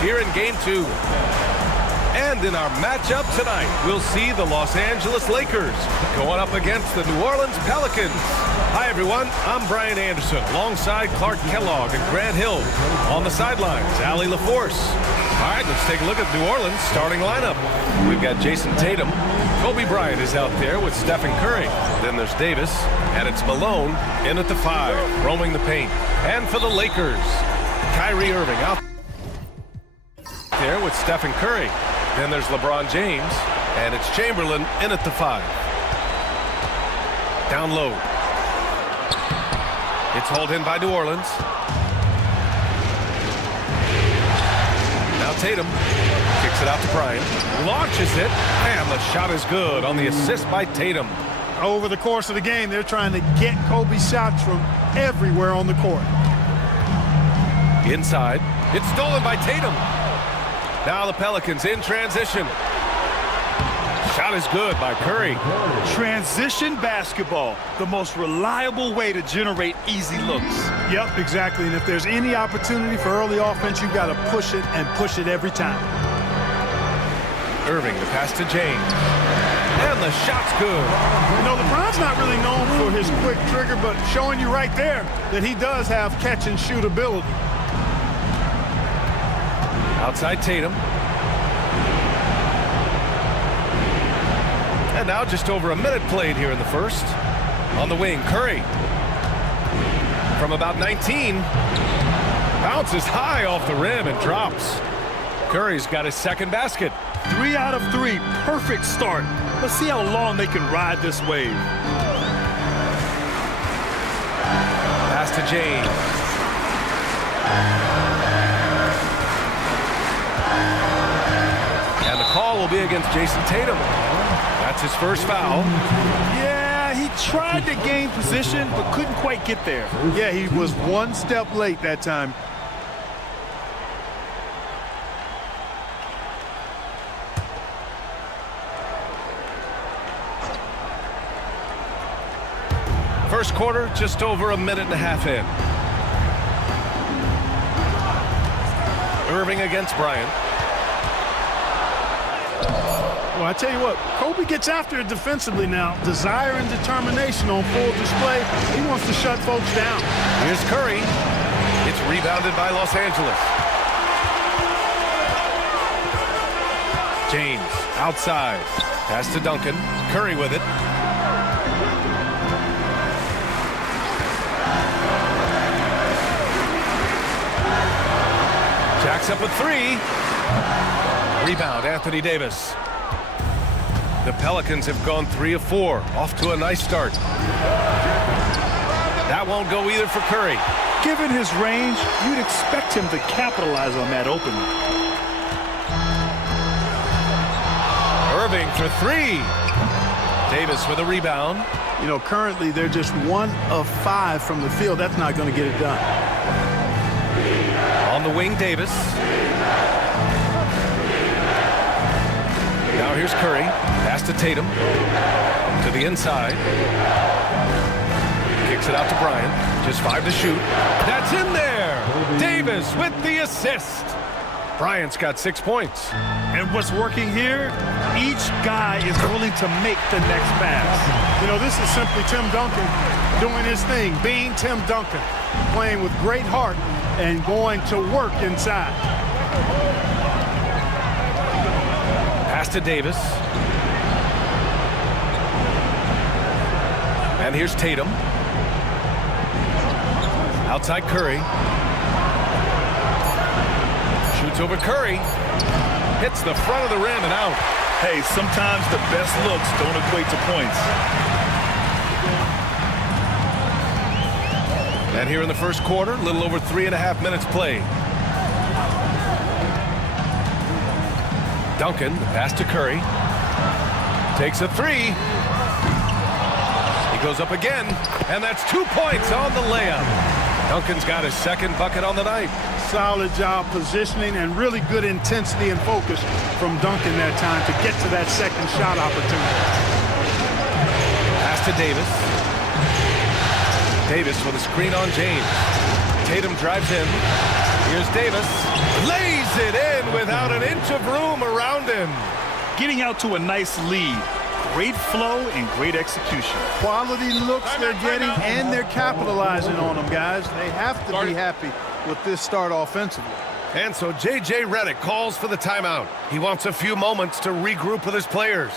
Here in Game 2. And in our matchup tonight, we'll see the Los Angeles Lakers going up against the New Orleans Pelicans. Hi, everyone. I'm Brian Anderson, alongside Clark Kellogg and Grant Hill. On the sidelines, Allie LaForce. All right, let's take a look at New Orleans' starting lineup. We've got Jason Tatum. Kobe Bryant is out there with Stephen Curry. Then there's Davis, and it's Malone in at the 5, roaming the paint. And for the Lakers, Kyrie Irving out there with Stephen Curry. Then there's LeBron James, and it's Chamberlain in at the 5. Down low. It's hauled in by New Orleans. Now Tatum kicks it out to Bryant. Launches it, and the shot is good on the assist by Tatum. Over the course of the game, they're trying to get Kobe's shots from everywhere on the court. Inside. It's stolen by Tatum. Now the Pelicans in transition. Shot is good by Curry. Transition basketball, the most reliable way to generate easy looks. Yep, exactly. And if there's any opportunity for early offense, you've got to push it and push it every time. Irving, the pass to James. And the shot's good. You know, LeBron's not really known for his quick trigger, but showing you right there that he does have catch-and-shoot ability. Outside Tatum. And now just over a minute played here in the first. On the wing, Curry. From about 19. Bounces high off the rim and drops. Curry's got his second basket. 3 out of 3, perfect start. Let's see how long they can ride this wave. Pass to James. And the call will be against Jason Tatum. That's his first foul. Yeah, he tried to gain position, but couldn't quite get there. Yeah, he was one step late that time. First quarter, just over a minute and a half in. Irving against Bryant. Well, I tell you what, Kobe gets after it defensively now. Desire and determination on full display. He wants to shut folks down. Here's Curry. It's rebounded by Los Angeles. James outside. Pass to Duncan. Curry with it. Jacks up a 3. Rebound, Anthony Davis. The Pelicans have gone 3 of 4. Off to a nice start. That won't go either for Curry. Given his range, you'd expect him to capitalize on that opening. Irving for 3. Davis with a rebound. You know, currently they're just 1 of 5 from the field. That's not going to get it done. On the wing, Davis. Now here's Curry. Pass to Tatum. To the inside. Kicks it out to Bryant. Just 5 to shoot. That's in there. Davis with the assist. Bryant's got 6 points. And what's working here? Each guy is willing to make the next pass. You know, this is simply Tim Duncan doing his thing, being Tim Duncan, playing with great heart and going to work inside. Pass to Davis. And here's Tatum. Outside Curry. Shoots over Curry. Hits the front of the rim and out. Hey, sometimes the best looks don't equate to points. And here in the first quarter, a little over 3.5 minutes played. Duncan, the pass to Curry. Takes a 3. He goes up again, and that's 2 points on the layup. Duncan's got his second bucket on the night. Solid job positioning and really good intensity and focus from Duncan that time to get to that second shot opportunity. Pass to Davis. Davis with a screen on James. Tatum drives in. Here's Davis. Lays it in without an inch of room around him. Getting out to a nice lead. Great flow and great execution. Quality looks they're getting, and they're capitalizing on them, guys. They have to be happy with this start offensively. And so J.J. Redick calls for the timeout. He wants a few moments to regroup with his players.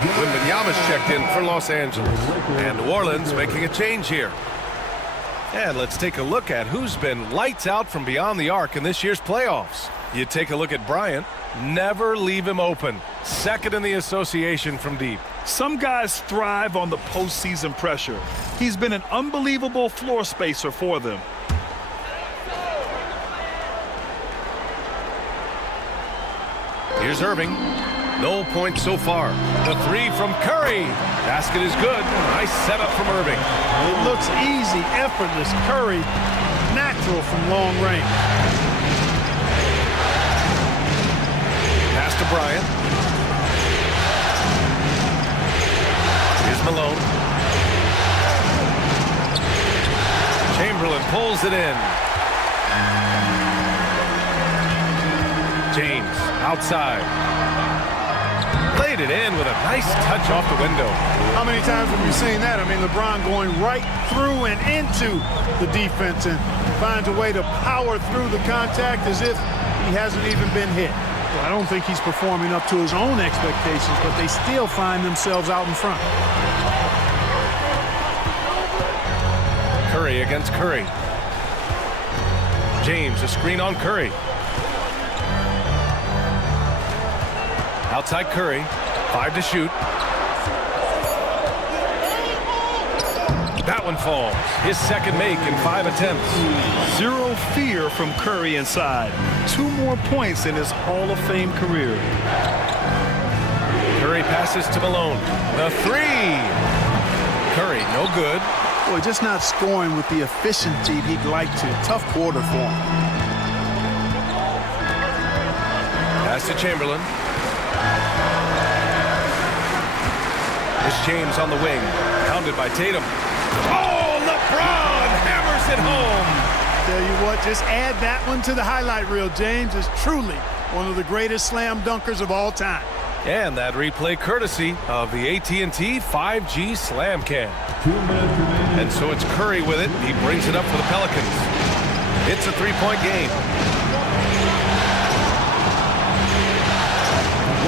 Wembanyama's checked in for Los Angeles. And New Orleans making a change here. And let's take a look at who's been lights out from beyond the arc in this year's playoffs. You take a look at Bryant. Never leave him open. Second in the association from deep. Some guys thrive on the postseason pressure. He's been an unbelievable floor spacer for them. Here's Irving. No points so far. The three from Curry. Basket is good. Nice setup from Irving. It looks easy, effortless. Curry, natural from long range. Pass to Bryant. Here's Malone. Chamberlain pulls it in. James outside. Played it in with a nice touch off the window. How many times have we seen that? I mean, LeBron going right through and into the defense and finds a way to power through the contact as if he hasn't even been hit. Well, I don't think he's performing up to his own expectations, but they still find themselves out in front. Curry against Curry. James, a screen on Curry. Outside Curry, 5 to shoot. That one falls. His second make in 5 attempts. Zero fear from Curry inside. 2 more points in his Hall of Fame career. Curry passes to Malone. The three. Curry, no good. Boy, just not scoring with the efficiency he'd like to. Tough quarter for him. Pass to Chamberlain. Here's James on the wing. Pounded by Tatum. Oh, LeBron hammers it home. Tell you what, just add that one to the highlight reel. James is truly one of the greatest slam dunkers of all time. And that replay courtesy of the AT&T 5G Slam Cam. And so it's Curry with it. He brings it up for the Pelicans. It's a 3-point game.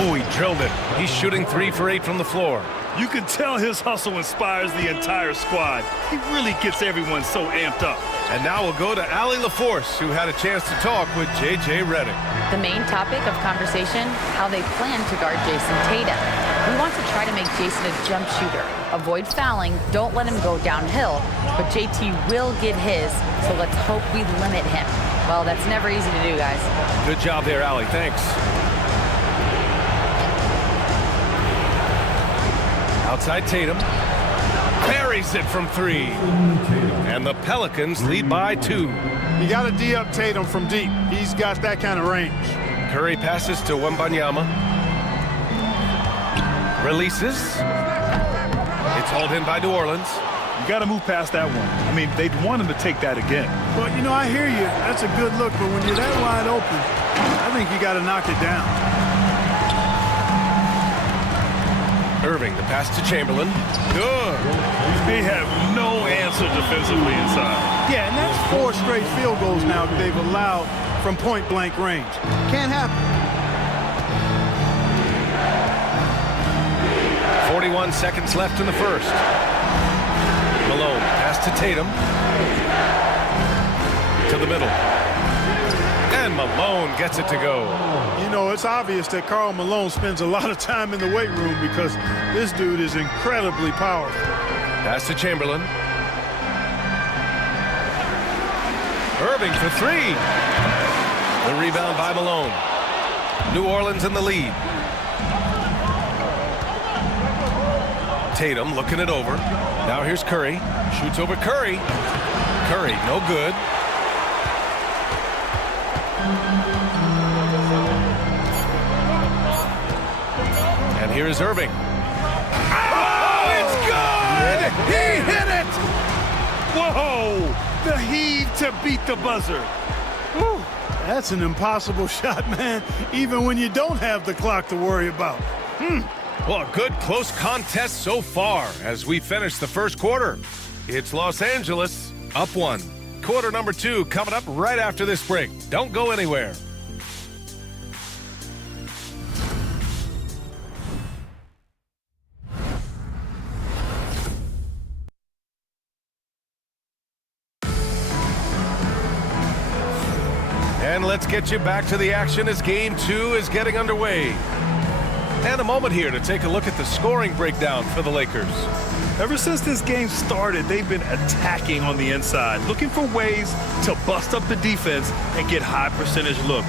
Oh, he drilled it. He's shooting 3 for 8 from the floor. You can tell his hustle inspires the entire squad. He really gets everyone so amped up. And now we'll go to Allie LaForce, who had a chance to talk with J.J. Redick. The main topic of conversation, how they plan to guard Jason Tatum. We want to try to make Jason a jump shooter. Avoid fouling, don't let him go downhill, but JT will get his, so let's hope we limit him. Well, that's never easy to do, guys. Good job there, Allie. Thanks. Outside Tatum. Buries it from 3. And the Pelicans lead by 2. You got to D-up Tatum from deep. He's got that kind of range. Curry passes to Wembanyama. Releases. It's hauled in by New Orleans. You got to move past that one. I mean, they'd want him to take that again. Well, you know, I hear you. That's a good look, but when you're that wide open, I think you got to knock it down. Irving, the pass to Chamberlain. Good. They have no answer defensively inside. Yeah, and that's 4 straight field goals now that they've allowed from point-blank range. Can't happen. 41 seconds left in the first. Malone, pass to Tatum. To the middle. And Malone gets it to go. You know, it's obvious that Karl Malone spends a lot of time in the weight room because this dude is incredibly powerful. Pass to Chamberlain. Irving for 3. The rebound by Malone. New Orleans in the lead. Tatum looking it over. Now here's Curry. Shoots over Curry. Curry, no good. And here is Irving. Oh, it's good! He hit it! Whoa! The heave to beat the buzzer. Whew. That's an impossible shot, man, even when you don't have the clock to worry about. Well, a good close contest so far as we finish the first quarter. It's Los Angeles up 1. Quarter number 2 coming up right after this break. Don't go anywhere. And let's get you back to the action as Game 2 is getting underway. And a moment here to take a look at the scoring breakdown for the Lakers. Ever since this game started, they've been attacking on the inside, looking for ways to bust up the defense and get high percentage looks.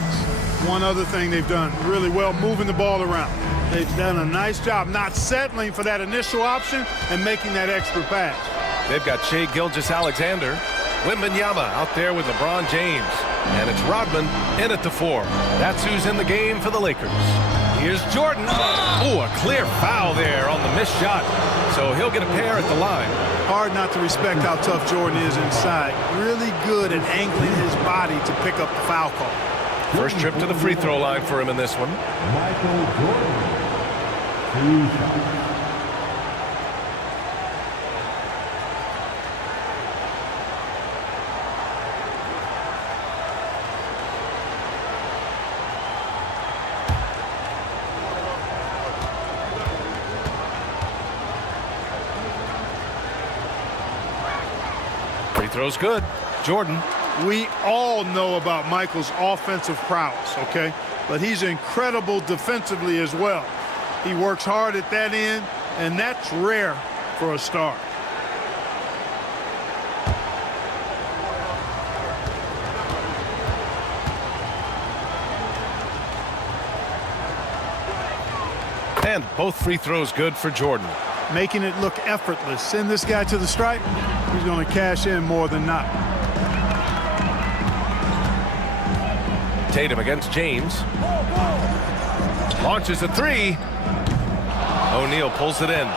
One other thing they've done really well, moving the ball around. They've done a nice job not settling for that initial option and making that extra pass. They've got Shai Gilgeous-Alexander, Wembanyama out there with LeBron James, and it's Rodman in at the 4. That's who's in the game for the Lakers. Here's Jordan. Oh, a clear foul there on the missed shot. So he'll get a pair at the line. Hard not to respect how tough Jordan is inside. Really good at angling his body to pick up the foul call. First trip to the free throw line for him in this one. Michael Jordan. 2 shots. Free throw's good. Jordan. We all know about Michael's offensive prowess, okay? But he's incredible defensively as well. He works hard at that end, and that's rare for a star. And both free throws good for Jordan. Making it look effortless. Send this guy to the stripe, he's going to cash in more than not. Tatum against James. Launches a 3. O'Neal pulls it in.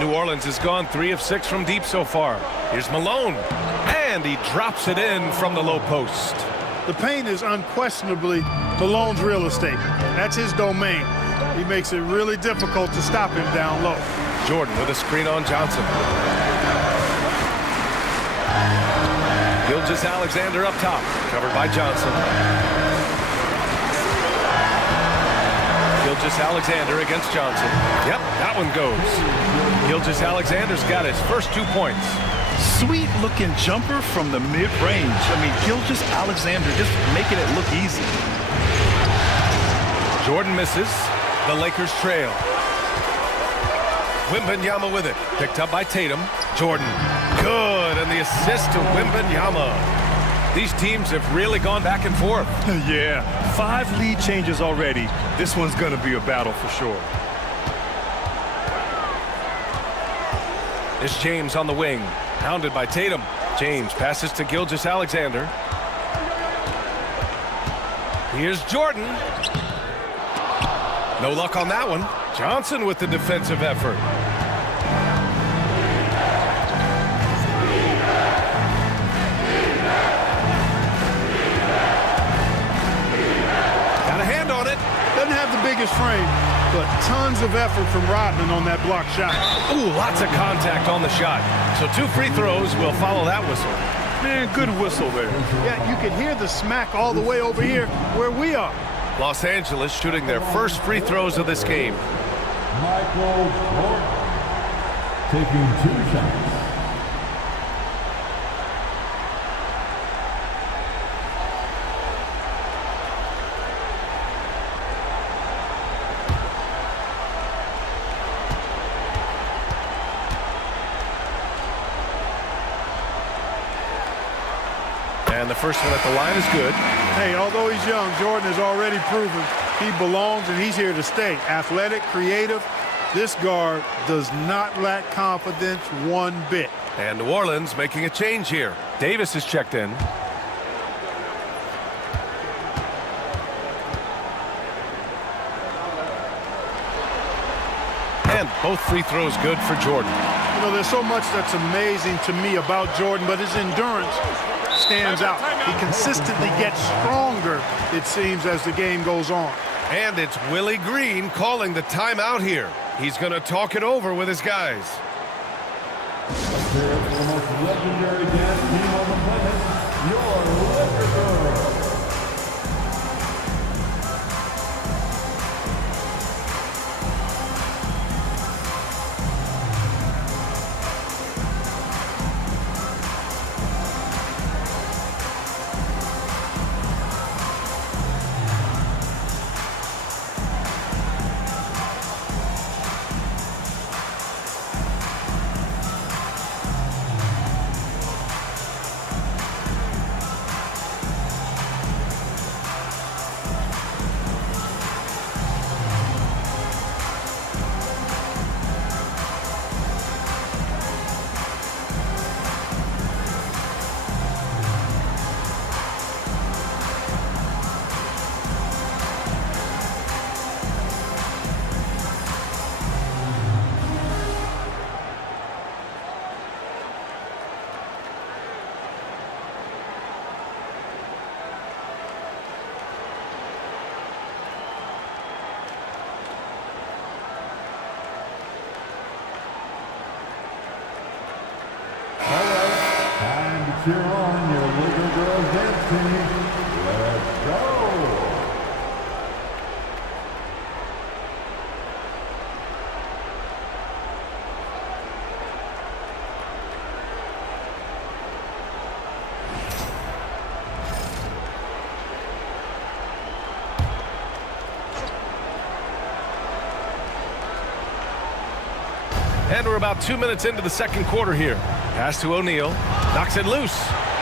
New Orleans has gone 3 of 6 from deep so far. Here's Malone. And he drops it in from the low post. The paint is unquestionably Malone's real estate. That's his domain. He makes it really difficult to stop him down low. Jordan with a screen on Johnson. Gilgeous-Alexander up top, covered by Johnson. Gilgeous-Alexander against Johnson. Yep, that one goes. Gilgeous-Alexander's got his first 2 points. Sweet looking jumper from the mid-range. I mean, Gilgeous-Alexander just making it look easy. Jordan misses. The Lakers trail. Wembanyama with it. Picked up by Tatum. Jordan. Good. And the assist to Wembanyama. These teams have really gone back and forth. Yeah. 5 lead changes already. This one's going to be a battle for sure. It's James on the wing. Pounded by Tatum. James passes to Gilgeous-Alexander. Here's Jordan. No luck on that one. Johnson with the defensive effort. biggest frame, but tons of effort from Rodman on that block shot. Ooh, lots of contact on the shot. So 2 free throws will follow that whistle. Man, good whistle there. Yeah, you can hear the smack all the way over here where we are. Los Angeles shooting their first free throws of this game. Michael Jordan taking 2 shots. And the first one at the line is good. Hey, although he's young, Jordan has already proven he belongs and he's here to stay. Athletic, creative. This guard does not lack confidence one bit. And New Orleans making a change here. Davis is checked in. And both free throws good for Jordan. You know, there's so much that's amazing to me about Jordan, but his endurance stands out. He consistently gets stronger, it seems, as the game goes on. And it's Willie Green calling the timeout here. He's going to talk it over with his guys. Let's hear it for the most legendary dance team on the planet, your Laker Girls. Cheer on your Laker Girls dance team. Let's go! And we're about 2 minutes into the second quarter here. Pass to O'Neal. Knocks it loose.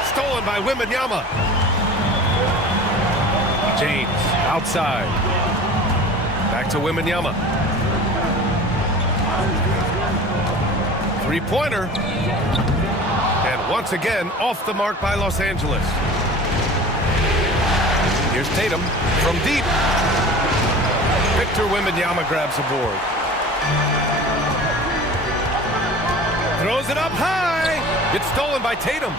Stolen by Wembanyama. James outside. Back to Wembanyama. Three-pointer. And once again, off the mark by Los Angeles. Here's Tatum from deep. Victor Wembanyama grabs the board. Throws it up high. It's stolen by Tatum.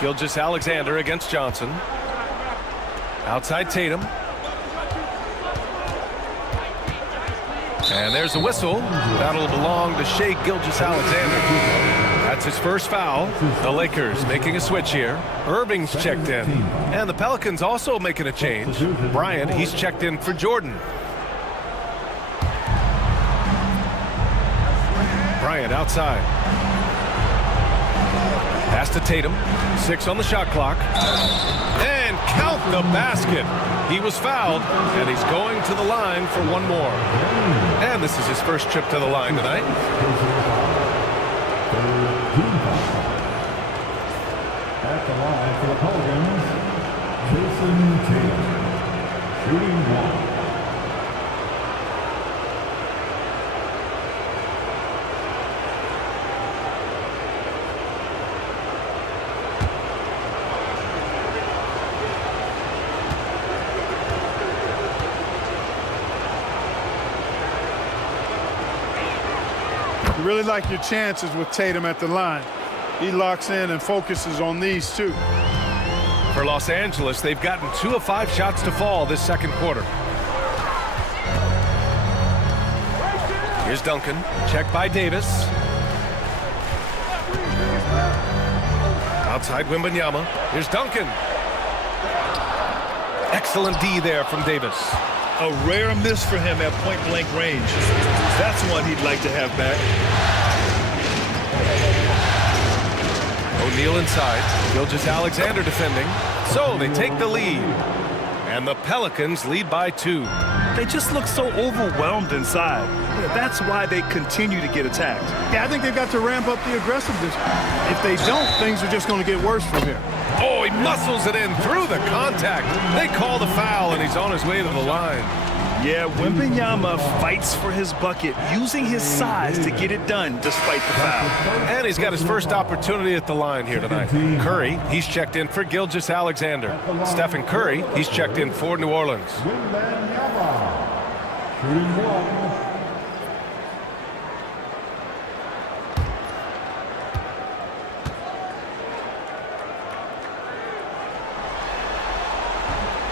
Gilgeous-Alexander against Johnson. Outside Tatum. And there's a whistle. That'll belong to Shai Gilgeous-Alexander. That's his first foul. The Lakers making a switch here. Irving's checked in. And the Pelicans also making a change. Bryant, he's checked in for Jordan. Bryant outside. Pass to Tatum. 6 on the shot clock. And count the basket. He was fouled, and he's going to the line for one more. And this is his first trip to the line tonight. At the line for the Pelicans, Jason Tatum, shooting 1. You really like your chances with Tatum at the line. He locks in and focuses on these two. For Los Angeles, they've gotten 2 of 5 shots to fall this second quarter. Here's Duncan. Checked by Davis. Outside Wembanyama. Here's Duncan. Excellent D there from Davis. A rare miss for him at point-blank range. That's one he'd like to have back. O'Neal inside. Gilgeous-Alexander defending. So they take the lead. And the Pelicans lead by 2. They just look so overwhelmed inside. That's why they continue to get attacked. Yeah, I think they've got to ramp up the aggressiveness. If they don't, things are just going to get worse from here. Oh, he muscles it in through the contact. They call the foul, and he's on his way to the line. Yeah, Wembanyama fights for his bucket, using his size to get it done despite the foul. And he's got his first opportunity at the line here tonight. Curry, he's checked in for Gilgeous-Alexander. Stephen Curry, he's checked in for New Orleans. Shooting 1.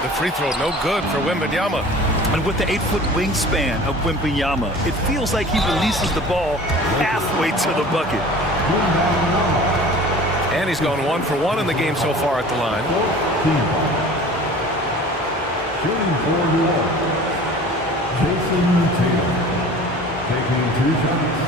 The free throw no good for Wembanyama. And with the 8-foot wingspan of Wembanyama, it feels like he releases the ball halfway to the bucket. And he's gone 1 for 1 in the game so far at the line. Shooting for New Orleans. Jason Tatum taking 2 shots.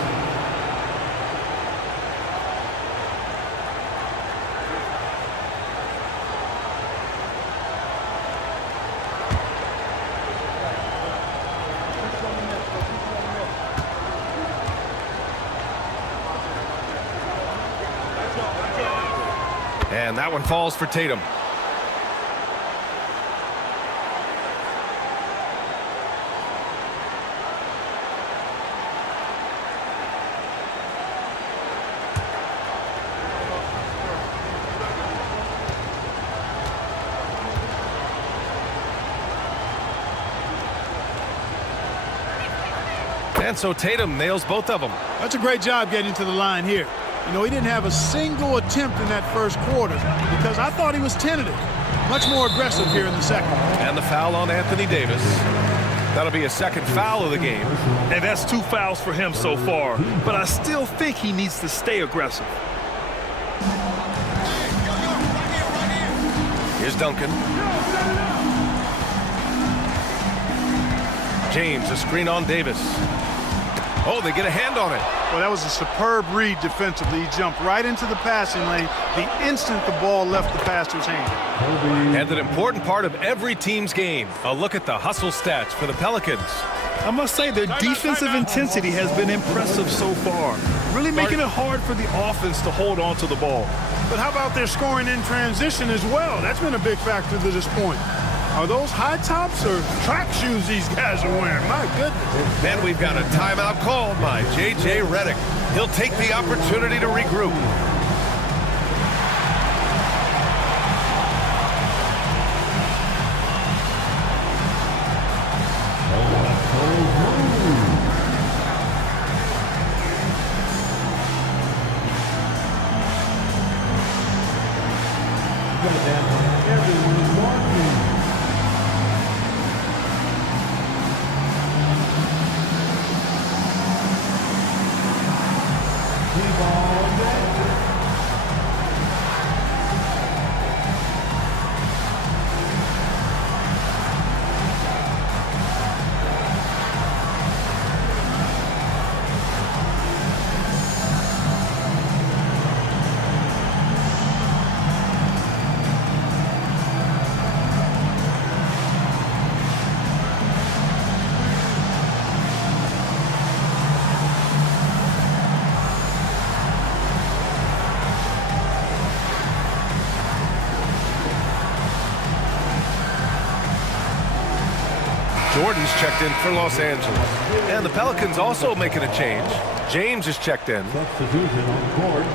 And that one falls for Tatum. And so Tatum nails both of them. That's a great job getting to the line here. You know, he didn't have a single attempt in that first quarter because I thought he was tentative. Much more aggressive here in the second. And the foul on Anthony Davis. That'll be a second foul of the game. And that's 2 fouls for him so far. But I still think he needs to stay aggressive. Here's Duncan. James, a screen on Davis. Oh, they get a hand on it. Well, that was a superb read defensively. He jumped right into the passing lane the instant the ball left the passer's hand. And an important part of every team's game. A look at the hustle stats for the Pelicans. I must say their defensive intensity has been impressive so far, really making it hard for the offense to hold on to the ball. But how about their scoring in transition as well? That's been a big factor to this point. Are those high tops or track shoes these guys are wearing? My goodness. Then we've got a timeout called by J.J. Redick. He'll take the opportunity to regroup. Everyone's watching. Jordan's checked in for Los Angeles. And the Pelicans also making a change. James is checked in. Substitution on court.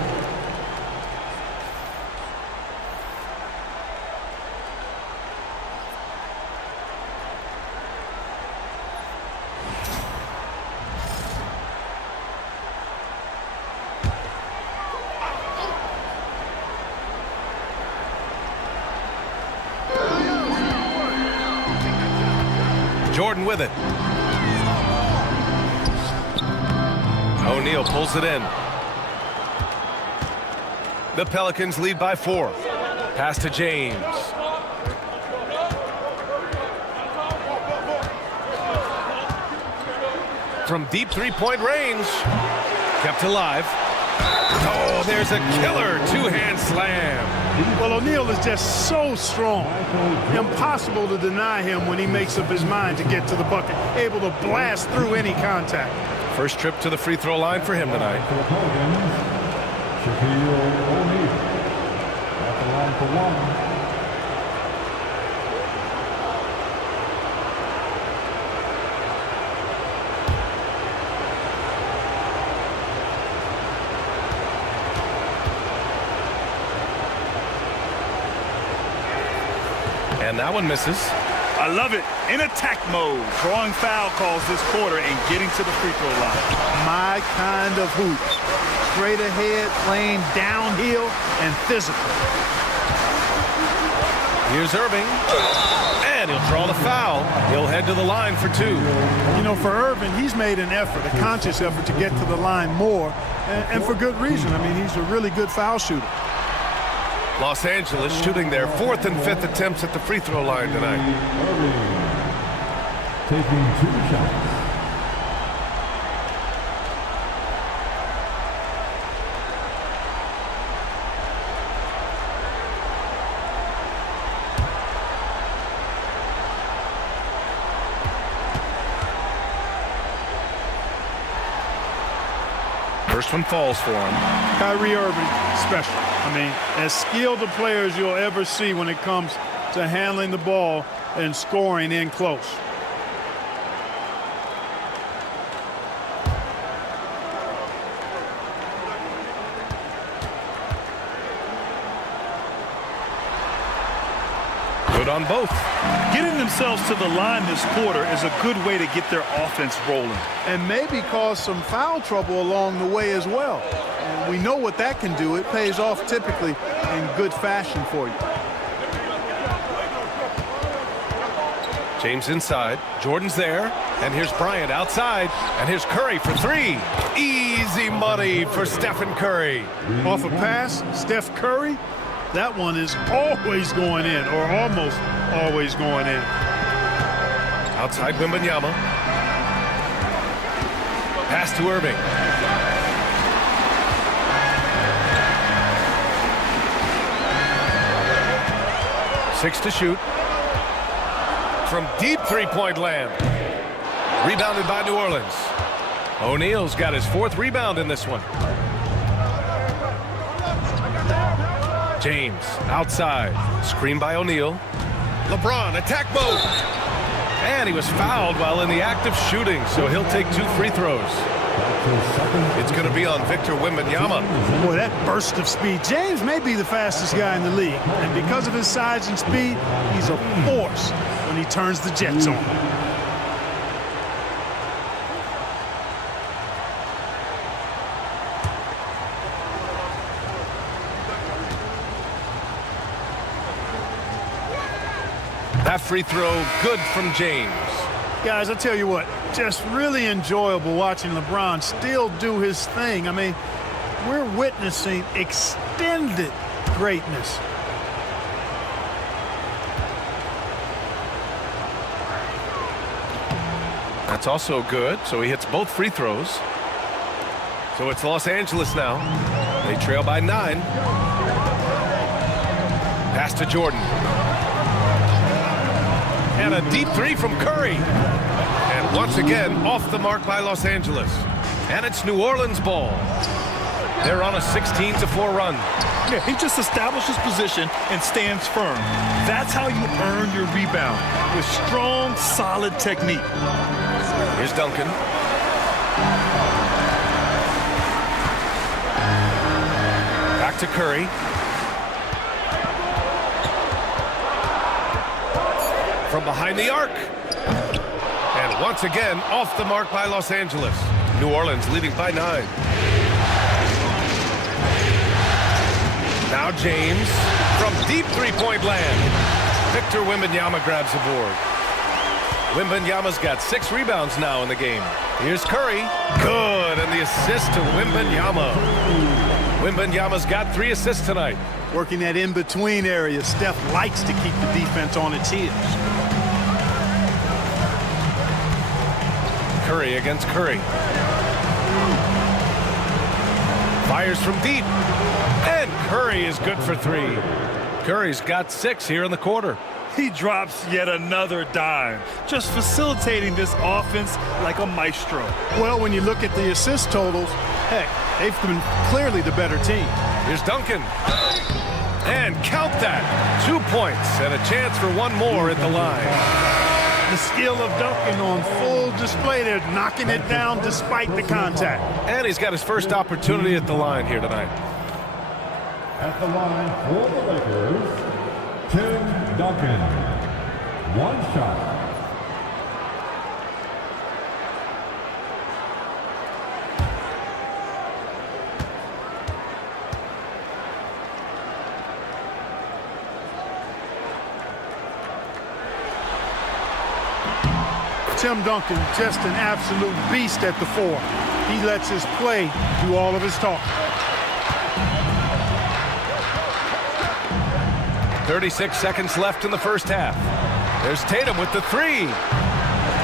Jordan with it. O'Neal pulls it in. The Pelicans lead by 4. Pass to James. From deep three-point range. Kept alive. Oh, there's a killer two-hand slam. Well, O'Neal is just so strong. Impossible to deny him when he makes up his mind to get to the bucket. Able to blast through any contact. First trip to the free throw line for him tonight. For the Pelicans, Shaquille O'Neal. At the line for 1. And that one misses. I love it. In attack mode, drawing foul calls this quarter and getting to the free throw line. My kind of hoops. Straight ahead, playing downhill, and physical. Here's Irving. And he'll draw the foul. He'll head to the line for 2. You know, for Irving, he's made an effort, a conscious effort to get to the line more, and for good reason. I mean, he's a really good foul shooter. Los Angeles shooting their 4th and 5th attempts at the free throw line tonight. Taking 2 shots. First one falls for him. Kyrie Irving, special. I mean, as skilled a player as you'll ever see when it comes to handling the ball and scoring in close. Good on both. Getting themselves to the line this quarter is a good way to get their offense rolling. And maybe cause some foul trouble along the way as well. And we know what that can do. It pays off typically in good fashion for you. James inside. Jordan's there. And here's Bryant outside. And here's Curry for 3. Easy money for Stephen Curry. Off a pass, Steph Curry, that one is always going in, or almost always going in. Outside Wembanyama. Pass to Irving. Six to shoot. From deep three-point land. Rebounded by New Orleans. O'Neal's got his 4th rebound in this one. James outside. Screen by O'Neal. LeBron attack mode. And he was fouled while in the act of shooting, so he'll take 2 free throws. It's going to be on Victor Wembanyama. Boy, that burst of speed. James may be the fastest guy in the league. And because of his size and speed, he's a force when he turns the jets on. That free throw good from James. Guys, I tell you what, just really enjoyable watching LeBron still do his thing. I mean, we're witnessing extended greatness. That's also good, so he hits both free throws. So it's Los Angeles now. They trail by 9. Pass to Jordan. And a deep 3 from Curry. And once again, off the mark by Los Angeles. And it's New Orleans ball. They're on a 16-4 run. Yeah, he just establishes position and stands firm. That's how you earn your rebound, with strong, solid technique. Here's Duncan. Back to Curry. From behind the arc. And once again, off the mark by Los Angeles. New Orleans leading by 9. Now James from deep three-point land. Victor Wembanyama grabs the board. Wembanyama's got 6 rebounds now in the game. Here's Curry. Good, and the assist to Wembanyama. Wembanyama's got 3 assists tonight. Working that in-between area, Steph likes to keep the defense on its heels. Curry against Curry. Fires from deep. And Curry is good for 3. Curry's got 6 here in the quarter. He drops yet another dime, just facilitating this offense like a maestro. Well, when you look at the assist totals, heck, they've been clearly the better team. Here's Duncan. And count that. 2 points and a chance for 1 more at the line. The skill of Duncan on full display there, knocking it down despite the contact. And he's got his first opportunity at the line here tonight. At the line for the Lakers, Tim Duncan. 1 shot. Tim Duncan, just an absolute beast at the 4. He lets his play do all of his talking. 36 seconds left in the first half. There's Tatum with the 3.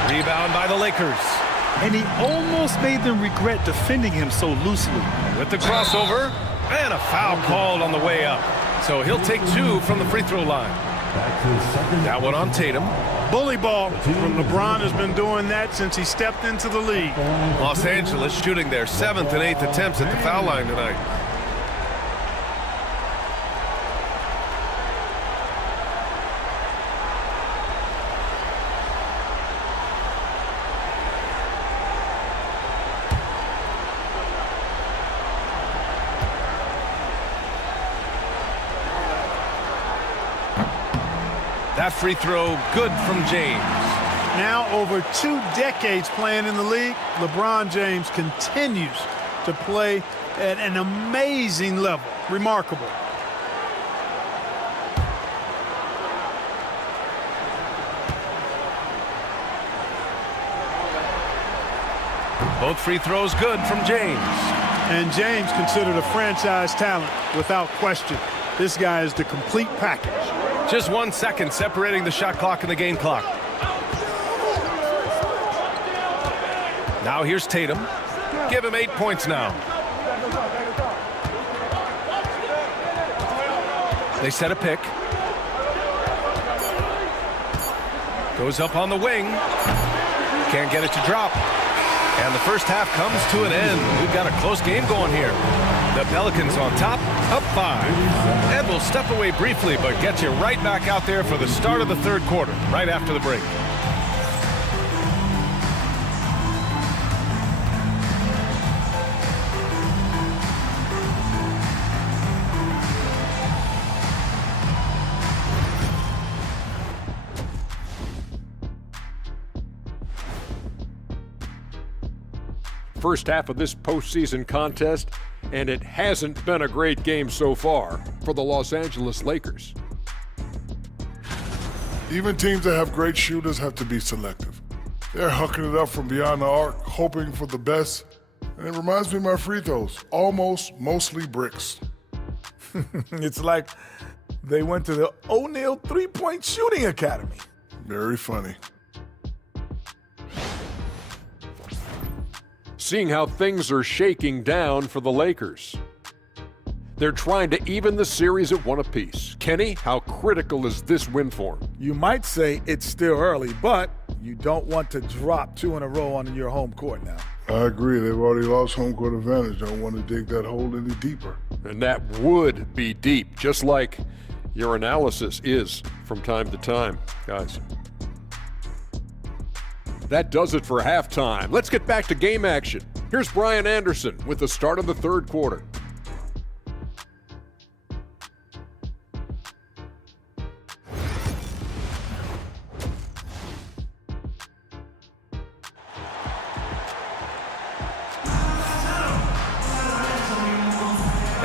Rebound by the Lakers. And he almost made them regret defending him so loosely. With the crossover, and a foul called on the way up. So he'll take 2 from the free throw line. That one on Tatum. Bully ball from LeBron has been doing that since he stepped into the league. Los Angeles shooting their 7th and 8th attempts at the foul line tonight. That free throw good from James. Now over 2 decades playing in the league, LeBron James continues to play at an amazing level. Remarkable. Both free throws good from James. And James considered a franchise talent without question. This guy is the complete package. Just 1 second separating the shot clock and the game clock. Now here's Tatum. Give him 8 points now. They set a pick. Goes up on the wing. Can't get it to drop. And the first half comes to an end. We've got a close game going here. The Pelicans on top, up 5. And we'll step away briefly, but get you right back out there for the start of the 3rd quarter, right after the break. First half of this postseason contest, and it hasn't been a great game so far for the Los Angeles Lakers. Even teams that have great shooters have to be selective. They're hucking it up from beyond the arc, hoping for the best. And it reminds me of my free throws, almost mostly bricks. It's like they went to the O'Neal three-point shooting academy. Very funny. Seeing how things are shaking down for the Lakers. They're trying to even the series at 1 apiece. Kenny, how critical is this win for them? You might say it's still early, but you don't want to drop 2 in a row on your home court now. I agree. They've already lost home court advantage. Don't want to dig that hole any deeper. And that would be deep, just like your analysis is from time to time, guys. That does it for halftime. Let's get back to game action. Here's Brian Anderson with the start of the 3rd quarter.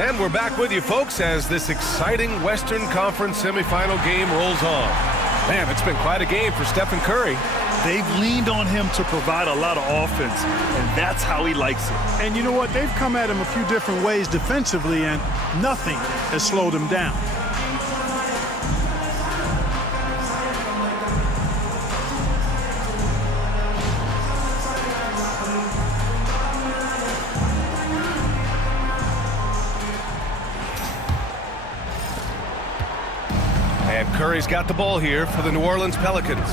And we're back with you, folks, as this exciting Western Conference semifinal game rolls on. Man, it's been quite a game for Stephen Curry. They've leaned on him to provide a lot of offense, and that's how he likes it. And you know what? They've come at him a few different ways defensively, and nothing has slowed him down. And Curry's got the ball here for the New Orleans Pelicans.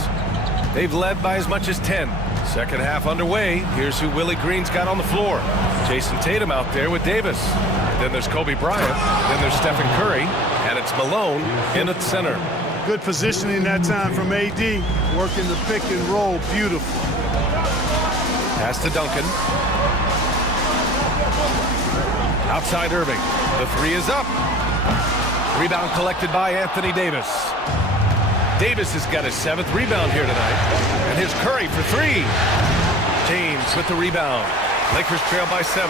They've led by as much as 10. Second half underway. Here's who Willie Green's got on the floor. Jason Tatum out there with Davis. Then there's Kobe Bryant. Then there's Stephen Curry. And it's Malone in at center. Good positioning that time from AD. Working the pick and roll. Beautiful. Pass to Duncan. Outside Irving. The three is up. Rebound collected by Anthony Davis. Davis has got his 7th rebound here tonight. And here's Curry for 3. James with the rebound. Lakers trail by 7.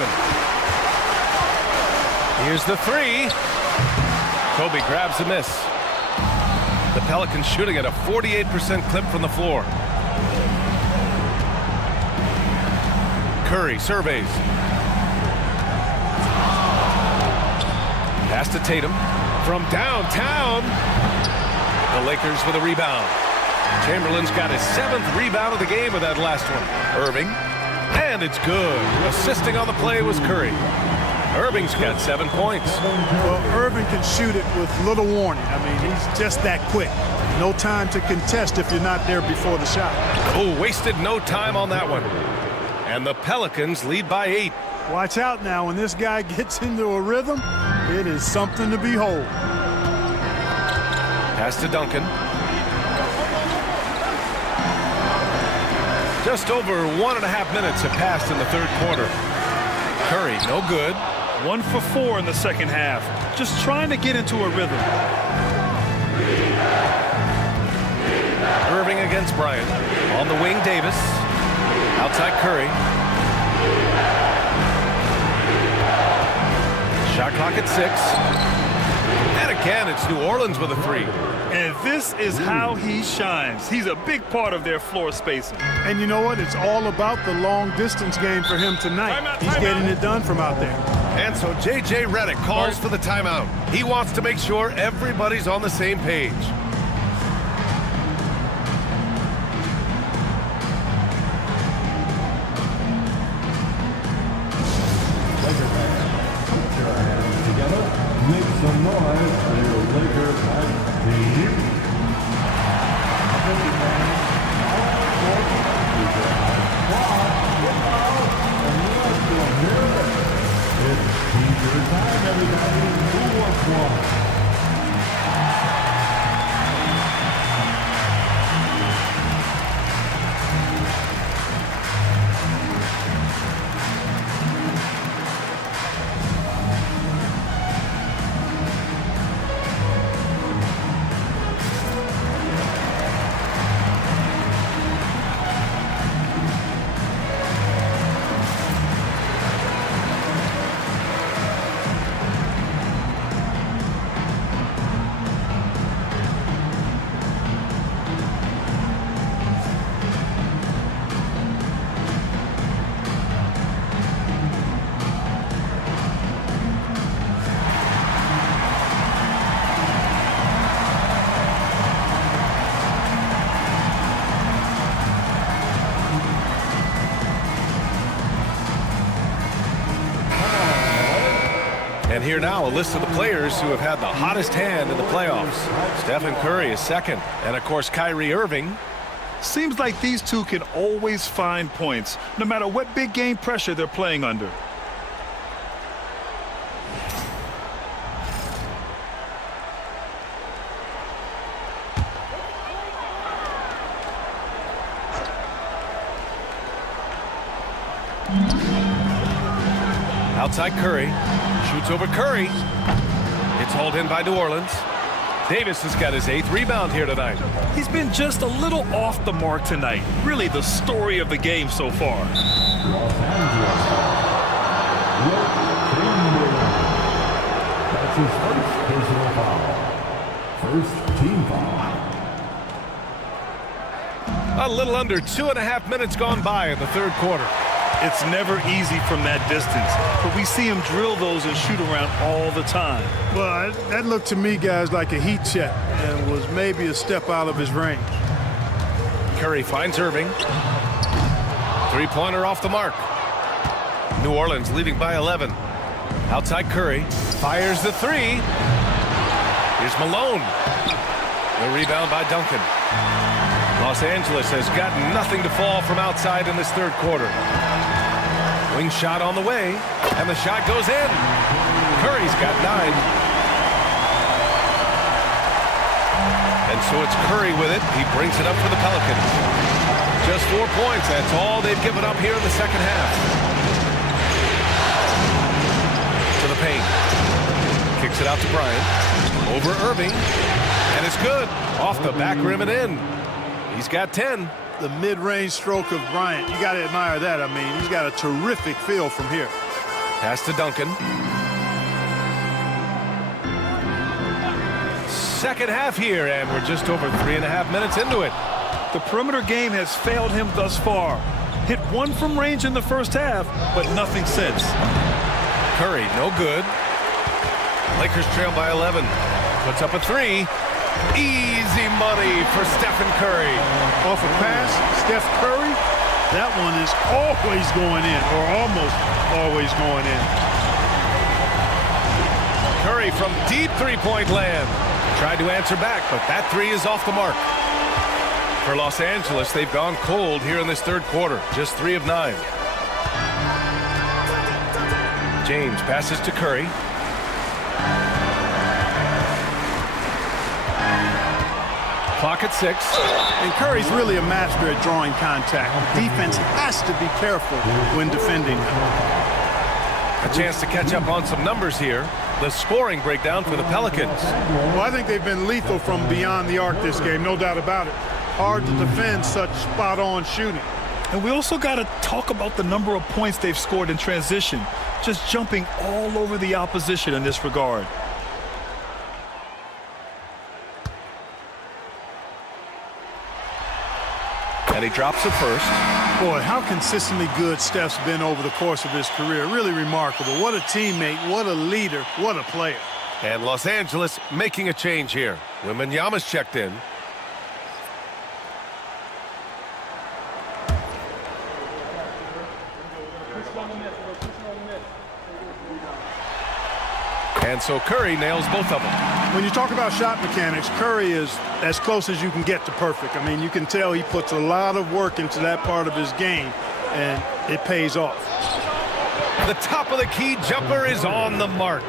Here's the 3. Kobe grabs a miss. The Pelicans shooting at a 48% clip from the floor. Curry surveys. Pass to Tatum. From downtown. The Lakers with a rebound. Chamberlain's got his 7th rebound of the game with that last one. Irving. And it's good. Assisting on the play was Curry. Irving's got 7 points. Well, Irving can shoot it with little warning. I mean, he's just that quick. No time to contest if you're not there before the shot. Oh, wasted no time on that one. And the Pelicans lead by 8. Watch out now. When this guy gets into a rhythm, it is something to behold. Pass to Duncan. Just over 1.5 minutes have passed in the third quarter. Curry, no good. 1 for 4 in the second half. Just trying to get into a rhythm. Irving against Bryant. On the wing, Davis. Outside Curry. Shot clock at 6. And again, it's New Orleans with a 3. And this is how he shines. He's a big part of their floor spacing. And you know what? It's all about the long distance game for him tonight. He's getting it done from out there. And so J.J. Redick calls for the timeout. He wants to make sure everybody's on the same page. Make some noise for your Lakers team. It's teaser time, everybody. Who wants one? And here now, a list of the players who have had the hottest hand in the playoffs. Stephen Curry is second. And, of course, Kyrie Irving. Seems like these two can always find points, no matter what big game pressure they're playing under. Outside Curry. Shoots over Curry. It's hauled in by New Orleans. Davis has got his 8th rebound here tonight. He's been just a little off the mark tonight. Really the story of the game so far. Los Angeles. That's his first personal foul. First team foul. A little under 2.5 minutes gone by in the third quarter. It's never easy from that distance, but we see him drill those and shoot around all the time. Well, that looked to me, guys, like a heat check and was maybe a step out of his range. Curry finds Irving. Three-pointer off the mark. New Orleans leading by 11. Outside Curry. Fires the three. Here's Malone. The rebound by Duncan. Los Angeles has got nothing to fall from outside in this third quarter. Wing shot on the way, and the shot goes in. Curry's got 9. And so it's Curry with it. He brings it up for the Pelicans. Just 4 points. That's all they've given up here in the second half. To the paint. Kicks it out to Bryant. Over Irving. And it's good. Off the back rim and in. He's got 10. The mid-range stroke of Bryant, you got to admire that. I mean, he's got a terrific feel from here. Pass to Duncan. Second half here, and we're just over 3.5 minutes into it. The perimeter game has failed him thus far. Hit one from range in the first half, but nothing since. Curry, no good. Lakers trail by 11. Puts up a 3. Easy money for Stephen Curry. Off a pass, Steph Curry, that one is always going in, or almost always going in. Curry from deep three-point land. Tried to answer back, but that 3 is off the mark. For Los Angeles, they've gone cold here in this third quarter. Just 3 of 9. James passes to Curry. Clock at 6. And Curry's really a master at drawing contact. Defense has to be careful when defending him. A chance to catch up on some numbers here. The scoring breakdown for the Pelicans. Well, I think they've been lethal from beyond the arc this game, no doubt about it. Hard to defend such spot-on shooting. And we also got to talk about the number of points they've scored in transition, just jumping all over the opposition in this regard. And he drops it first. Boy, how consistently good Steph's been over the course of his career. Really remarkable. What a teammate, what a leader, what a player. And Los Angeles making a change here. Wembanyama's checked in. And so Curry nails both of them. When you talk about shot mechanics, Curry is as close as you can get to perfect. I mean, you can tell he puts a lot of work into that part of his game, and it pays off. The top of the key jumper is on the mark.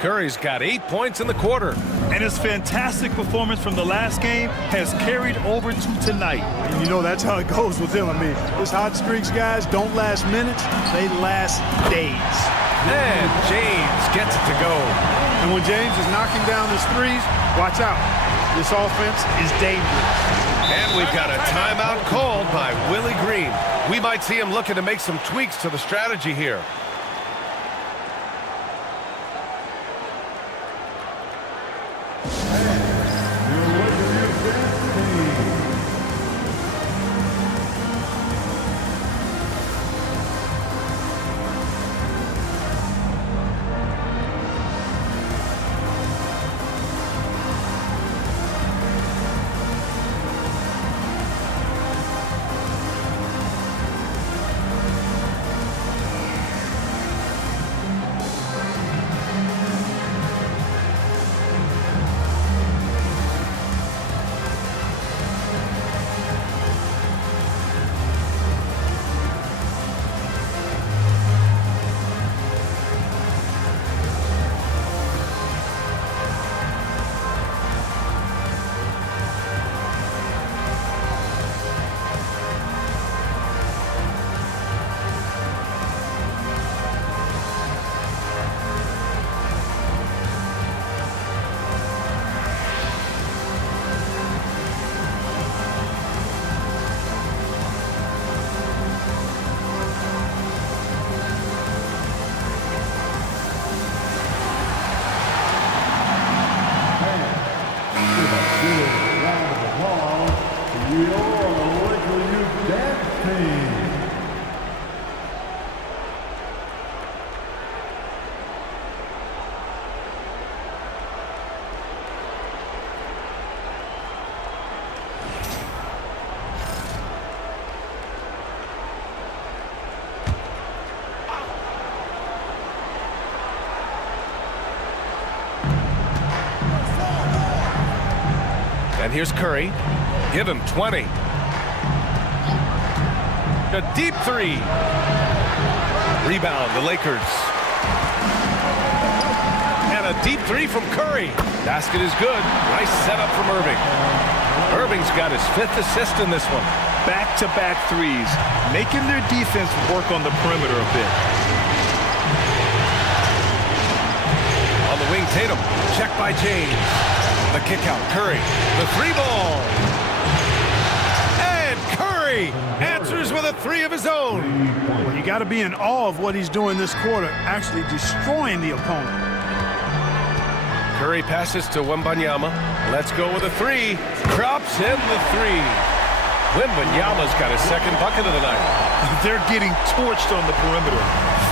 Curry's got 8 points in the quarter. And his fantastic performance from the last game has carried over to tonight. And you know that's how it goes with him. I mean, his hot streaks, guys, don't last minutes. They last days. And James gets it to go. And when James is knocking down his threes, watch out. This offense is dangerous. And we've got a timeout called by Willie Green. We might see him looking to make some tweaks to the strategy here. Round of applause to your And here's Curry. Give him 20. A deep three. Rebound, the Lakers. And a deep three from Curry. Basket is good. Nice setup from Irving. Irving's got his 5th assist in this one. Back-to-back threes, making their defense work on the perimeter a bit. On the wing, Tatum. Check by James. The kick out, Curry. The 3-ball. And Curry answers with a 3 of his own. Well, you got to be in awe of what he's doing this quarter, actually destroying the opponent. Curry passes to Wembanyama. Let's go with a 3. Drops in the 3. Wembanyama's got his 2nd bucket of the night. They're getting torched on the perimeter.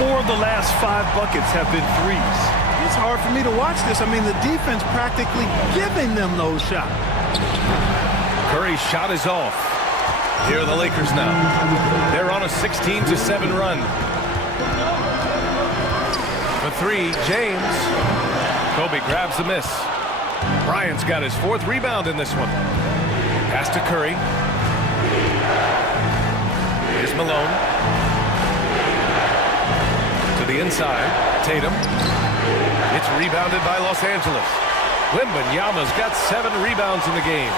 4 of the last 5 buckets have been threes. It's hard for me to watch this. I mean, the defense practically giving them those shots. Curry's shot is off. Here are the Lakers now. They're on a 16-7 run. The 3, James. Kobe grabs the miss. Bryant's got his 4th rebound in this one. Pass to Curry. Here's Malone. To the inside. Tatum. It's rebounded by Los Angeles. Wembanyama's got 7 rebounds in the game.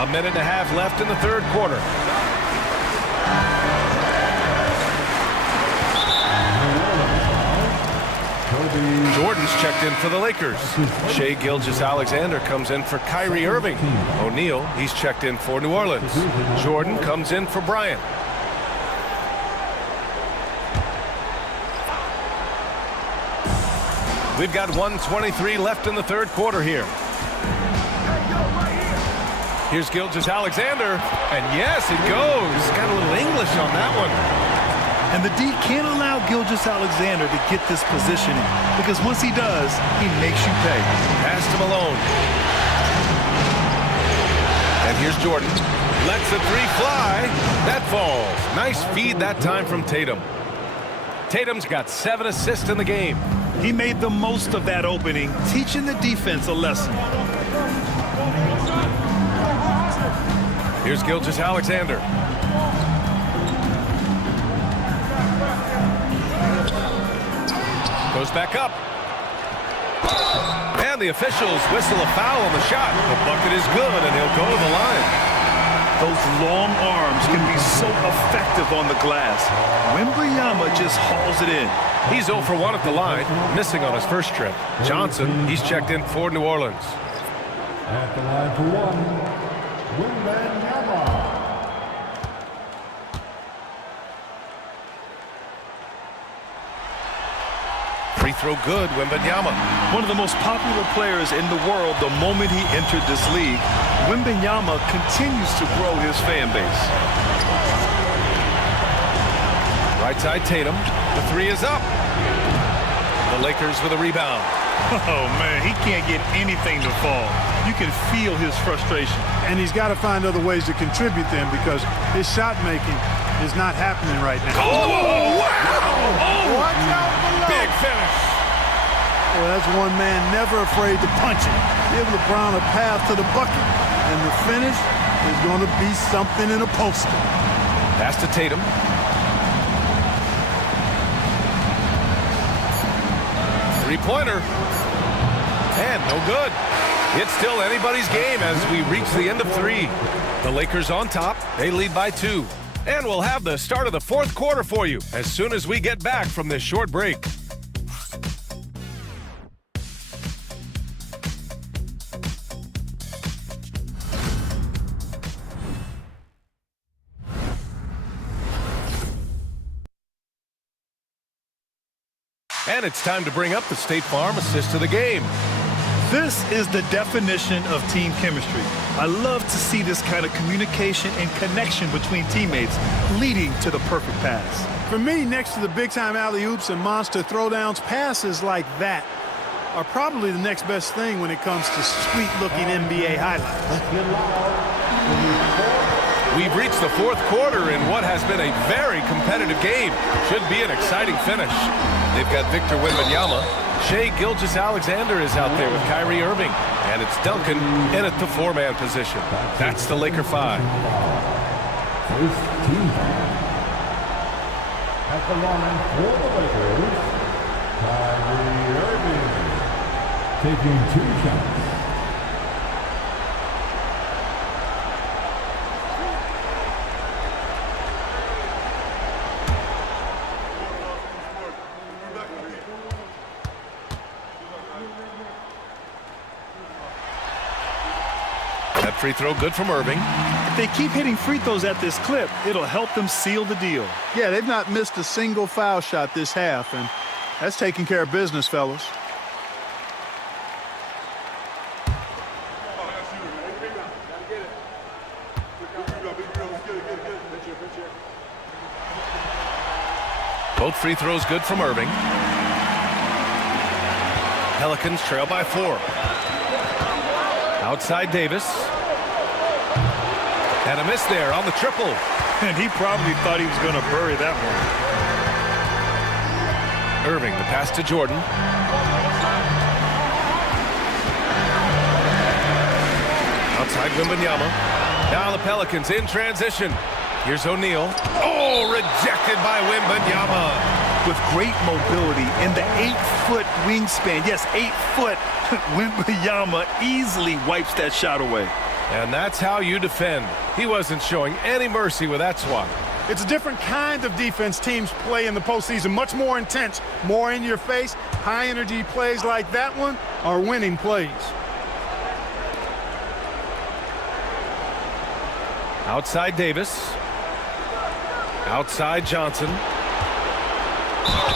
A minute and a half left in the 3rd quarter. Jordan's checked in for the Lakers. Shai Gilgeous-Alexander comes in for Kyrie Irving. O'Neal, he's checked in for New Orleans. Jordan comes in for Bryant. We've got 1:23 left in the 3rd quarter here. Here's Gilgeous-Alexander, and yes, it goes. Got a little English on that one. And the D can't allow Gilgeous-Alexander to get this positioning, because once he does, he makes you pay. Pass to Malone. And here's Jordan. Lets the 3 fly. That falls. Nice feed that time from Tatum. Tatum's got 7 assists in the game. He made the most of that opening, teaching the defense a lesson. Here's Gilgeous-Alexander. Goes back up. And the officials whistle a foul on the shot. The bucket is good, and he'll go to the line. Those long arms can be so effective on the glass. Wembanyama just hauls it in. He's 0 for 1 at the line, missing on his first trip. Johnson, he's checked in for New Orleans. At the line for 1, Wembanyama. Free throw good, Wembanyama. One of the most popular players in the world the moment he entered this league, Wembanyama continues to grow his fan base. Right side Tatum. The 3 is up. The Lakers with a rebound. Oh, man, he can't get anything to fall. You can feel his frustration. And he's got to find other ways to contribute them, because his shot making is not happening right now. Oh, wow! Oh, watch out below. Big finish. Well, that's one man never afraid to punch it. Give LeBron a path to the bucket, and the finish is going to be something in a poster. Pass to Tatum. Three-pointer. And no good. It's still anybody's game as we reach the end of 3. The Lakers on top. They lead by 2. And we'll have the start of the 4th quarter for you as soon as we get back from this short break. And it's time to bring up the State Farm assist of the game. This is the definition of team chemistry. I love to see this kind of communication and connection between teammates leading to the perfect pass. For me, next to the big-time alley-oops and monster throwdowns, passes like that are probably the next best thing when it comes to sweet-looking NBA highlights. We've reached the 4th quarter in what has been a very competitive game. Should be an exciting finish. They've got Victor Wembanyama. Shai Gilgeous-Alexander is out there with Kyrie Irving. And it's Duncan in at the 4-man position. That's the Laker 5. First team foul. At the line for the Lakers, Kyrie Irving taking 2 shots. That free throw good from Irving. If they keep hitting free throws at this clip, it'll help them seal the deal. Yeah, they've not missed a single foul shot this half, and that's taking care of business, fellas. Both free throws good from Irving. Pelicans trail by 4. Outside Davis. And a miss there on the triple. And he probably thought he was going to bury that one. Irving, the pass to Jordan. Outside Wembanyama. Now the Pelicans in transition. Here's O'Neal. Oh, rejected by Wembanyama. With great mobility and the 8-foot wingspan. Yes, 8 foot. Wembanyama easily wipes that shot away. And that's how you defend. He wasn't showing any mercy with that swat. It's a different kind of defense teams play in the postseason. Much more intense, more in your face. High energy plays like that one are winning plays. Outside Davis. Outside Johnson.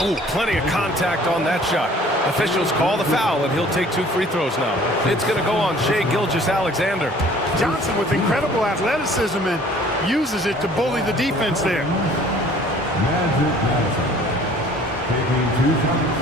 Oh, plenty of contact on that shot. Officials call the foul, and he'll take 2 free throws now. It's going to go on Shai Gilgeous-Alexander. Johnson with incredible athleticism and uses it to bully the defense there. Magic Johnson taking 2 shots.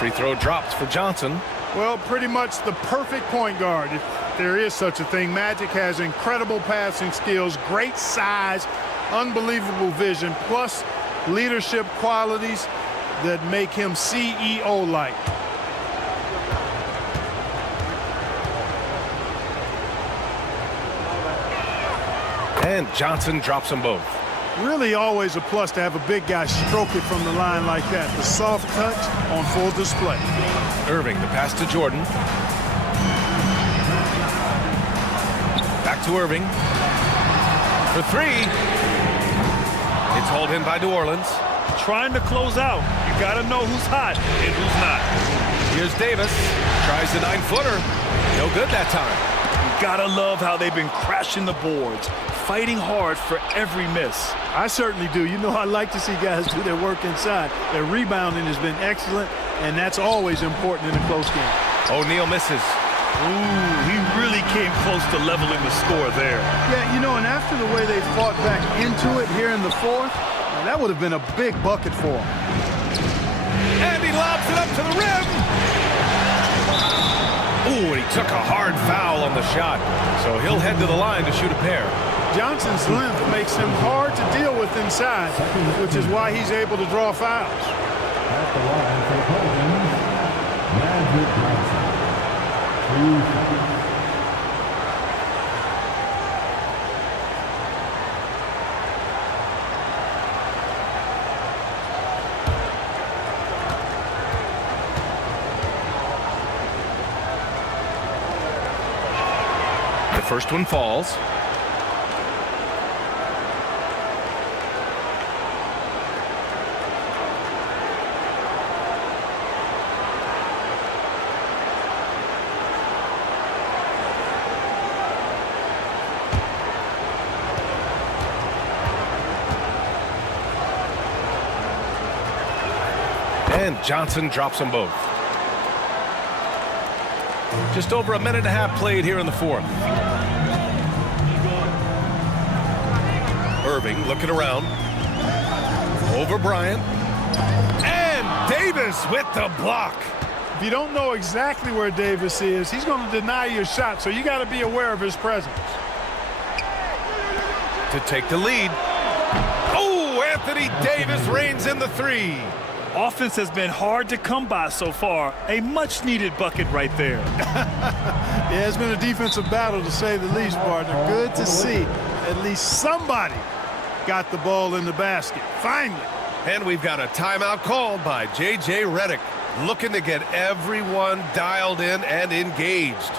Free throw dropped for Johnson. Well, pretty much the perfect point guard, if there is such a thing. Magic has incredible passing skills, great size, unbelievable vision, plus leadership qualities that make him CEO-like. And Johnson drops them both. Really always a plus to have a big guy stroke it from the line like that. The soft touch on full display. Irving, the pass to Jordan. Back to Irving. For 3. It's hauled in by New Orleans. Trying to close out. You got to know who's hot and who's not. Here's Davis. Tries the 9-footer. No good that time. You got to love how they've been crashing the boards, fighting hard for every miss. I certainly do. You know, I like to see guys do their work inside. Their rebounding has been excellent, and that's always important in a close game. O'Neal misses. Ooh, he really came close to leveling the score there. Yeah, you know, and after the way they fought back into it here in the 4th, that would have been a big bucket for him. And he lobs it up to the rim. Ooh, and he took a hard foul on the shot. So he'll head to the line to shoot a pair. Johnson's length makes him hard to deal with inside, which is why he's able to draw fouls. At the line for the Pelicans, Magic Johnson. 2 shots. The first one falls. And Johnson drops them both. Just over a minute and a half played here in the 4th. Irving looking around. Over Bryant. And Davis with the block. you don't know exactly where Davis is, he's going to deny your shot, so you got to be aware of his presence. To take the lead. Oh, Anthony Davis reigns in the three. Offense has been hard to come by so far. A much-needed bucket right there. Yeah, it's been a defensive battle, to say the least, partner. Good to see at least somebody got the ball in the basket. Finally. And we've got a timeout called by J.J. Redick, looking to get everyone dialed in and engaged.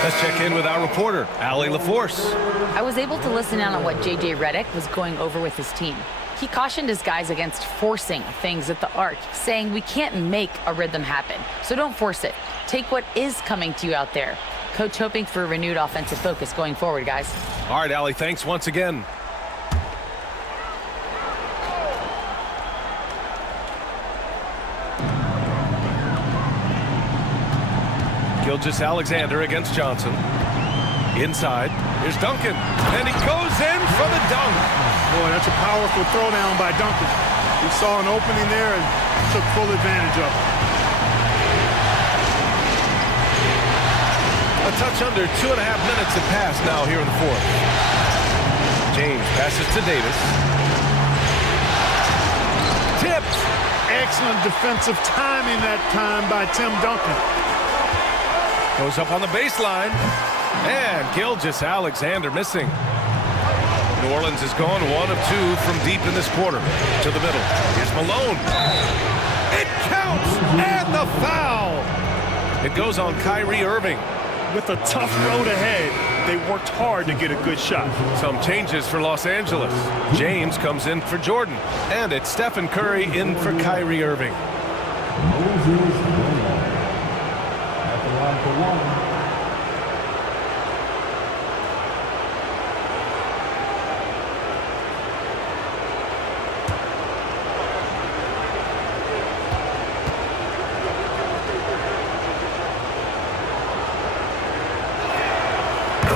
Let's check in with our reporter, Allie LaForce. I was able to listen in on what J.J. Redick was going over with his team. He cautioned his guys against forcing things at the arc, saying we can't make a rhythm happen, so don't force it. Take what is coming to you out there. Coach hoping for a renewed offensive focus going forward, guys. All right, Allie, thanks once again. Gilgeous-Alexander against Johnson. Inside, here's Duncan, and he goes in for the dunk. Boy, that's a powerful throwdown by Duncan. He saw an opening there and took full advantage of it. A touch under 2.5 minutes have passed now here in the fourth. James passes to Davis. Tipped. Excellent defensive timing that time by Tim Duncan. Goes up on the baseline. And Gilgeous-Alexander missing. New Orleans is going 1 of 2 from deep in this quarter. To the middle. Here's Malone. It counts! And the foul! It goes on Kyrie Irving. With a tough road ahead, they worked hard to get a good shot. Some changes for Los Angeles. James comes in for Jordan. And it's Stephen Curry in for Kyrie Irving. At the line for one.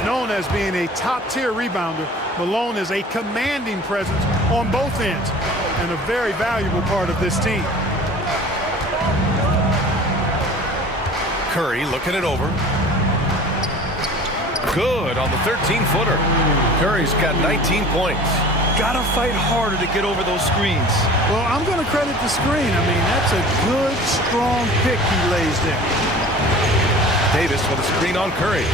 Known as being a top-tier rebounder, Malone is a commanding presence on both ends and a very valuable part of this team. Curry looking it over. Good on the 13-footer. Curry's got 19 points. Gotta fight harder to get over those screens. Well, I'm going to credit the screen. I mean, that's a good, strong pick he lays there. Davis with a screen on Curry.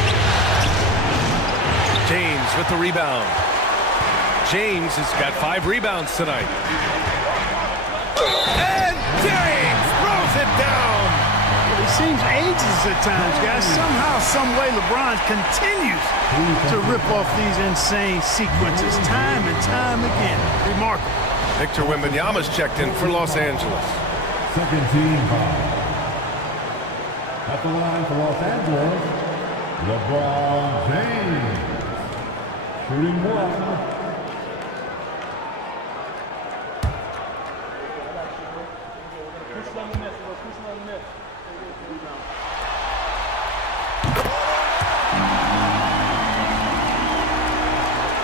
James with the rebound. James has got 5 rebounds tonight. And James throws it down. He seems ageless at times, guys. Somehow, some way, LeBron continues to rip off these insane sequences time and time again. Remarkable. Victor Wembanyama's checked in for Los Angeles. Second team foul. At the line for Los Angeles, LeBron James. Shooting one.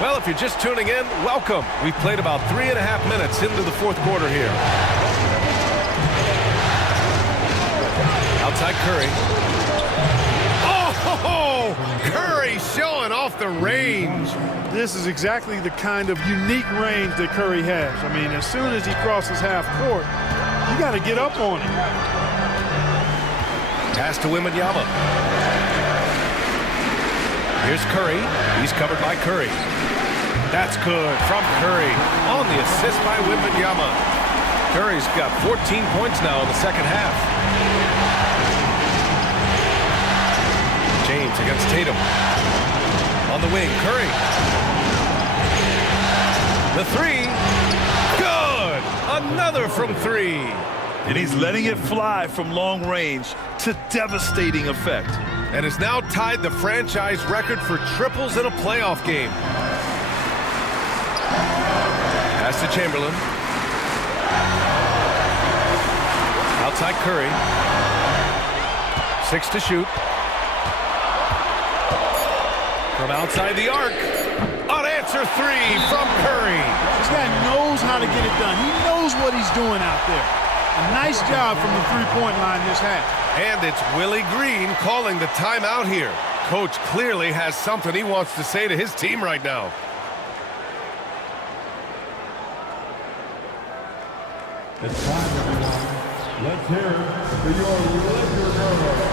Well, if you're just tuning in, welcome. We've played about 3.5 minutes into the fourth quarter here. Outside Curry. Oh, Curry showing off the range. This is exactly the kind of unique range that Curry has. I mean, as soon as he crosses half court, you got to get up on him. Pass to Wembanyama. Here's Curry. He's covered by Curry. That's good from Curry on the assist by Wembanyama. Curry's got 14 points now in the second half. James against Tatum. On the wing, Curry. The three. Good! Another from three. And he's letting it fly from long range to devastating effect. And has now tied the franchise record for triples in a playoff game. Pass to Chamberlain. Outside Curry. 6 to shoot. From outside the arc. Unanswered three from Curry. This guy knows how to get it done. He knows what he's doing out there. A nice job from the three-point line this half. And it's Willie Green calling the timeout here. Coach clearly has something he wants to say to his team right now. It's time, everyone. Let's hear it for your Laker girls.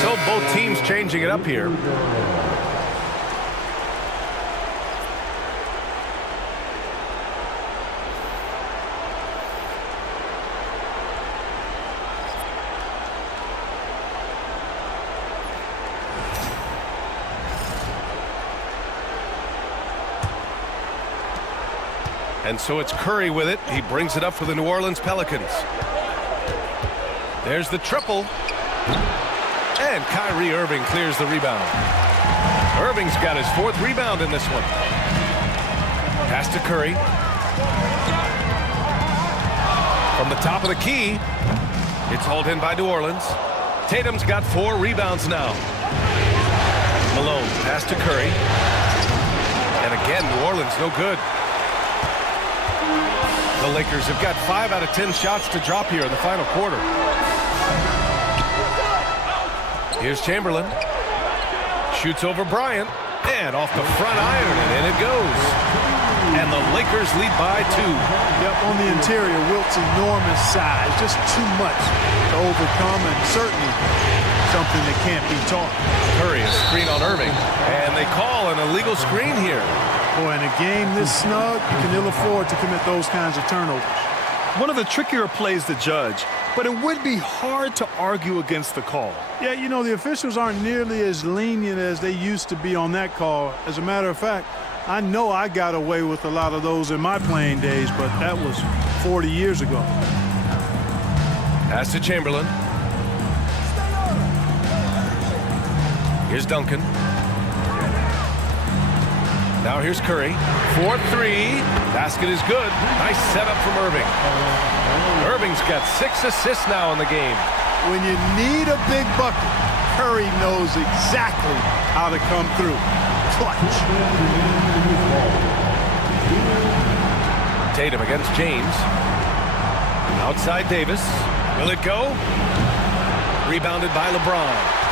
So both teams changing it up here. And so it's Curry with it. He brings it up for the New Orleans Pelicans. There's the triple. And Kyrie Irving clears the rebound. Irving's got his 4th rebound in this one. Pass to Curry. From the top of the key. It's hauled in by New Orleans. Tatum's got 4 rebounds now. Malone, pass to Curry. And again, New Orleans no good. The Lakers have got 5 out of 10 shots to drop here in the final quarter. Here's Chamberlain. Shoots over Bryant. And off the front iron, and in it goes. And the Lakers lead by 2. Yep, on the interior, Wilt's enormous size. Just too much to overcome, and certainly something that can't be taught. Curry, a screen on Irving. And they call an illegal screen here. Boy, in a game this snug, you can ill afford to commit those kinds of turnovers. One of the trickier plays to judge, but it would be hard to argue against the call. Yeah, you know, the officials aren't nearly as lenient as they used to be on that call. As a matter of fact, I know I got away with a lot of those in my playing days, but that was 40 years ago. Pass to Chamberlain. Here's Duncan. Now here's Curry. 4-3. Basket is good. Nice setup from Irving. Irving's got 6 assists now in the game. When you need a big bucket, Curry knows exactly how to come through. Clutch. Tatum against James. Outside Davis. Will it go? Rebounded by LeBron.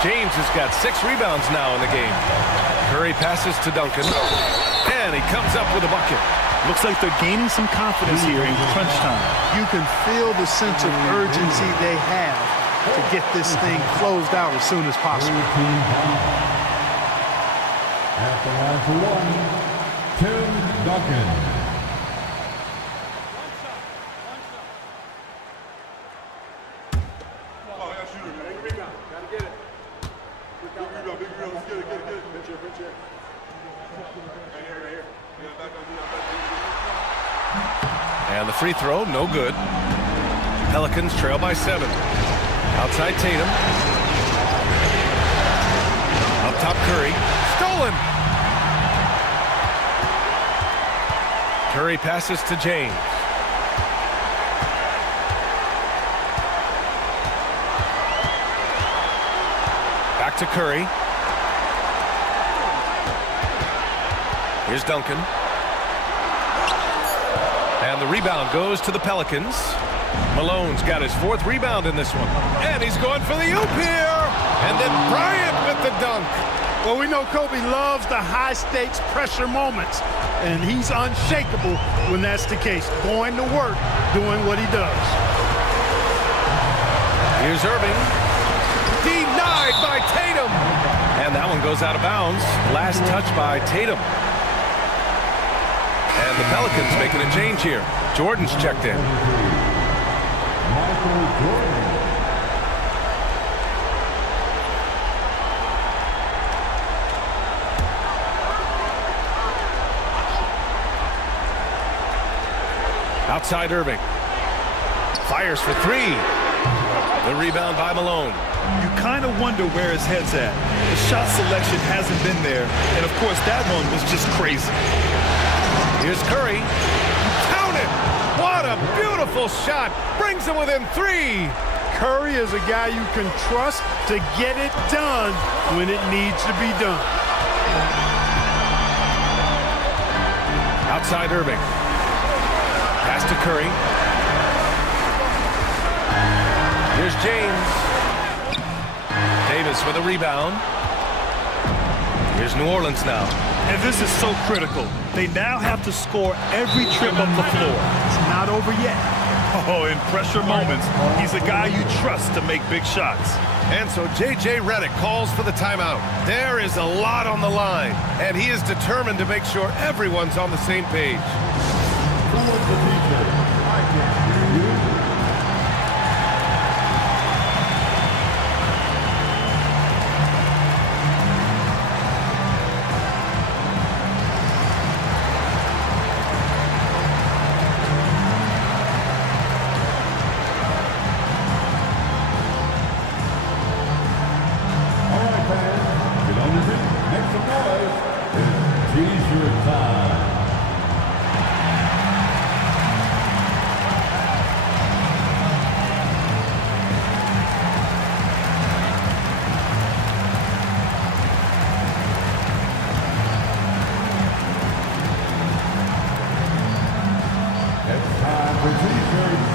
James has got 6 rebounds now in the game. Curry passes to Duncan, and he comes up with a bucket. Looks like they're gaining some confidence here in crunch time. You can feel the sense of urgency they have to get this thing closed out as soon as possible. At the line for one, Tim Duncan. And the free throw, no good. Pelicans trail by 7. Outside Tatum. Up top Curry. Stolen! Curry passes to James. Back to Curry. Here's Duncan. And the rebound goes to the Pelicans. Malone's got his 4th rebound in this one. And he's going for the oop here. And then Bryant with the dunk. Well, we know Kobe loves the high-stakes pressure moments, and he's unshakable when that's the case. Going to work, doing what he does. Here's Irving. Denied by Tatum. And that one goes out of bounds. Last touch by Tatum. And the Pelicans making a change here. Jordan's checked in. Michael Jordan. Outside Irving. Fires for 3. The rebound by Malone. You kind of wonder where his head's at. The shot selection hasn't been there. And, of course, that one was just crazy. Here's Curry. Count it! What a beautiful shot. Brings him within 3. Curry is a guy you can trust to get it done when it needs to be done. Outside Irving. Pass to Curry. Here's James. Davis with a rebound. Here's New Orleans now. And this is so critical. They now have to score every trip up the floor. It's not over yet. Oh, in pressure moments, he's a guy you trust to make big shots. And so J.J. Redick calls for the timeout. There is a lot on the line, and he is determined to make sure everyone's on the same page. T-shirt time. It's time for T-shirts.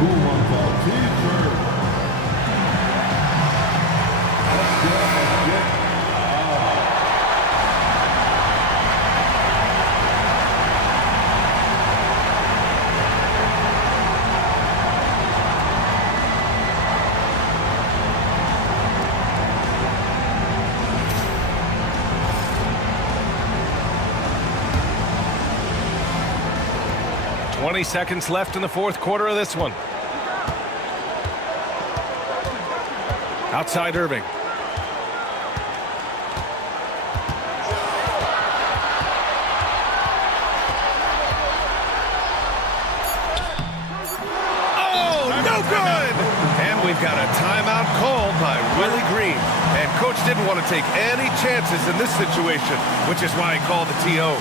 Who wants a T-shirt? Let's get. "20 seconds left in the 4th quarter of this one. Outside Irving. Oh, no good! And we've got a timeout called by Willie Green. And coach didn't want to take any chances in this situation, which is why he called the TO.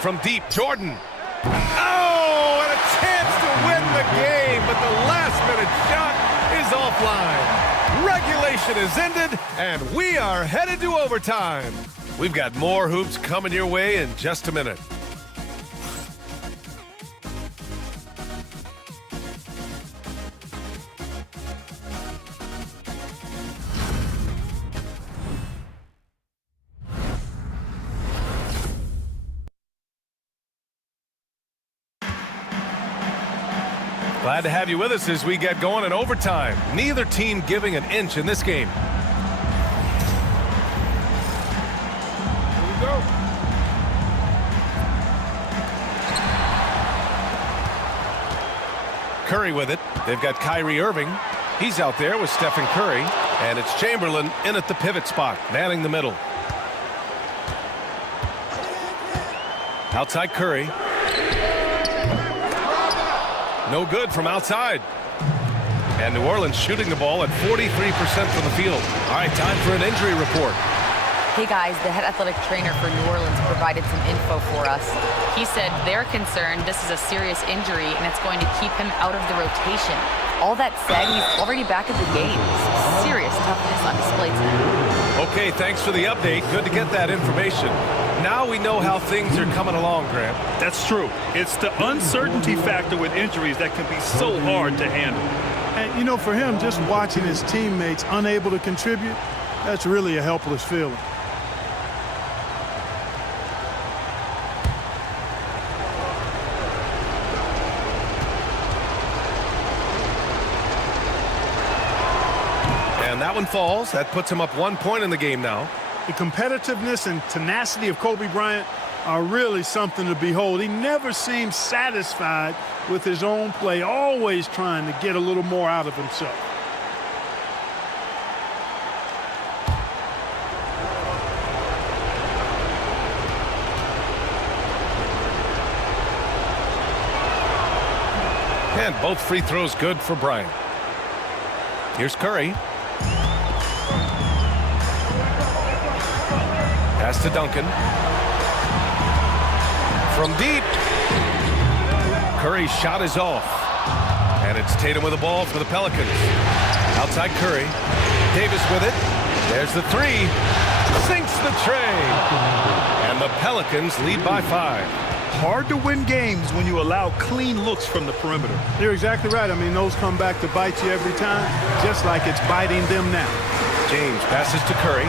From deep, Jordan. Oh, and a chance to win the game, but the last-minute shot is offline. Regulation is ended, and we are headed to overtime. We've got more hoops coming your way in just a minute. Glad to have you with us as we get going in overtime. Neither team giving an inch in this game. Here we go. Curry with it. They've got Kyrie Irving. He's out there with Stephen Curry. And it's Chamberlain in at the pivot spot, manning the middle. Outside Curry. No good from outside. And New Orleans shooting the ball at 43% from the field. All right, time for an injury report. Hey guys, the head athletic trainer for New Orleans provided some info for us. He said they're concerned this is a serious injury and it's going to keep him out of the rotation. All that said, he's already back at the game. Some serious toughness on display tonight. Okay, thanks for the update. Good to get that information. Now we know how things are coming along, Grant. That's true. It's the uncertainty factor with injuries that can be so hard to handle. And, you know, for him, just watching his teammates unable to contribute, that's really a helpless feeling. And that one falls. That puts him up 1 point in the game now. The competitiveness and tenacity of Kobe Bryant are really something to behold. He never seems satisfied with his own play, always trying to get a little more out of himself. And both free throws good for Bryant. Here's Curry. Pass to Duncan. From deep. Curry's shot is off. And it's Tatum with the ball for the Pelicans. Outside Curry. Davis with it. There's the three. Sinks the tray. And the Pelicans lead by 5. Hard to win games when you allow clean looks from the perimeter. You're exactly right. I mean, those come back to bite you every time, just like it's biting them now. James passes to Curry.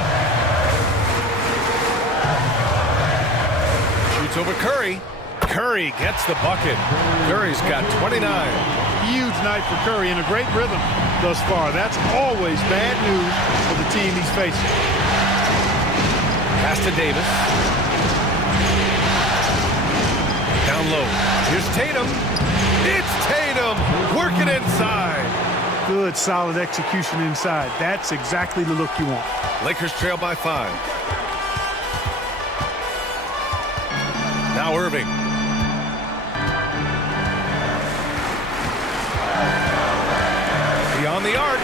Shoots over Curry. Curry gets the bucket. Curry's got 29. Huge night for Curry and a great rhythm thus far. That's always bad news for the team he's facing. Pass to Davis. Down low. Here's Tatum. It's Tatum working inside. Good, solid execution inside. That's exactly the look you want. Lakers trail by 5. Now Irving. Beyond the arc.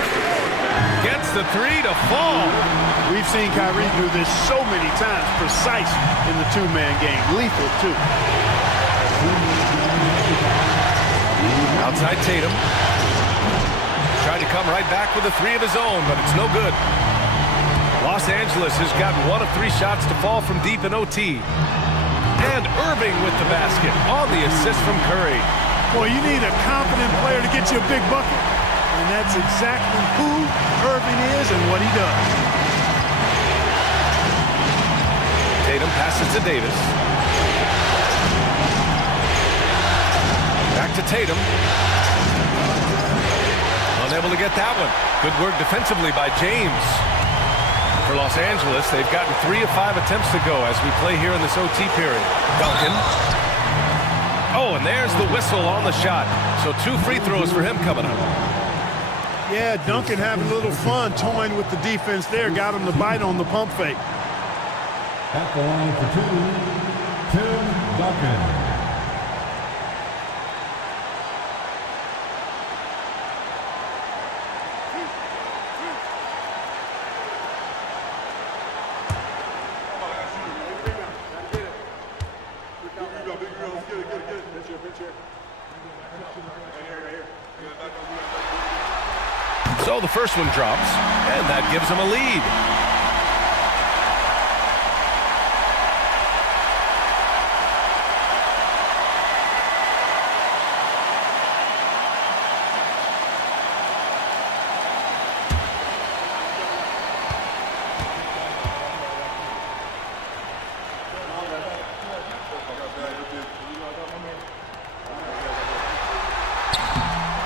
Gets Gets the three to fall. We've seen Kyrie do this so many times, precise in the two-man game. Lethal, too. Outside Tatum. Tried to come right back with a three of his own, but it's no good. Los Angeles has gotten 1 of 3 shots to fall from deep in OT. And Irving with the basket on the assist from Curry. Boy, you need a confident player to get you a big bucket. And that's exactly who Irving is and what he does. Tatum passes to Davis. Back to Tatum. Unable to get that one. Good work defensively by James. For Los Angeles, they've gotten 3 of 5 attempts to go as we play here in this OT period. Duncan. Oh, and there's the whistle on the shot. So 2 free throws for him coming up. Yeah, Duncan having a little fun toying with the defense there. Got him to bite on the pump fake. At the line for 2, Tim Duncan. So the first one drops, and that gives them a lead.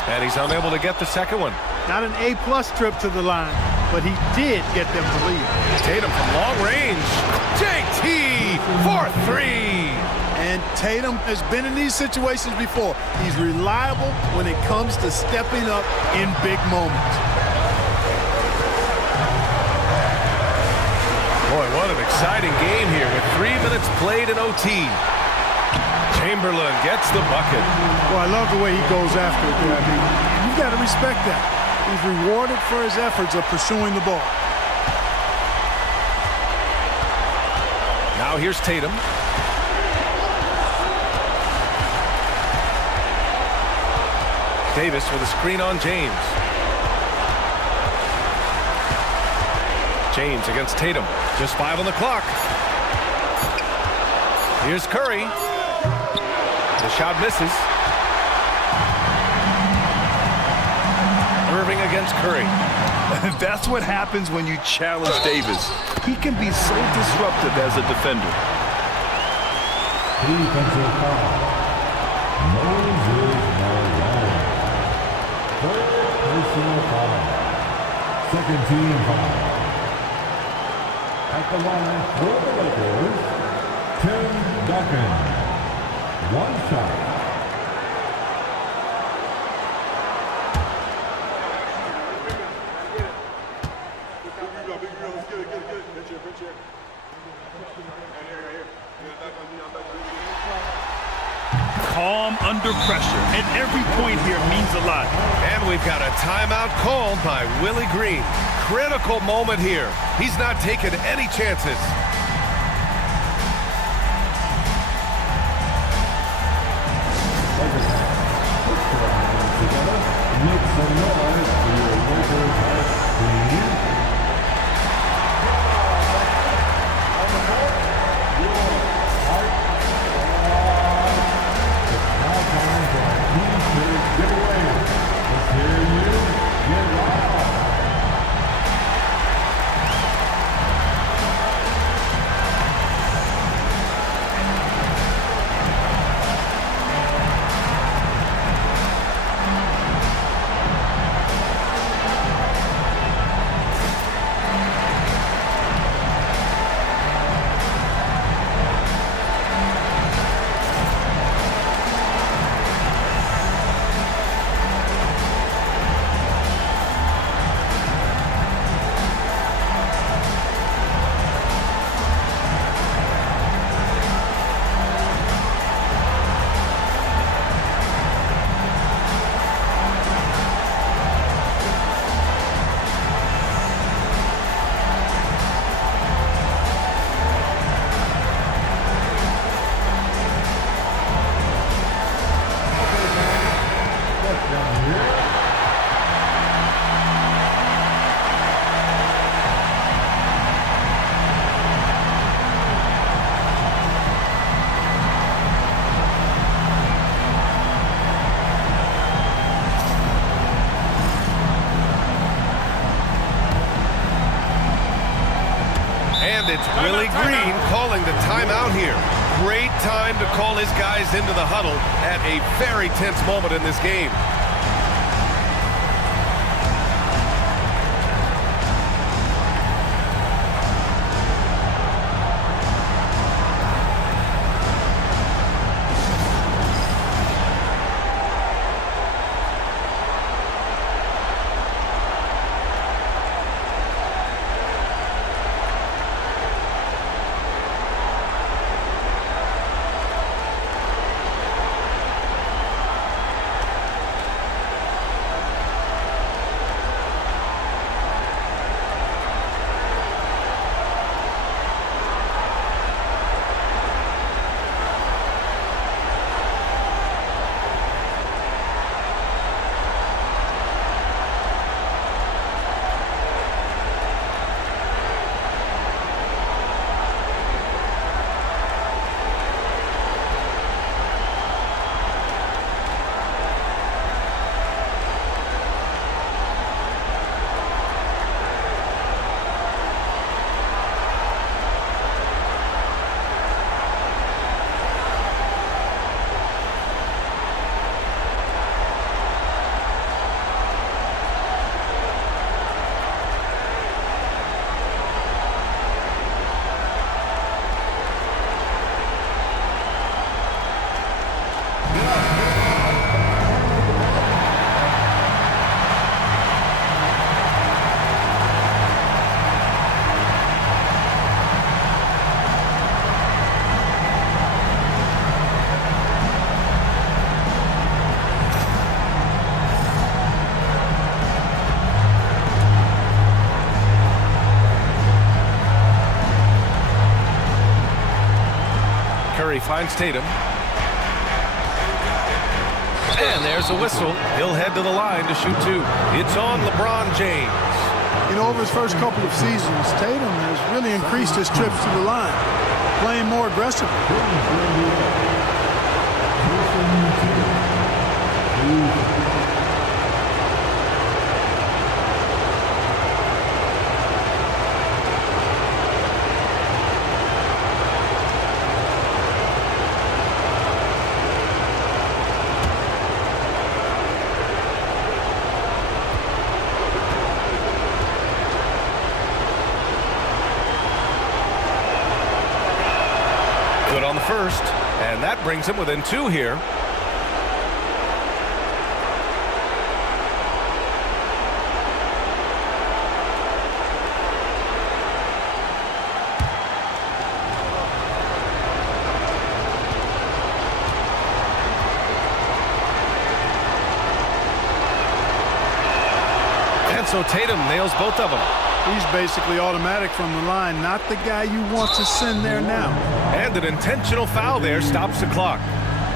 And he's unable to get the second one. Not an A-plus trip to the line, but he did get them to lead. Tatum from long range. JT for 3. And Tatum has been in these situations before. He's reliable when it comes to stepping up in big moments. Boy, what an exciting game here with 3 minutes played in OT. Chamberlain gets the bucket. Well, I love the way he goes after it there. I mean, you've got to respect that. He's rewarded for his efforts of pursuing the ball. Now here's Tatum. Davis with a screen on James. James against Tatum. Just 5 on the clock. Here's Curry. The shot misses. Irving against Curry. That's what happens when you challenge Davis. He can be so disruptive as a defender. Defensive foul. Moses Malone. Third personal foul. Second team foul. At the line for the Lakers, Tim Duncan. 1 shot. Calm under pressure, and every point here means a lot. And we've got a timeout called by Willie Green. Critical moment here. He's not taking any chances. Make some noise for your Lakers ice cream. On the board, your heart. It's now time for our T-shirt giveaway. Let's hear you get loud. And it's Willie Green calling the timeout here. Great time to call his guys into the huddle at a very tense moment in this game. Curry finds Tatum. And there's a whistle. He'll head to the line to shoot two. It's on LeBron James. You know, over his first couple of seasons, Tatum has really increased his trips to the line, playing more aggressively. Good on the first, and that brings him within two here. And so Tatum nails both of them. He's basically automatic from the line, not the guy you want to send there now. And an intentional foul there stops the clock.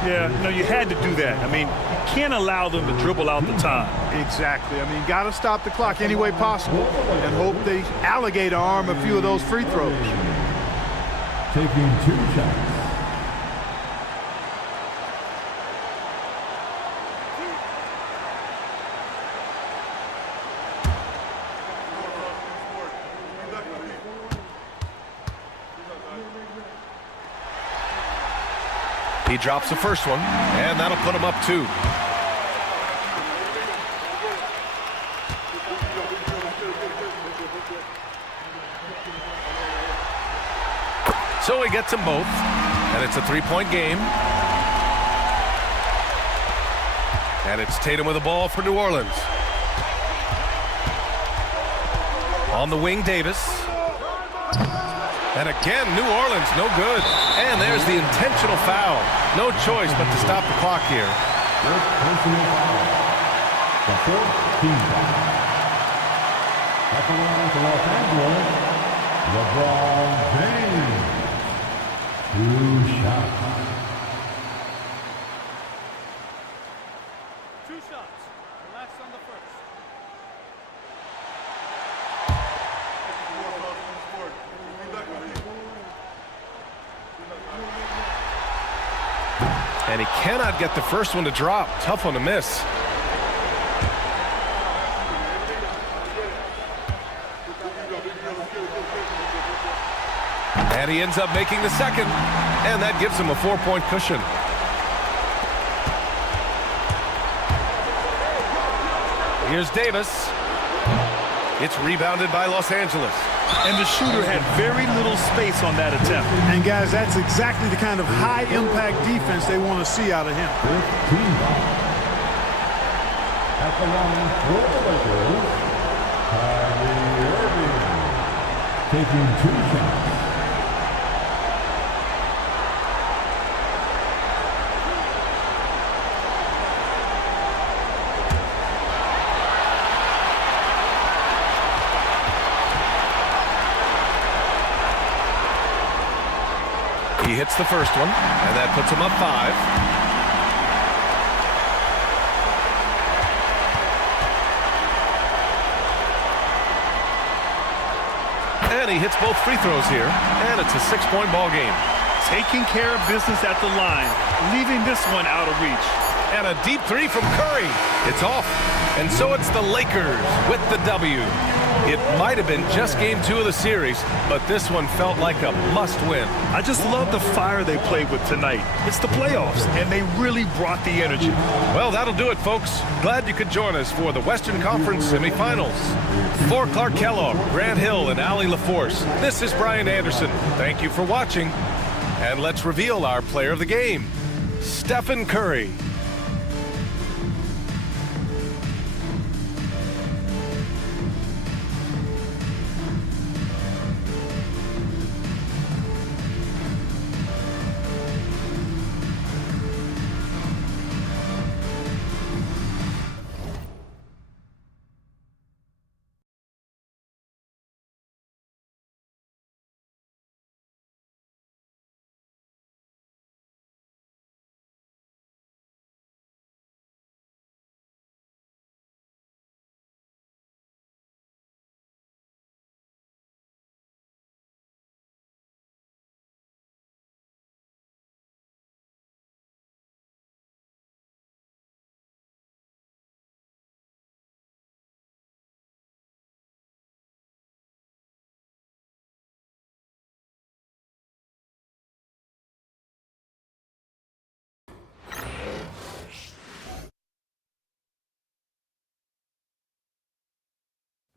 Yeah, no, you had to do that. I mean, you can't allow them to dribble out the time. Exactly. I mean, got to stop the clock any way possible and hope they alligator arm a few of those free throws. Taking 2 shots. He drops the first one, and that'll put him up 2. So he gets them both, and it's a 3-point game. And it's Tatum with the ball for New Orleans. On the wing, Davis. And again, New Orleans, no good. And there's the intentional foul. No choice but to stop the clock here. Personal foul. The 4th team foul. At the line for Los Angeles, LeBron James. 2 shots. 2 shots. The last on the first. And he cannot get the first one to drop. Tough one to miss. And he ends up making the second. And that gives him a 4-point cushion. Here's Davis. It's rebounded by Los Angeles. And the shooter had very little space on that attempt. And guys, that's exactly the kind of high-impact defense they want to see out of him. At the line for the Lakers, Kyrie Irving taking 2 shots. He hits the first one, and that puts him up 5. And he hits both free throws here, and it's a 6-point ball game. Taking care of business at the line, leaving this one out of reach. And a deep 3 from Curry. It's off. And so it's the Lakers with the W. It might have been just game 2 of the series, but this one felt like a must-win. I just love the fire they played with tonight. It's the playoffs, and they really brought the energy. Well, that'll do it, folks. Glad you could join us for the Western Conference semifinals. For Clark Kellogg, Grant Hill, and Allie LaForce, this is Brian Anderson. Thank you for watching. And let's reveal our player of the game, Stephen Curry.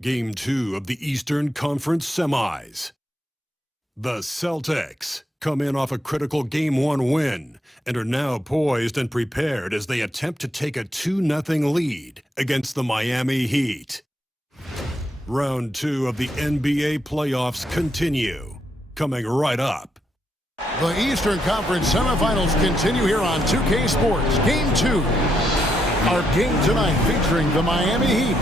Game 2 of the Eastern Conference Semis. The Celtics come in off a critical Game 1 win and are now poised and prepared as they attempt to take a 2-0 lead against the Miami Heat. Round 2 of the NBA playoffs continue, coming right up. The Eastern Conference semifinals continue here on 2K Sports. Game 2. Our game tonight featuring the Miami Heat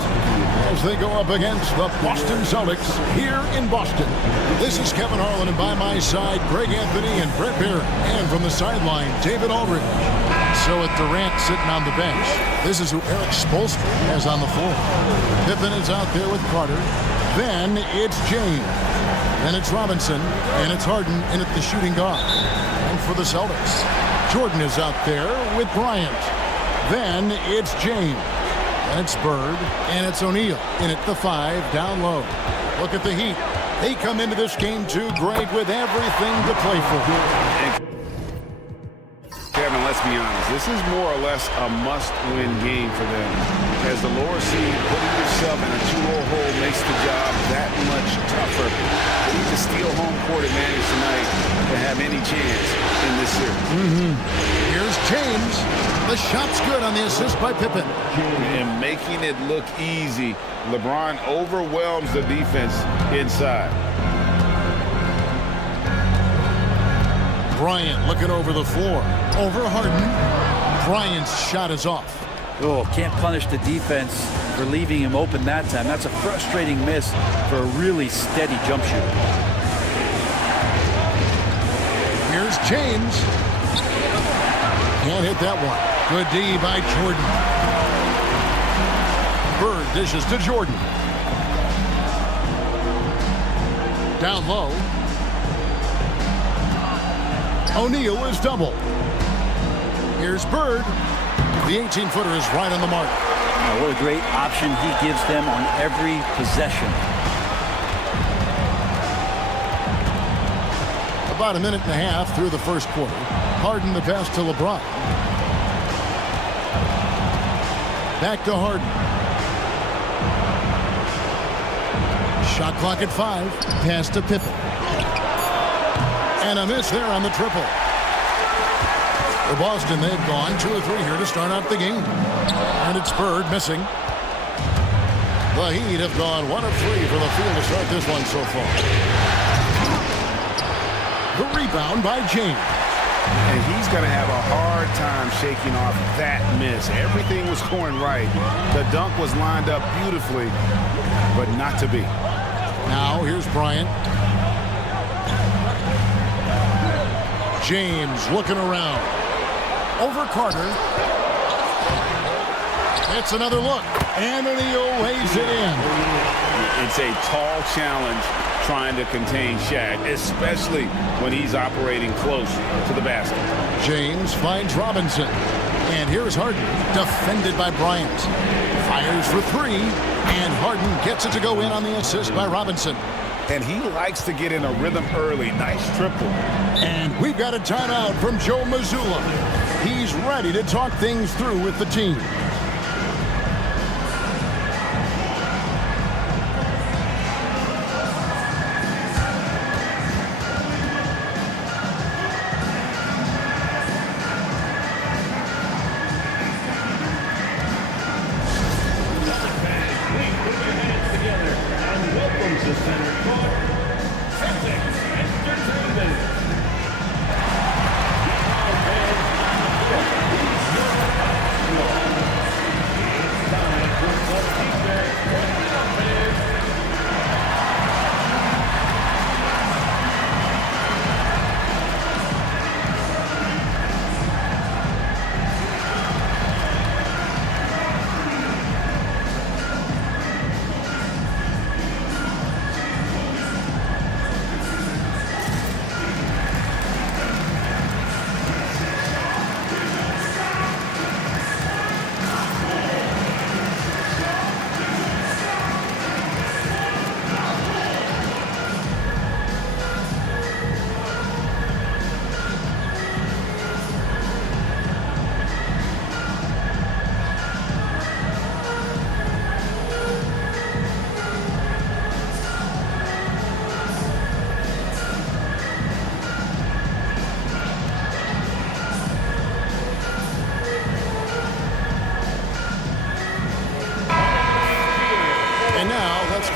as they go up against the Boston Celtics here in Boston. This is Kevin Harlan, and by my side, Greg Anthony and Brett Barrett. And from the sideline, David Aldridge. So with Durant sitting on the bench, this is who Eric Spoelstra has on the floor. Pippen is out there with Carter. Then it's James. Then it's Robinson. And it's Harden in at the shooting guard. And for the Celtics, Jordan is out there with Bryant. Then it's James, and it's Bird, and it's O'Neal in at the 5 down low. Look at the Heat. They come into this game too, Greg, with everything to play for. Kevin, let's be honest. This is more or less a must-win game for them. As the lower seed, putting yourself in a 2-0 hole makes the job that much tougher. They need to steal home court advantage tonight to have any chance in this series. Here's James. The shot's good on the assist by Pippen. And making it look easy, LeBron overwhelms the defense inside. Bryant looking over the floor. Over Harden. Bryant's shot is off. Oh, can't punish the defense for leaving him open that time. That's a frustrating miss for a really steady jump shooter. Here's James. Can't hit that one. Good D by Jordan. Bird dishes to Jordan. Down low. O'Neal is double. Here's Bird. The 18-footer is right on the mark. Oh, what a great option he gives them on every possession. About a minute and a half through the first quarter. Harden the pass to LeBron. Back to Harden. Shot clock at 5. Pass to Pippen. And a miss there on the triple. For Boston, they've gone 2 of 3 here to start out the game. And it's Bird missing. The Heat have gone 1 of 3 from the field to start this one so far. The rebound by James. And he's going to have a hard time shaking off that miss. Everything was going right. The dunk was lined up beautifully, but not to be. Now here's Bryant. James looking around. Over Carter. It's another look. And O'Neal lays it in. It's a tall challenge trying to contain Shaq, especially when he's operating close to the basket. James finds Robinson. And here's Harden, defended by Bryant. Fires for 3, and Harden gets it to go in on the assist by Robinson. And he likes to get in a rhythm early. Nice triple. And we've got a timeout from Joe Mazzulla. He's ready to talk things through with the team.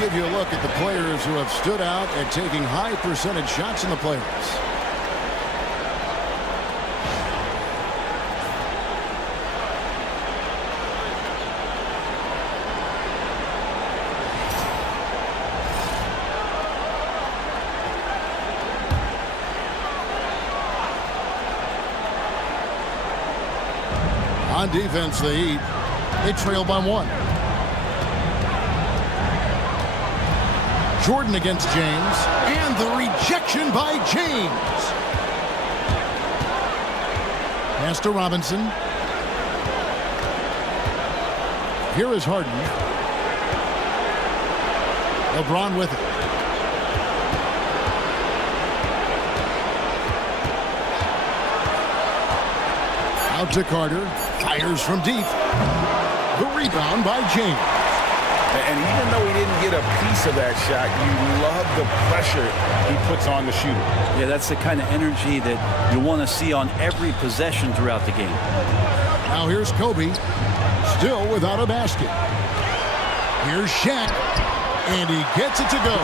Give you a look at the players who have stood out at taking high percentage shots in the playoffs. On defense, the Heat, they trail by 1. Jordan against James, and the rejection by James. Pass to Robinson. Here is Harden. LeBron with it. Out to Carter. Fires from deep. The rebound by James. And even though he didn't get a piece of that shot, you love the pressure he puts on the shooter. Yeah, that's the kind of energy that you want to see on every possession throughout the game. Now here's Kobe, still without a basket. Here's Shaq, and he gets it to go.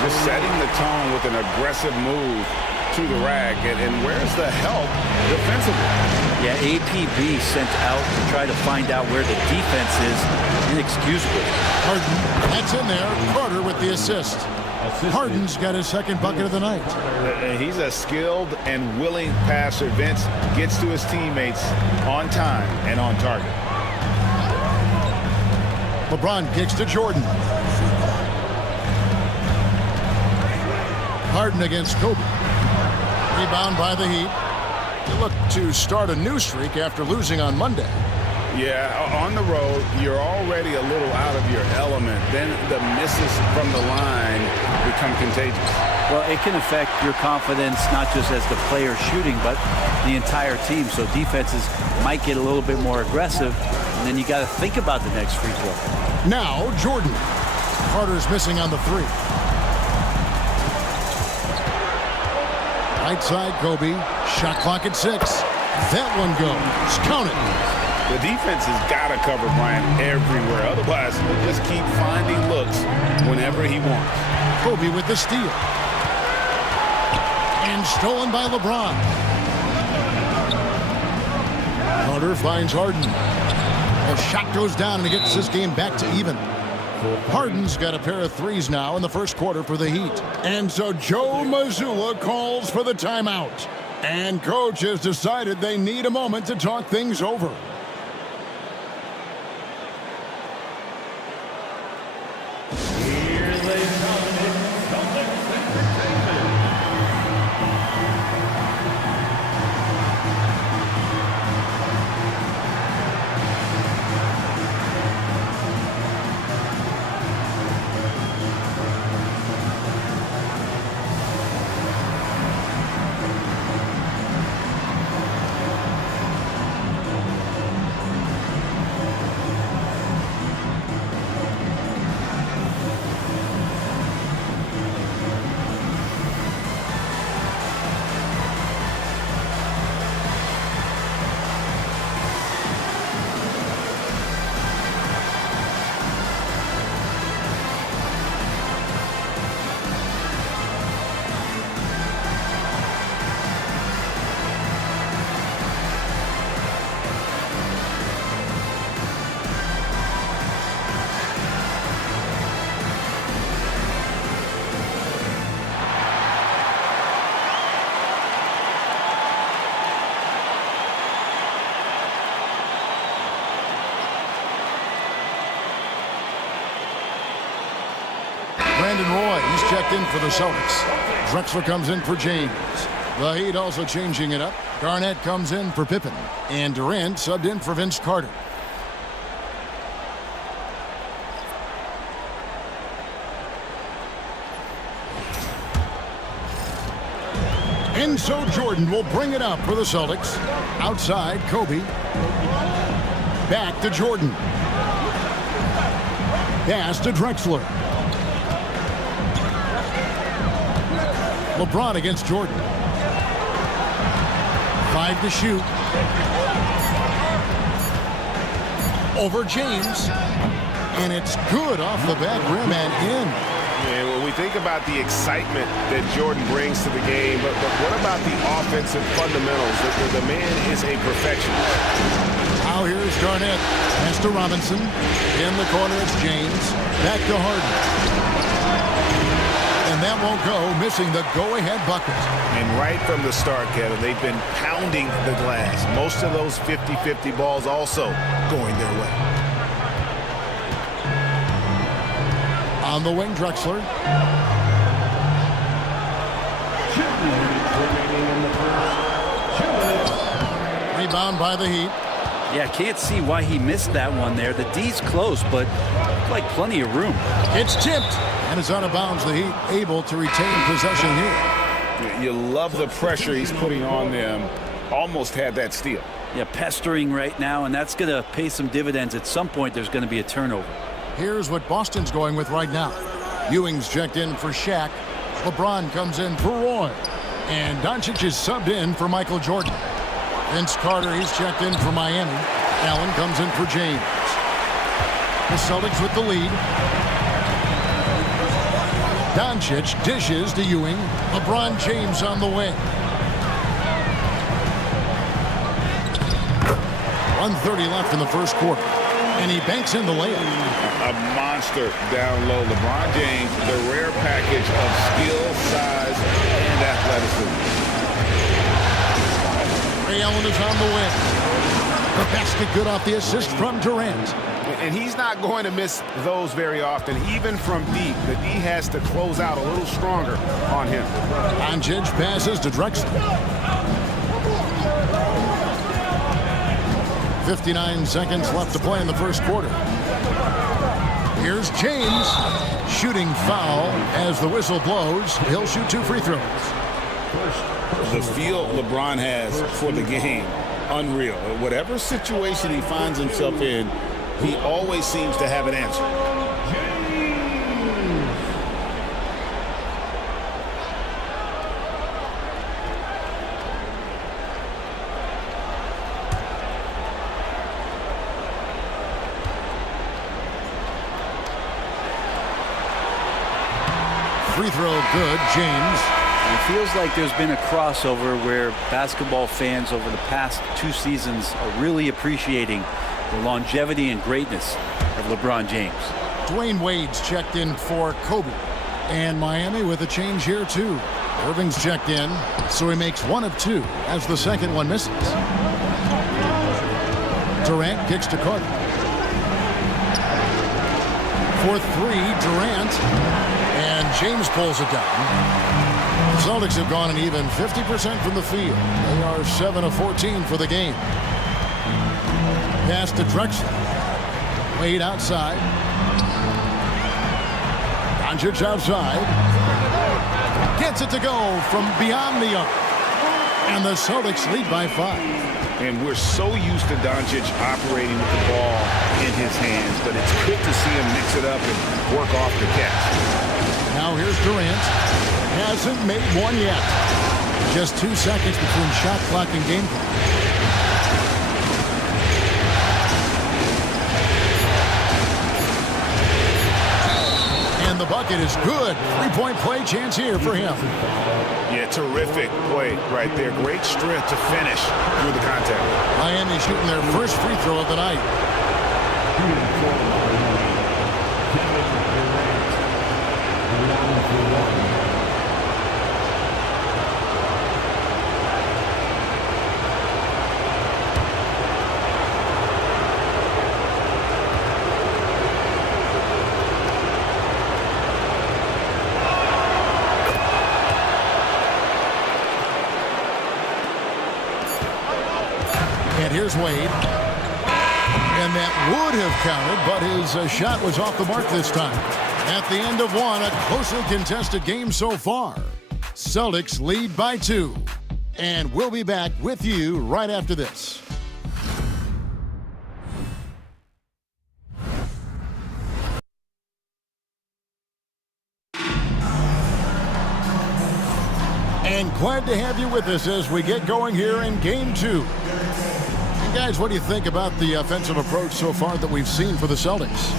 Just setting the tone with an aggressive move to the rack. And where's the help defensively? Yeah, APB sent out to try to find out where the defense is. Inexcusable. Harden, that's in there. Carter with the assist. Harden's got his second bucket of the night. He's a skilled and willing passer. Vince gets to his teammates on time and on target. LeBron kicks to Jordan. Harden against Kobe. Rebound by the Heat. They look to start a new streak after losing on Monday. Yeah, on the road, you're already a little out of your element. Then the misses from the line become contagious. Well, it can affect your confidence, not just as the player shooting, but the entire team. So defenses might get a little bit more aggressive, and then you got to think about the next free throw. Now, Jordan. Carter's missing on the three. Right side, Kobe. Shot clock at 6. That one goes. Count it. The defense has got to cover Bryant everywhere. Otherwise, he'll just keep finding looks whenever he wants. Kobe with the steal. And stolen by LeBron. Carter finds Harden. The shot goes down and it gets this game back to even. Harden's got a pair of threes now in the first quarter for the Heat. And so Joe Mazzulla calls for the timeout. And coach has decided they need a moment to talk things over. Brandon Roy, he's checked in for the Celtics. Drexler comes in for James. The Heat also changing it up. Garnett comes in for Pippen. And Durant subbed in for Vince Carter. And so Jordan will bring it up for the Celtics. Outside, Kobe. Back to Jordan. Pass to Drexler. LeBron against Jordan. 5 to shoot. Over James. And it's good off the back rim and in. And when we think about the excitement that Jordan brings to the game, but what about the offensive fundamentals? The man is a perfectionist. Now here's Garnett. Pass to Robinson. In the corner, it's James. Back to Harden. And that won't go, missing the go-ahead bucket. And right from the start, Kevin, they've been pounding the glass. Most of those 50-50 balls also going their way. On the wing, Drexler. Rebound by the Heat. Yeah, can't see why he missed that one there. The D's close, but like plenty of room. It's tipped, and it's out of bounds. The Heat able to retain possession here. You love the pressure he's putting on them. Almost had that steal. Yeah, pestering right now, and that's going to pay some dividends. At some point, there's going to be a turnover. Here's what Boston's going with right now. Ewing's checked in for Shaq. LeBron comes in for Roy. And Doncic is subbed in for Michael Jordan. Vince Carter, he's checked in for Miami. Allen comes in for James. The Celtics with the lead. Doncic dishes to Ewing. LeBron James on the wing. 1:30 left in the first quarter. And he banks in the layup. A monster down low. LeBron James, the rare package of skill, size, and athleticism. Ray Allen is on the wing. The basket good off the assist from Durant. And he's not going to miss those very often, even from deep. The D has to close out a little stronger on him. Doncic passes to Drexler. 59 seconds left to play in the first quarter. Here's James. Shooting foul as the whistle blows. He'll shoot 2 free throws. The feel LeBron has for the game, unreal. Whatever situation he finds himself in, he always seems to have an answer. Free throw good, James. It feels like there's been a crossover where basketball fans over the past 2 seasons are really appreciating the longevity and greatness of LeBron James. Dwayne Wade's checked in for Kobe. And Miami with a change here, too. Irving's checked in, so he makes 1 of 2 as the second one misses. Durant kicks to Carter. For 3, Durant. And James pulls it down. The Celtics have gone an even 50% from the field. They are 7 of 14 for the game. Pass to Drexler. Wade outside. Doncic outside. Gets it to go from beyond the arc. And the Celtics lead by 5. And we're so used to Doncic operating with the ball in his hands, but it's good to see him mix it up and work off the catch. Now here's Durant. Hasn't made one yet. Just 2 seconds between shot clock and game clock. And the bucket is good. 3-point play chance here for him. Yeah, terrific play right there. Great strength to finish through the contact. Miami shooting their first free throw of the night. And here's Wade. And that would have counted, but his shot was off the mark this time. At the end of 1, a closely contested game so far. Celtics lead by 2. And we'll be back with you right after this. And glad to have you with us as we get going here in Game 2. And guys, what do you think about the offensive approach so far that we've seen for the Celtics?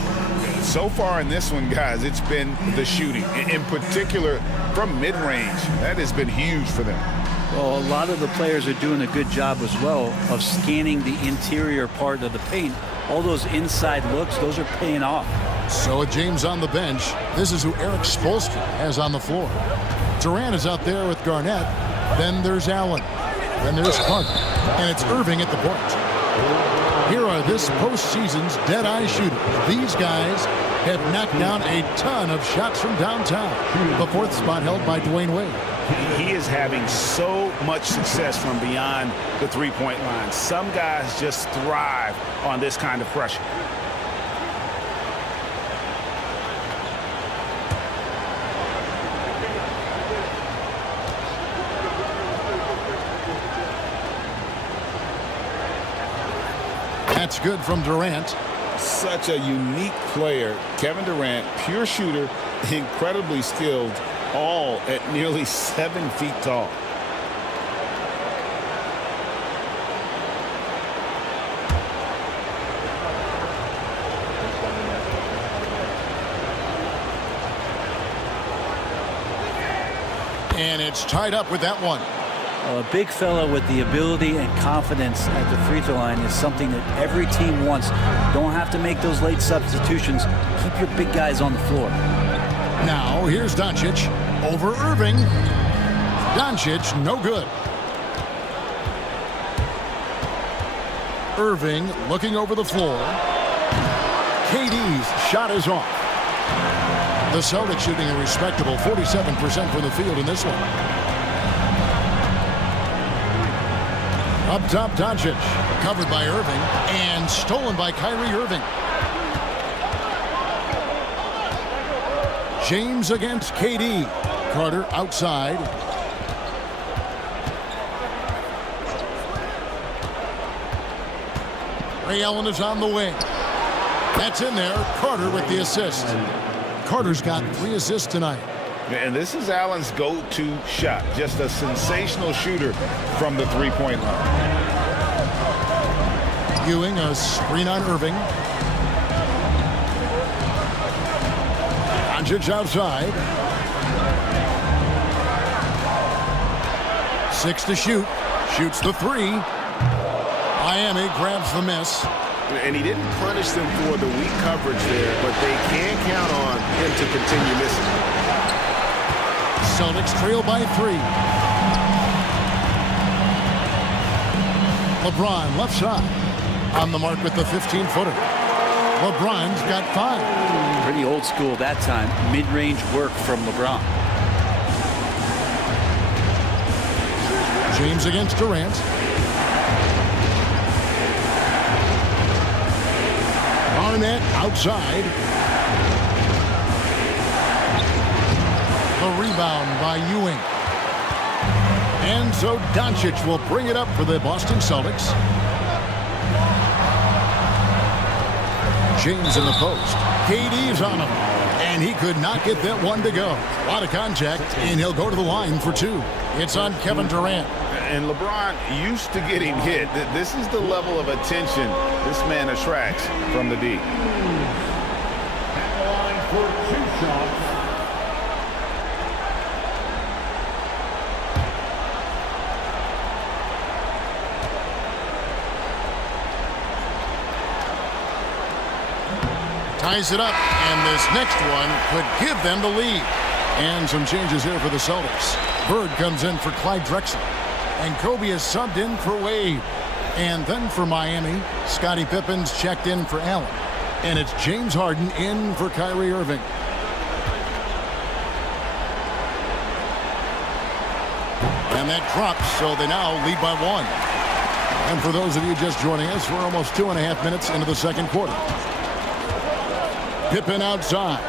So far in this one, guys, it's been the shooting. In particular, from mid-range. That has been huge for them. Well, a lot of the players are doing a good job as well of scanning the interior part of the paint. All those inside looks, those are paying off. So with James on the bench, this is who Eric Spoelstra has on the floor. Durant is out there with Garnett. Then there's Allen. Then there's Carter. And it's Irving at the point. Here are this postseason's dead-eye shooters. These guys have knocked down a ton of shots from downtown. The 4th spot held by Dwayne Wade. He is having so much success from beyond the three-point line. Some guys just thrive on this kind of pressure. That's good from Durant. Such a unique player. Kevin Durant, pure shooter, incredibly skilled, all at nearly 7 feet tall. And it's tied up with that one. A big fella with the ability and confidence at the free throw line is something that every team wants. Don't have to make those late substitutions. Keep your big guys on the floor. Now here's Doncic over Irving. Doncic no good. Irving looking over the floor. KD's shot is off. The Celtics shooting a respectable 47% from the field in this one. Up top, Doncic. Covered by Irving. And stolen by Kyrie Irving. James against KD. Carter outside. Ray Allen is on the wing. That's in there. Carter with the assist. Carter's got 3 assists tonight. And this is Allen's go-to shot. Just a sensational shooter from the three-point line. Ewing, a screen on Irving. Doncic outside. 6 to shoot. Shoots the 3. Miami grabs the miss. And he didn't punish them for the weak coverage there, but they can count on him to continue missing. Celtics trail by 3. LeBron left side. On the mark with the 15-footer. LeBron's got 5. Pretty old school that time. Mid-range work from LeBron. James against Durant. Barnett outside. The rebound by Ewing. And so Doncic will bring it up for the Boston Celtics. James in the post. KD's on him. And he could not get that one to go. A lot of contact, and he'll go to the line for 2. It's on Kevin Durant. And LeBron used to getting hit. This is the level of attention this man attracts from the D. At the line for 2 shots. Ties it up, and this next one could give them the lead. And some changes here for the Celtics. Bird comes in for Clyde Drexler. And Kobe is subbed in for Wade. And then for Miami, Scottie Pippen's checked in for Allen. And it's James Harden in for Kyrie Irving. And that drops, so they now lead by 1. And for those of you just joining us, we're almost 2.5 minutes into the second quarter. Pippen outside.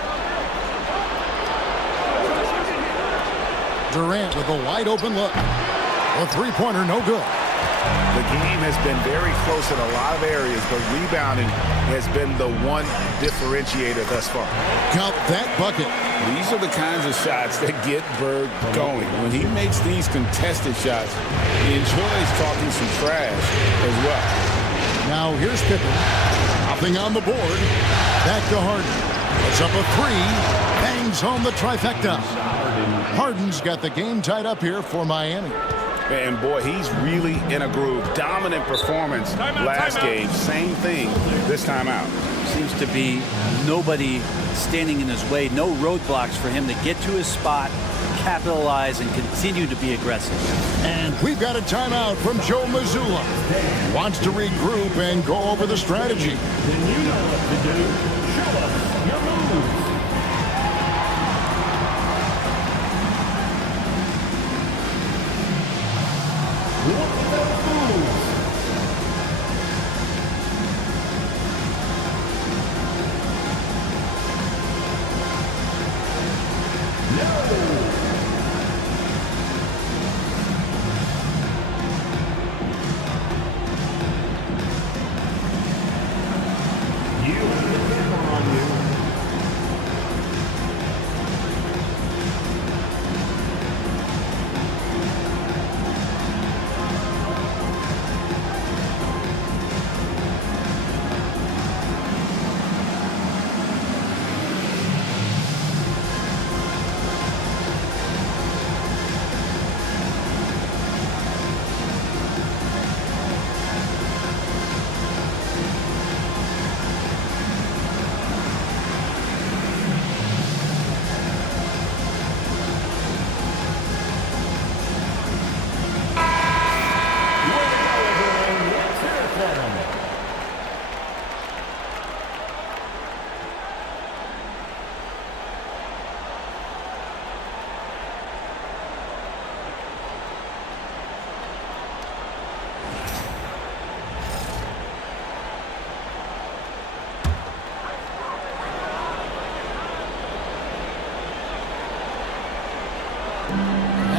Durant with a wide open look. A three-pointer, no good. The game has been very close in a lot of areas, but rebounding has been the one differentiator thus far. Count that bucket. These are the kinds of shots that get Bird going. When he makes these contested shots, he enjoys talking some trash as well. Now here's Pippen. Nothing on the board. Back to Harden. Puts up a 3. Bangs home the trifecta. Harden's got the game tied up here for Miami. And boy, he's really in a groove. Dominant performance last game. Same thing this time out. Seems to be nobody standing in his way. No roadblocks for him to get to his spot, capitalize, and continue to be aggressive. And we've got a timeout from Joe Mazzulla. Wants to regroup and go over the strategy. Then you know what to do. Show us your moves.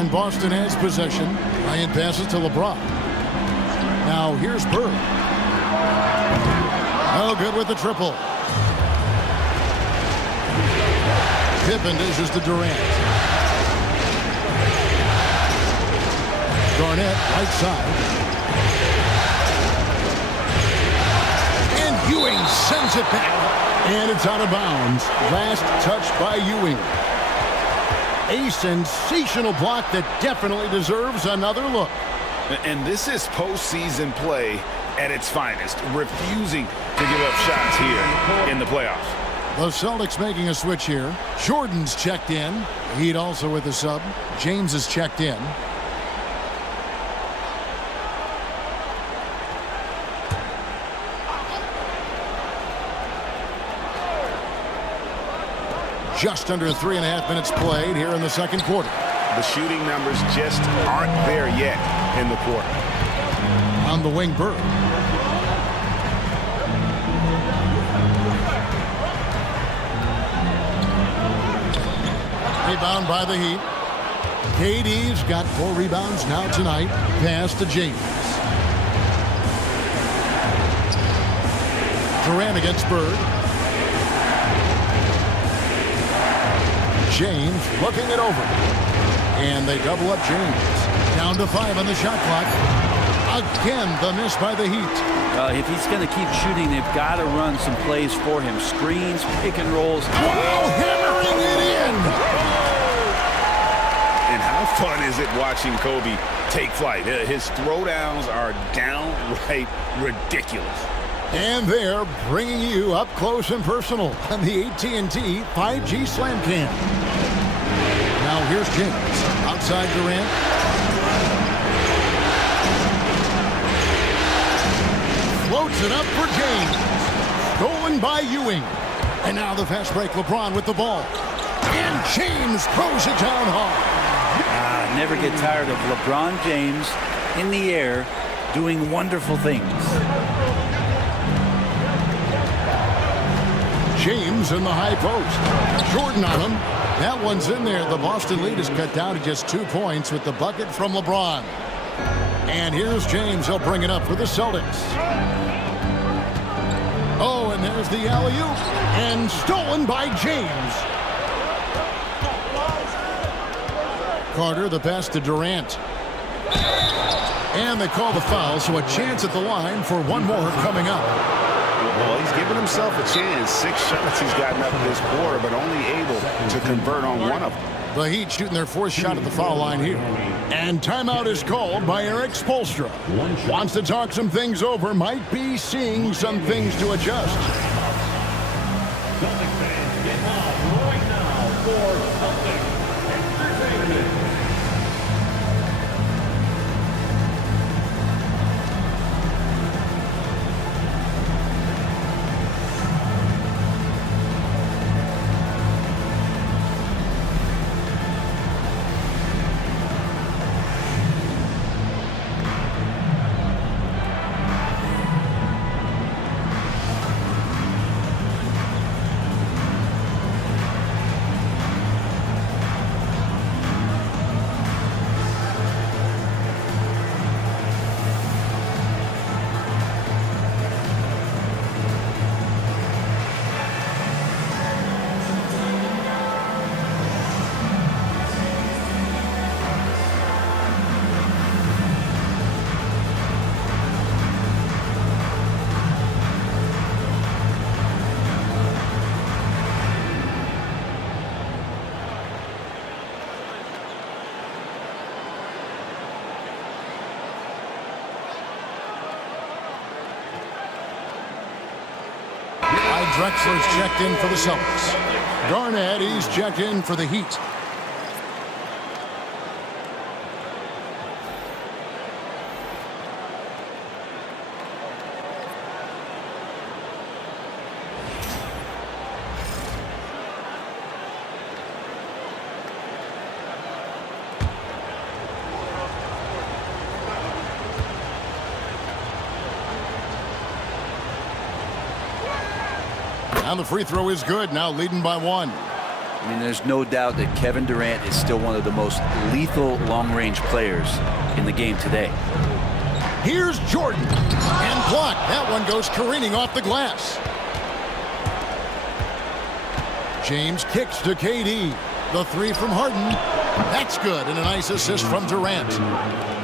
and Boston has possession. Bryant passes to LeBron. Now here's Bird. Oh, good with the triple. Pippen dishes to Durant. Garnett, right side. And Ewing sends it back. And it's out of bounds. Last touch by Ewing. A sensational block that definitely deserves another look. And this is postseason play at its finest, refusing to give up shots here in the playoffs. The Celtics making a switch here. Jordan's checked in. Heat also with a sub. James is checked in. Just under 3.5 minutes played here in the second quarter. The shooting numbers just aren't there yet in the quarter. On the wing, Bird. Rebound by the Heat. KD's got 4 rebounds now tonight. Pass to James. Durant against Bird. James looking it over. And they double up James. Down to 5 on the shot clock. Again, the miss by the Heat. If he's going to keep shooting, they've got to run some plays for him. Screens, pick and rolls. Wow, hammering it in. And how fun is it watching Kobe take flight? His throwdowns are downright ridiculous. And they're bringing you up close and personal on the AT&T 5G Slam Cam. Now here's James. Outside Durant. Floats it up for James. Stolen by Ewing. And now the fast break. LeBron with the ball. And James throws it down hard. Never get tired of LeBron James in the air doing wonderful things. James in the high post. Jordan on him. That one's in there. The Boston lead is cut down to just 2 points with the bucket from LeBron. And here's James. He'll bring it up for the Celtics. Oh, and there's the alley-oop. And stolen by James. Carter, the pass to Durant. And they call the foul, so a chance at the line for one more coming up. Well, he's given himself a chance. 6 shots he's gotten up this quarter, but only able to convert on one of them. The Heat shooting their 4th shot at the foul line here. And timeout is called by Eric Spoelstra. Wants to talk some things over, might be seeing some things to adjust. Celtics fans, get on right now for Celtics Entertainment. Drexler's checked in for the Celtics. Garnett, he's checked in for the Heat. And the free throw is good, now leading by 1. I mean, there's no doubt that Kevin Durant is still one of the most lethal long-range players in the game today. Here's Jordan. And blocked. That one goes careening off the glass. James kicks to KD. The three from Harden. That's good. And a nice assist from Durant.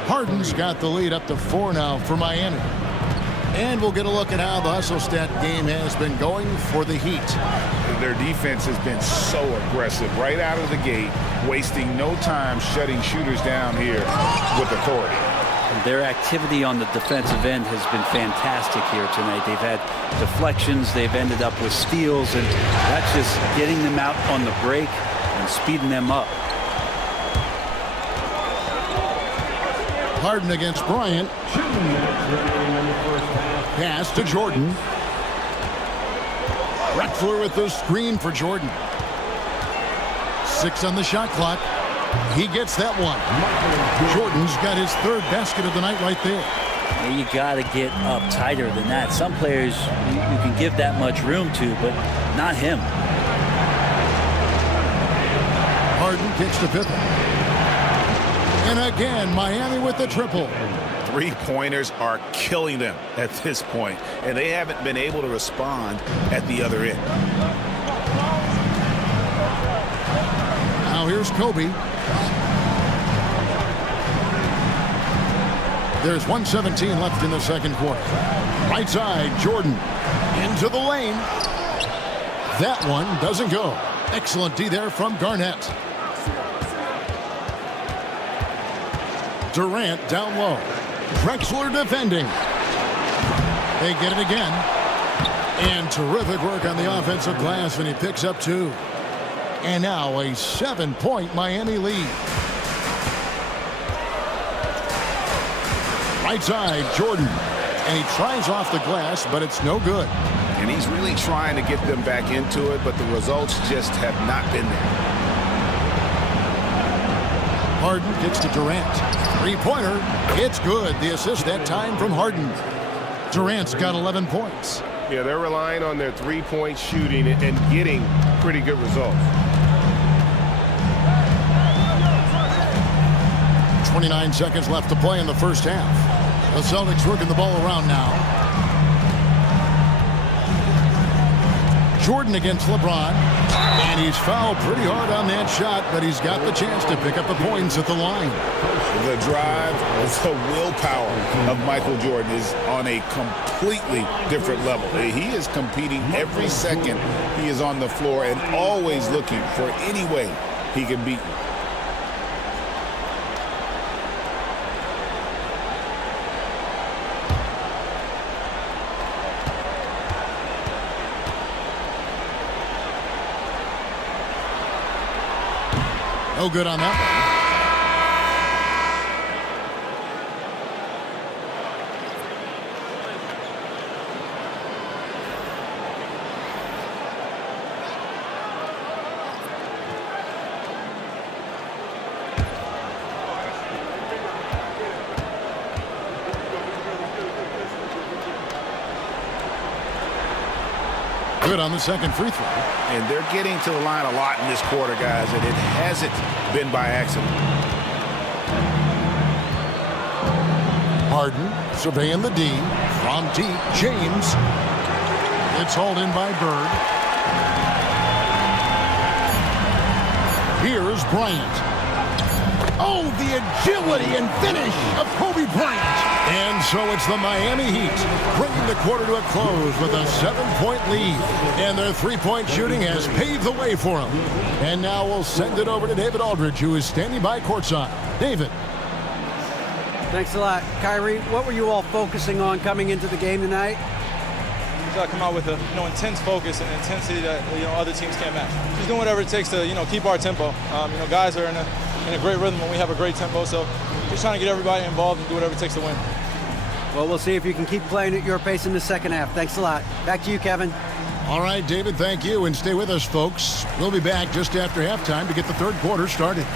Harden's got the lead up to 4 now for Miami. And we'll get a look at how the hustle stat game has been going for the Heat. Their defense has been so aggressive right out of the gate, wasting no time shutting shooters down here with authority. And their activity on the defensive end has been fantastic here tonight. They've had deflections, they've ended up with steals, and that's just getting them out on the break and speeding them up. Harden against Bryant. Pass to Jordan. Drexler with the screen for Jordan. 6 on the shot clock. He gets that one. Jordan's got his 3rd basket of the night right there. You got to get up tighter than that. Some players you can give that much room to, but not him. Harden kicks to Pippen. And again, Miami with the triple. 3-pointers are killing them at this point, and they haven't been able to respond at the other end. Now here's Kobe. There's 1:17 left in the second quarter. Right side, Jordan. Into the lane. That one doesn't go. Excellent D there from Garnett. Durant down low. Drexler defending. They get it again. And terrific work on the offensive glass, and he picks up 2. And now a 7-point Miami lead. Right side, Jordan. And he tries off the glass, but it's no good. And he's really trying to get them back into it, but the results just have not been there. Harden kicks to Durant. 3-pointer. It's good. The assist that time from Harden. Durant's got 11 points. Yeah, they're relying on their 3-point shooting and getting pretty good results. 29 seconds left to play in the first half. The Celtics working the ball around now. Jordan against LeBron. And he's fouled pretty hard on that shot, but he's got the chance to pick up the points at the line. The drive, the willpower of Michael Jordan is on a completely different level. He is competing every second he is on the floor and always looking for any way he can beat you. No good on that one. Good on the second free throw. And they're getting to the line a lot in this quarter, guys, and it hasn't been by accident. Harden surveying the D. From deep, James. It's hauled in by Bird. Here's Bryant. Oh, the agility and finish of Kobe Bryant. And so it's the Miami Heat bringing the quarter to a close with a 7-point lead. And their 3-point shooting has paved the way for them. And now we'll send it over to David Aldridge, who is standing by courtside. David. Thanks a lot. Kyrie, what were you all focusing on coming into the game tonight? I come out with a intense focus and intensity that other teams can't match. Just doing whatever it takes to keep our tempo. Guys are in a great rhythm when we have a great tempo, so just trying to get everybody involved and do whatever it takes to win. Well, we'll see if you can keep playing at your pace in the second half. Thanks a lot. Back to you, Kevin. All right, David, thank you, and stay with us, folks. We'll be back just after halftime to get the third quarter started.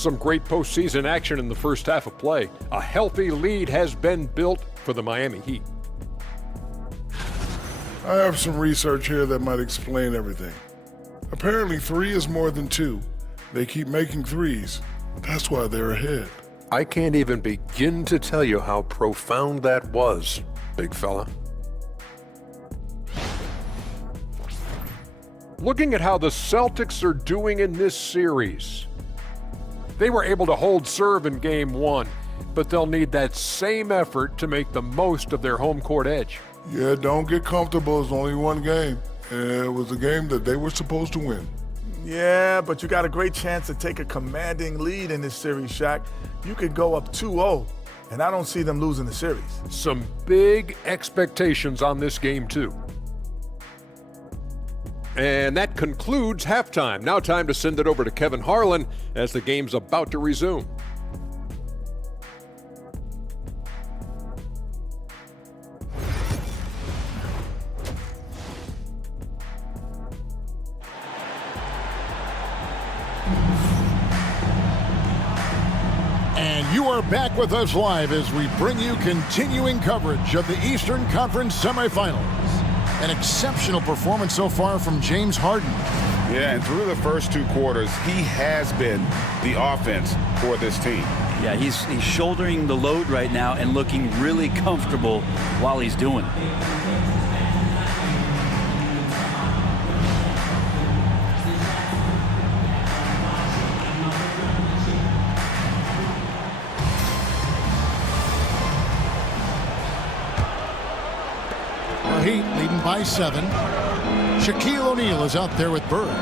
Some great postseason action in the first half of play. A healthy lead has been built for the Miami Heat. I have some research here that might explain everything. Apparently 3 is more than 2. They keep making threes. That's why they're ahead. I can't even begin to tell you how profound that was, big fella. Looking at how the Celtics are doing in this series. They were able to hold serve in Game 1, but they'll need that same effort to make the most of their home court edge. Yeah, don't get comfortable. It's only one game. And it was a game that they were supposed to win. Yeah, but you got a great chance to take a commanding lead in this series, Shaq. You could go up 2-0, and I don't see them losing the series. Some big expectations on this game, too. And that concludes halftime. Now time to send it over to Kevin Harlan as the game's about to resume. And you are back with us live as we bring you continuing coverage of the Eastern Conference semifinals. An exceptional performance so far from James Harden. Yeah, and through the first 2 quarters, he has been the offense for this team. Yeah, he's shouldering the load right now and looking really comfortable while he's doing it. Heat leading by 7. Shaquille O'Neal is out there with Bird.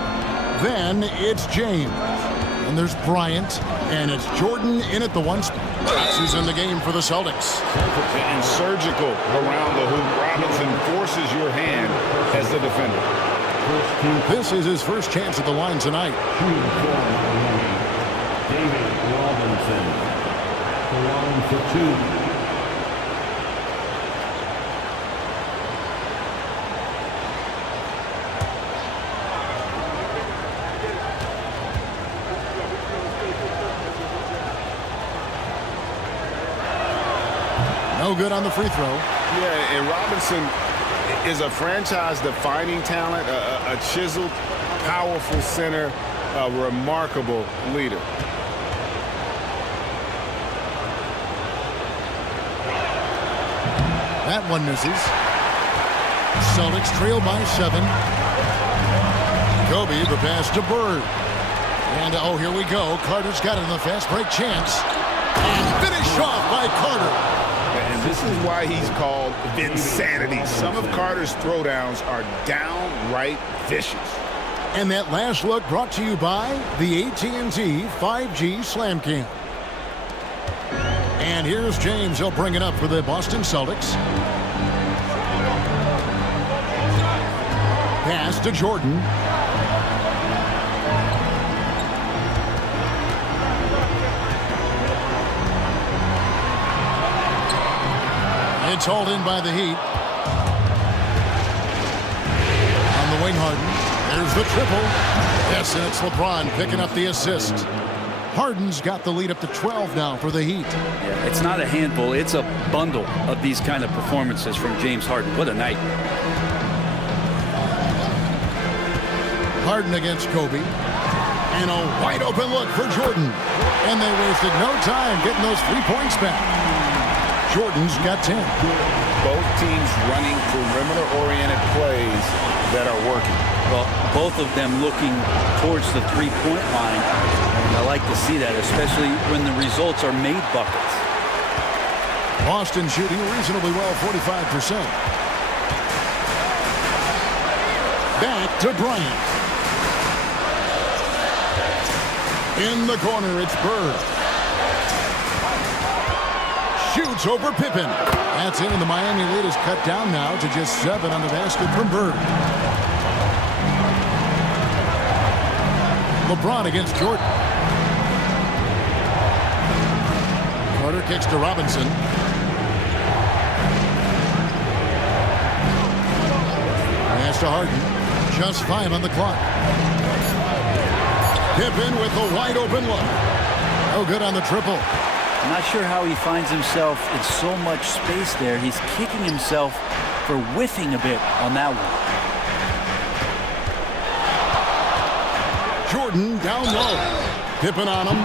Then it's James. And there's Bryant. And it's Jordan in at the 1 spot. Who's in the game for the Celtics. And surgical around the hoop. Robinson forces your hand as the defender. This is his first chance at the line tonight. David Robinson. The line for 2. No good on the free throw. Yeah, and Robinson is a franchise-defining talent, a chiseled, powerful center, a remarkable leader. That one misses. Celtics trail by 7. Kobe, the pass to Bird. And, oh, here we go. Carter's got it in the fast break chance. And finished off by Carter. And this is why he's called Vinsanity. Some of Carter's throwdowns are downright vicious. And that last look brought to you by the AT&T 5G Slam Cam. And here's James. He'll bring it up for the Boston Celtics. Pass to Jordan. It's hauled in by the Heat. On the wing, Harden. There's the triple. Yes, and it's LeBron picking up the assist. Harden's got the lead up to 12 now for the Heat. Yeah, it's not a handful. It's a bundle of these kind of performances from James Harden. What a night. Harden against Kobe. And a wide open look for Jordan. And they wasted no time getting those 3 points back. Jordan's got 10. Both teams running perimeter-oriented plays that are working. Well, both of them looking towards the three-point line. And I like to see that, especially when the results are made buckets. Boston shooting reasonably well, 45%. Back to Bryant. In the corner, it's Bird. Shoots over Pippen. That's in, and the Miami lead is cut down now to just 7 on the basket from Bird. LeBron against Jordan. Carter kicks to Robinson. Pass to Harden. Just 5 on the clock. Pippen with the wide open look. No good on the triple. I'm not sure how he finds himself in so much space there. He's kicking himself for whiffing a bit on that one. Jordan down low. Pippen on him.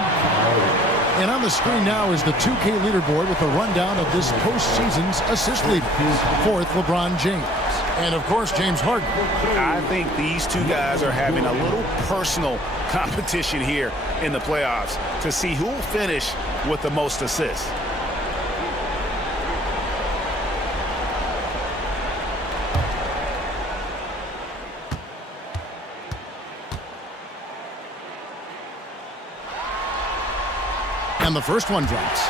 And on the screen now is the 2K leaderboard with a rundown of this postseason's assist leader. Fourth, LeBron James. And, of course, James Harden. I think these two guys are having a little personal competition here in the playoffs to see who will finish with the most assists. And the first one drops.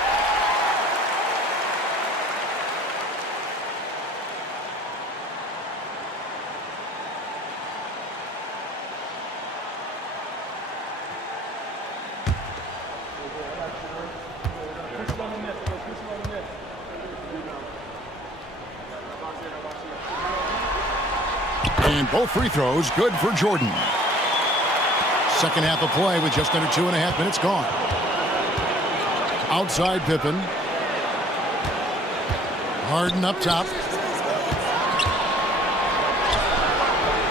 And both free throws good for Jordan. Second half of play with just under 2.5 minutes gone. Outside Pippen. Harden up top.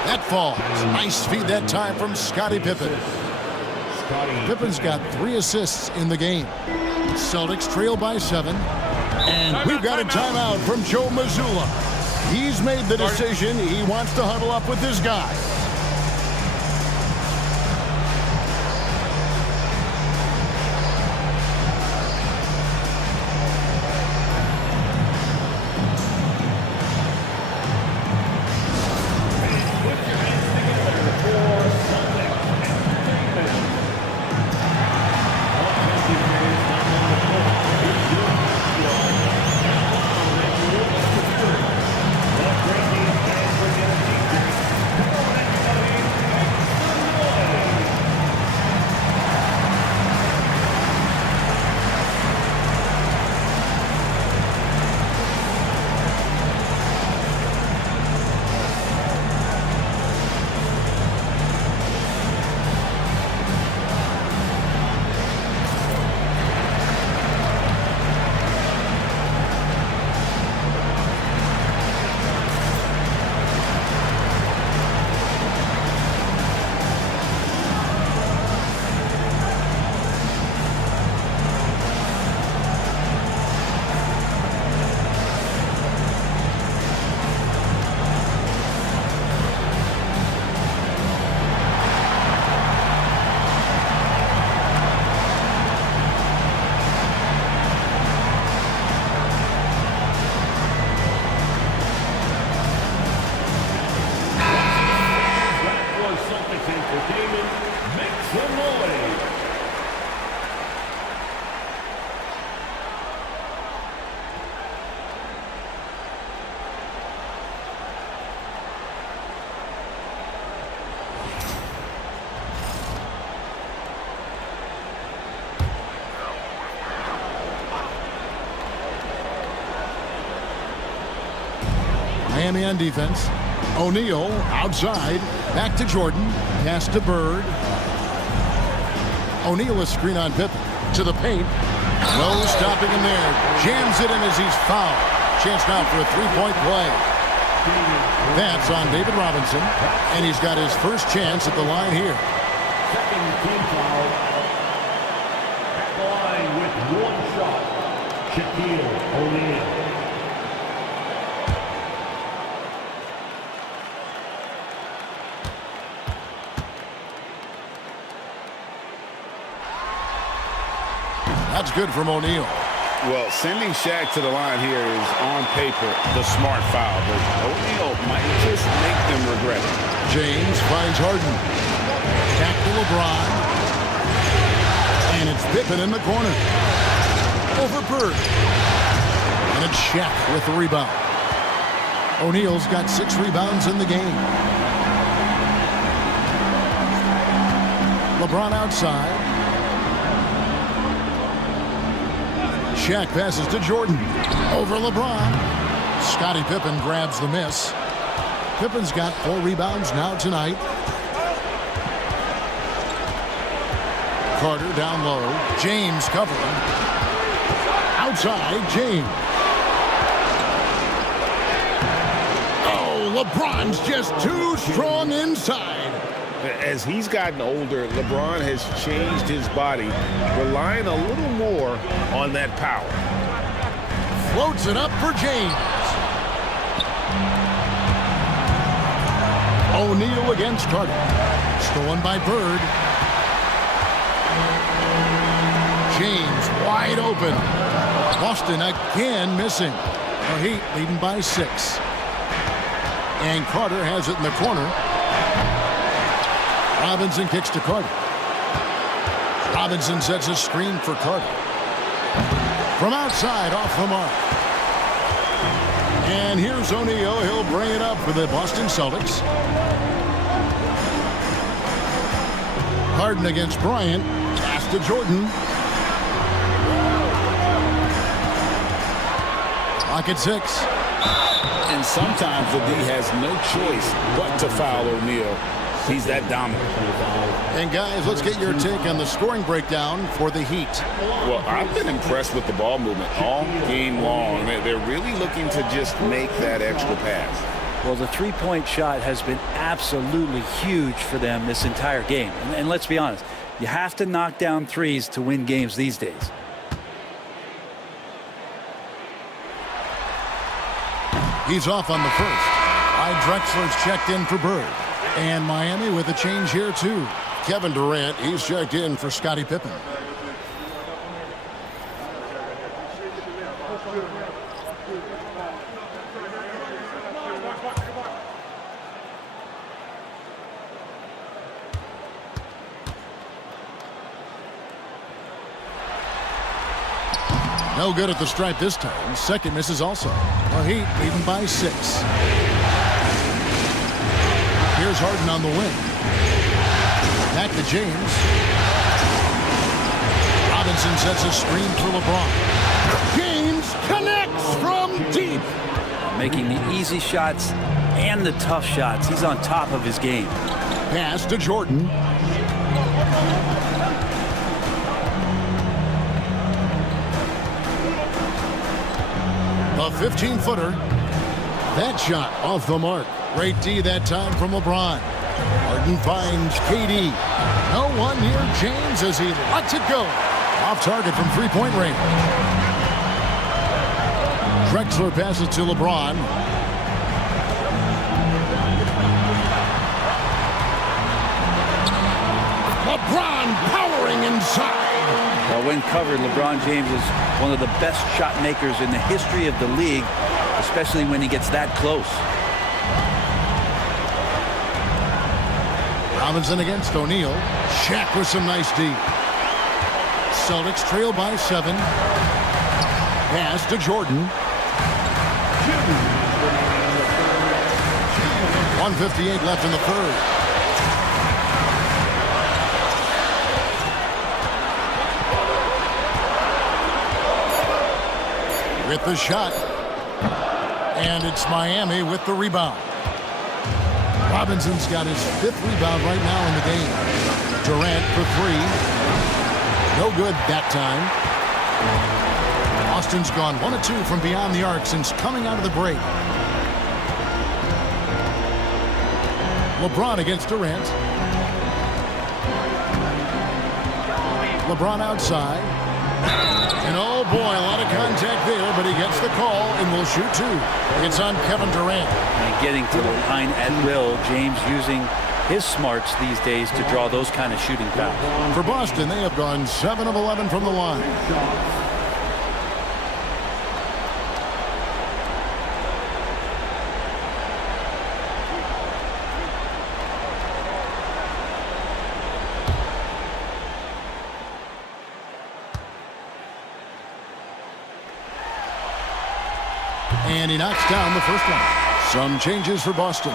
That falls. Nice feed that time from Scottie Pippen. Pippen's got 3 assists in the game. Celtics trail by 7. And we've got a timeout from Joe Mazzulla. He's made the decision. He wants to huddle up with this guy. Miami on defense. O'Neal outside. Back to Jordan. Pass to Bird. O'Neal a screen on Pippen. To the paint. No stopping him there. Jams it in as he's fouled. Chance now for a three-point play. That's on David Robinson. And he's got his first chance at the line here. Second team foul. At the line with one shot. Shaquille O'Neal. That's good from O'Neal. Well, sending Shaq to the line here is on paper the smart foul, but O'Neal might just make them regret it. James finds Harden. Back to LeBron. And it's Pippen in the corner. Over Bird. And it's Shaq with the rebound. O'Neal's got 6 rebounds in the game. LeBron outside. Shaq passes to Jordan. Over LeBron. Scottie Pippen grabs the miss. Pippen's got 4 rebounds now tonight. Carter down low. James covering. Outside, James. Oh, LeBron's just too strong inside. As he's gotten older, LeBron has changed his body, relying a little more on that power. Floats it up for James. O'Neal against Carter. Stolen by Bird. James wide open. Boston again missing. The Heat leading by 6. And Carter has it in the corner. Robinson kicks to Carter. Robinson sets a screen for Carter. From outside, off the mark. And here's O'Neal. He'll bring it up for the Boston Celtics. Harden against Bryant. Pass to Jordan. Clock at 6. And sometimes the D has no choice but to foul O'Neal. He's that dominant. And guys, let's get your take on the scoring breakdown for the Heat. Well, I've been impressed with the ball movement all game long. They're really looking to just make that extra pass. Well, the three-point shot has been absolutely huge for them this entire game. And let's be honest, you have to knock down threes to win games these days. He's off on the first. Drexler's checked in for Bird. And Miami with a change here, too. Kevin Durant, he's checked in for Scottie Pippen. No good at the stripe this time. Second misses also. The Heat leading by 6. Here's Harden on the wing. Back to James. Robinson sets a screen for LeBron. James connects from deep. Making the easy shots and the tough shots. He's on top of his game. Pass to Jordan. A 15-footer. That shot off the mark. Great D that time from LeBron. Harden finds KD. No one near James as he lets it go. Off target from three-point range. Drexler passes to LeBron. LeBron powering inside. Well, when covered, LeBron James is one of the best shot makers in the history of the league, especially when he gets that close. Robinson against O'Neal. Shaq with some nice D. Celtics trail by 7. Pass to Jordan. 1:58 left in the third. With the shot. And it's Miami with the rebound. Robinson's got his 5th rebound right now in the game. Durant for 3. No good that time. Austin's gone 1 of 2 from beyond the arc since coming out of the break. LeBron against Durant. LeBron outside. And oh boy, a lot of contact there, but he gets the call and will shoot 2. It's on Kevin Durant. And getting to the line at will, James using his smarts these days to draw those kind of shooting fouls. For Boston, they have gone 7 of 11 from the line. And he knocks down the first one. Some changes for Boston.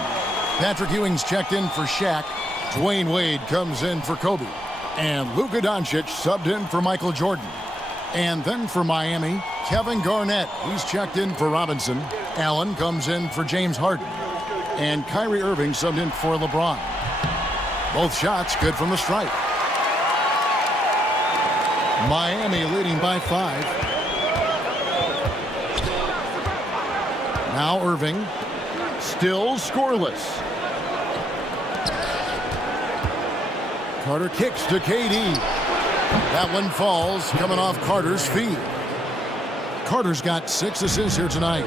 Patrick Ewing's checked in for Shaq. Dwayne Wade comes in for Kobe. And Luka Doncic subbed in for Michael Jordan. And then for Miami, Kevin Garnett. He's checked in for Robinson. Allen comes in for James Harden. And Kyrie Irving subbed in for LeBron. Both shots good from the stripe. Miami leading by 5. Now Irving. Still scoreless. Carter kicks to KD. That one falls, coming off Carter's feet. Carter's got 6 assists here tonight.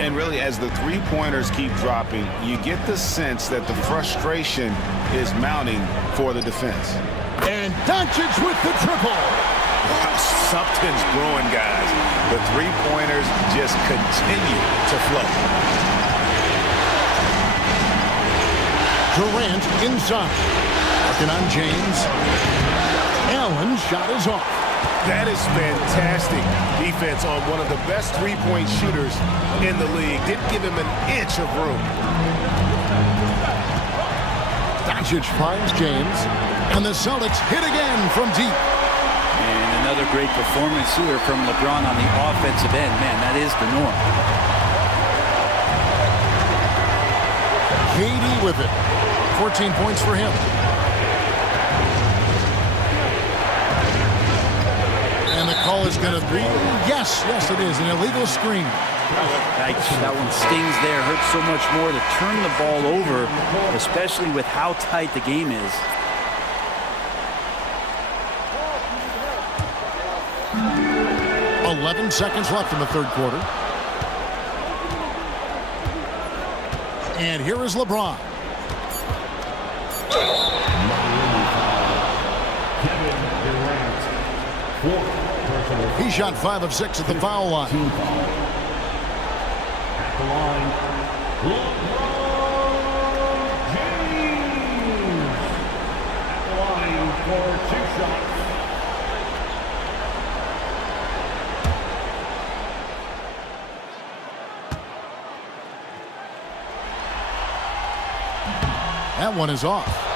And really, as the three-pointers keep dropping, you get the sense that the frustration is mounting for the defense. And Doncic with the triple. Something's brewing, guys. The three-pointers just continue to flow. Durant inside. Working on James. Allen's shot is off. That is fantastic defense on one of the best three-point shooters in the league. Didn't give him an inch of room. Doncic finds James, and the Celtics hit again from deep. And another great performance here from LeBron on the offensive end. Man, that is the norm. KD with it. 14 points for him. And the call is going to be, yes, it is, an illegal screen. That one stings there. Hurts so much more to turn the ball over, especially with how tight the game is. .11 seconds left in the third quarter. And here is LeBron. He shot 5 of 6 at the foul line. At the line, LeBron James. At the line for 2 shots. That one is off.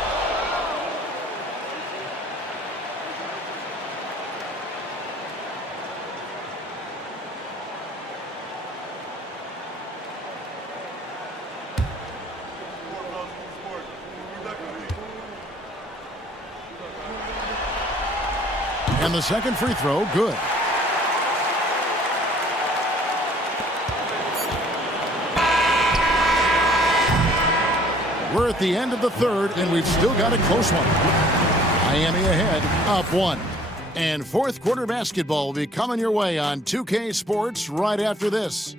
And the second free throw, good. We're at the end of the third, and we've still got a close one. Miami ahead, up 1. And fourth quarter basketball will be coming your way on 2K Sports right after this.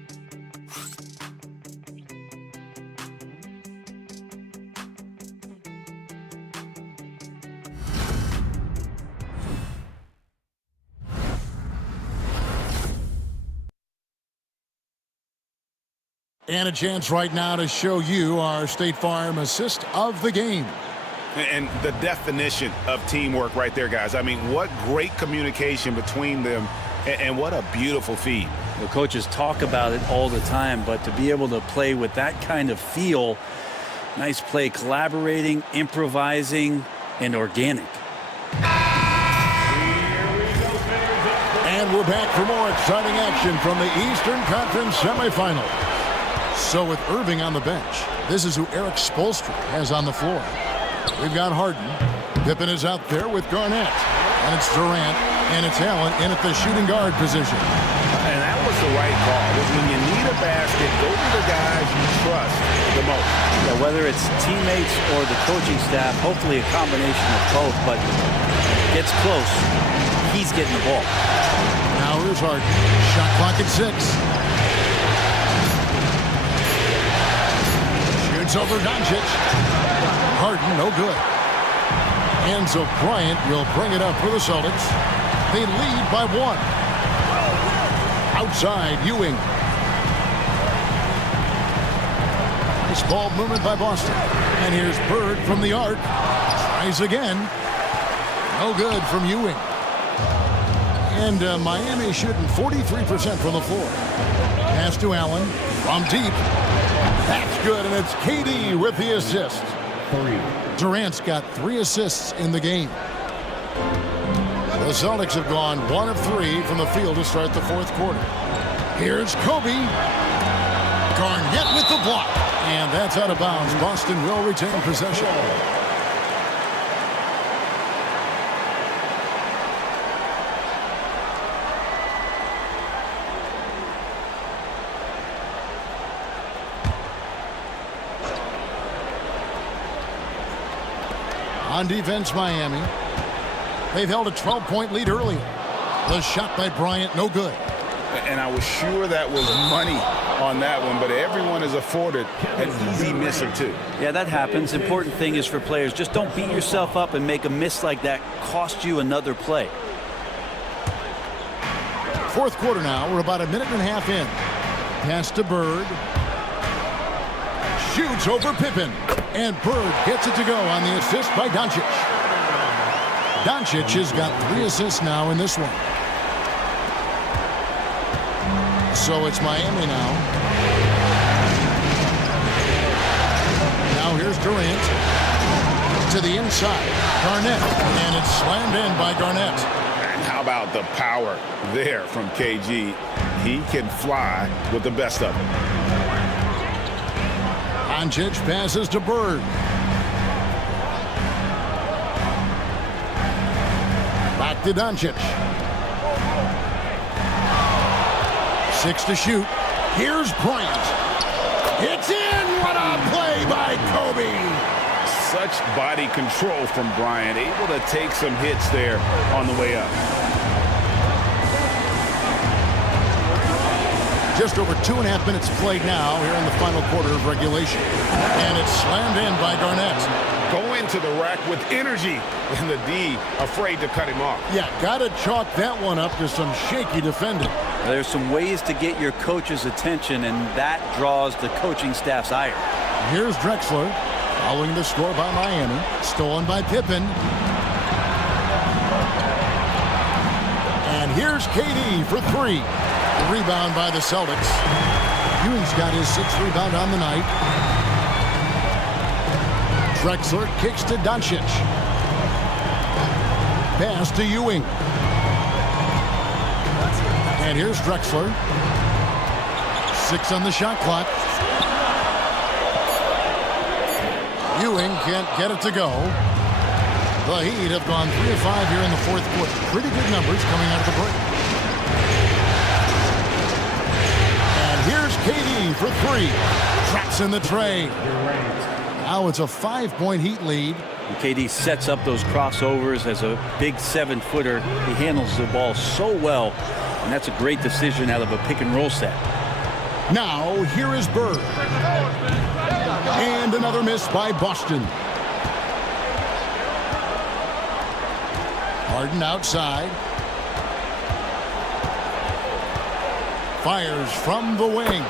And a chance right now to show you our State Farm assist of the game. And the definition of teamwork right there, guys. I mean, what great communication between them, and what a beautiful feed. The coaches talk about it all the time, but to be able to play with that kind of feel, nice play, collaborating, improvising, and organic. And we're back for more exciting action from the Eastern Conference semifinal. So with Irving on the bench, this is who Eric Spoelstra has on the floor. We've got Harden. Pippen is out there with Garnett. And it's Durant. And it's Allen in at the shooting guard position. And that was the right call. When you need a basket, go to the guys you trust the most. Yeah, whether it's teammates or the coaching staff, hopefully a combination of both, but gets close. He's getting the ball. Now here's Harden. Shot clock at 6. Over Doncic. Harden, no good. And so Bryant will bring it up for the Celtics. They lead by 1. Outside, Ewing. Nice ball movement by Boston. And here's Bird from the arc. Tries again. No good from Ewing. And Miami shooting 43% from the floor. Pass to Allen from deep. That's good, and it's KD with the assist. 3. Durant's got 3 assists in the game. The Celtics have gone 1 of 3 from the field to start the fourth quarter. Here's Kobe. Garnett with the block. And that's out of bounds. Boston will retain possession. On defense, Miami. They've held a 12-point lead earlier. The shot by Bryant, no good. And I was sure that was money on that one, but everyone is afforded an easy miss or two. Yeah, that happens. Important thing is for players, just don't beat yourself up and make a miss like that cost you another play. Fourth quarter now. We're about a minute and a half in. Pass to Bird. Shoots over Pippen. And Bird gets it to go on the assist by Doncic. Doncic has got 3 assists now in this one. So it's Miami now. Now here's Durant. To the inside. Garnett. And it's slammed in by Garnett. And how about the power there from KG? He can fly with the best of them. Doncic passes to Bird. Back to Doncic. 6 to shoot. Here's Bryant. It's in. What a play by Kobe. Such body control from Bryant, able to take some hits there on the way up. Just over 2.5 minutes played now here in the final quarter of regulation. And it's slammed in by Garnett. Go into the rack with energy, and the D afraid to cut him off. Yeah, got to chalk that one up to some shaky defending. There's some ways to get your coach's attention, and that draws the coaching staff's ire. Here's Drexler, following the score by Miami. Stolen by Pippen. And here's KD for 3. The rebound by the Celtics. Ewing's got his 6th rebound on the night. Drexler kicks to Doncic. Pass to Ewing. And here's Drexler. 6 on the shot clock. Ewing can't get it to go. The Heat have gone 3 of 5 here in the fourth quarter. Pretty good numbers coming out of the break. And here's KD for 3. Traps in the tray. Now it's a 5-point Heat lead. And KD sets up those crossovers as a big 7-footer. He handles the ball so well, and that's a great decision out of a pick-and-roll set. Now, here is Bird. And another miss by Boston. Harden outside. Fires from the wing.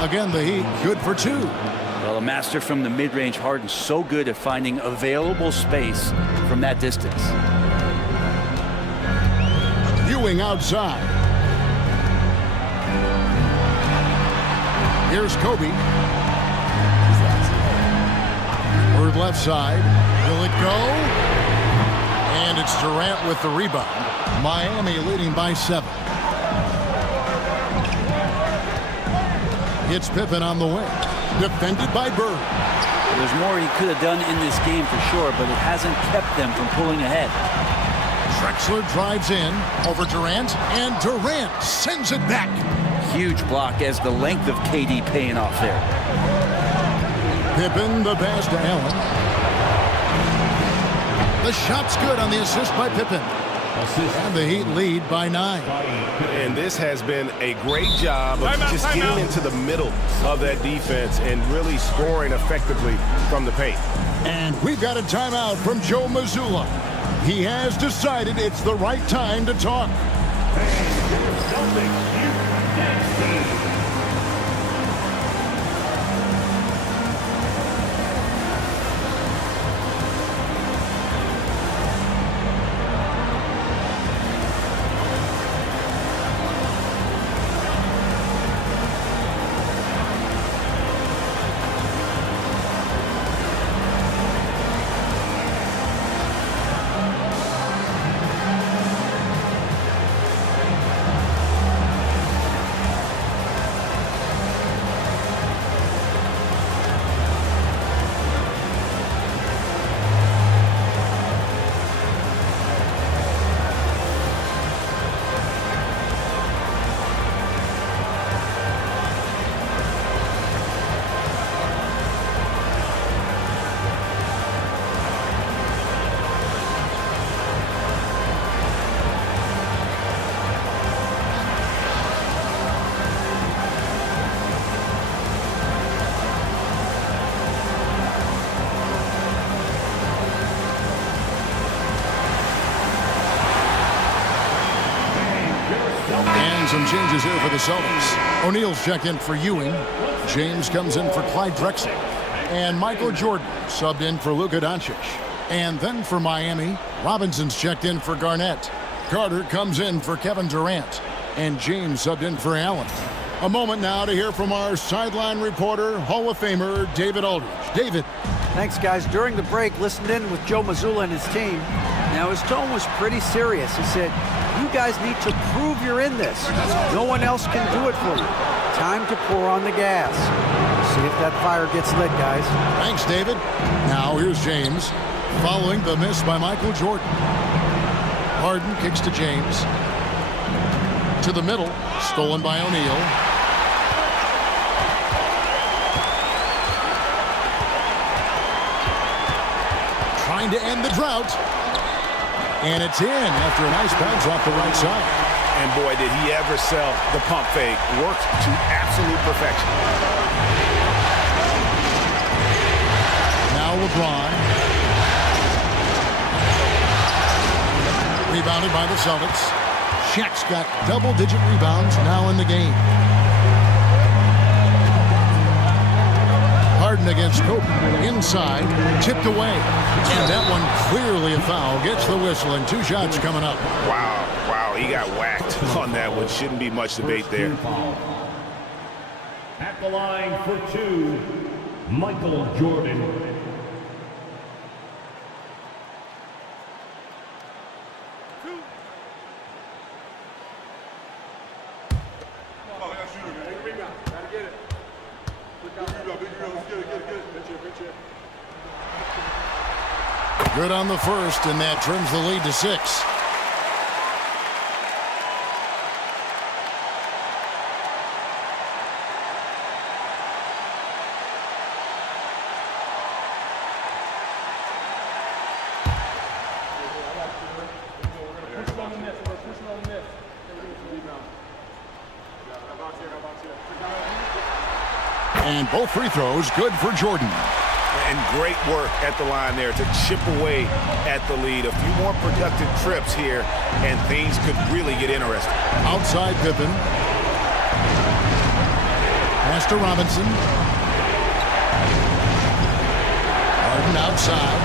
Again, the Heat good for 2. Well, a master from the mid-range. Harden so good at finding available space from that distance. Ewing outside. Here's Kobe. Bird left side. Will it go? And it's Durant with the rebound. Miami leading by 7. It's Pippen on the wing. Defended by Bird. There's more he could have done in this game for sure, but it hasn't kept them from pulling ahead. Drexler drives in over Durant, and Durant sends it back. Huge block as the length of KD paying off there. Pippen, the pass to Allen. The shot's good on the assist by Pippen. And the Heat lead by 9. And this has been a great job of just getting into the middle of that defense and really scoring effectively from the paint. And we've got a timeout from Joe Mazzulla. He has decided it's the right time to talk. And some changes here for the Celtics. O'Neal's checked in for Ewing. James comes in for Clyde Drexler. And Michael Jordan subbed in for Luka Doncic. And then for Miami, Robinson's checked in for Garnett. Carter comes in for Kevin Durant. And James subbed in for Allen. A moment now to hear from our sideline reporter, Hall of Famer David Aldridge. David. Thanks, guys. During the break, listened in with Joe Mazzulla and his team. Now, his tone was pretty serious. He said, you guys need to prove you're in this. No one else can do it for you. Time to pour on the gas. See if that fire gets lit, guys. Thanks, David. Now, here's James, following the miss by Michael Jordan. Harden kicks to James. To the middle, stolen by O'Neal. Trying to end the drought. And it's in after a nice bounce off the right side. And boy, did he ever sell the pump fake. Worked to absolute perfection. Now LeBron. Rebounded by the Celtics. Shaq's got double-digit rebounds now in the game. Harden against Kobe. Inside, tipped away. And that one clearly a foul. Gets the whistle, and 2 shots coming up. Wow, he got whacked on that one. Shouldn't be much debate there. At the line for 2, Michael Jordan. Good on the first, and that trims the lead to 6. And both free throws good for Jordan. And great work at the line there to chip away at the lead. A few more productive trips here, and things could really get interesting. Outside Pippen. Pass to Robinson. Harden outside.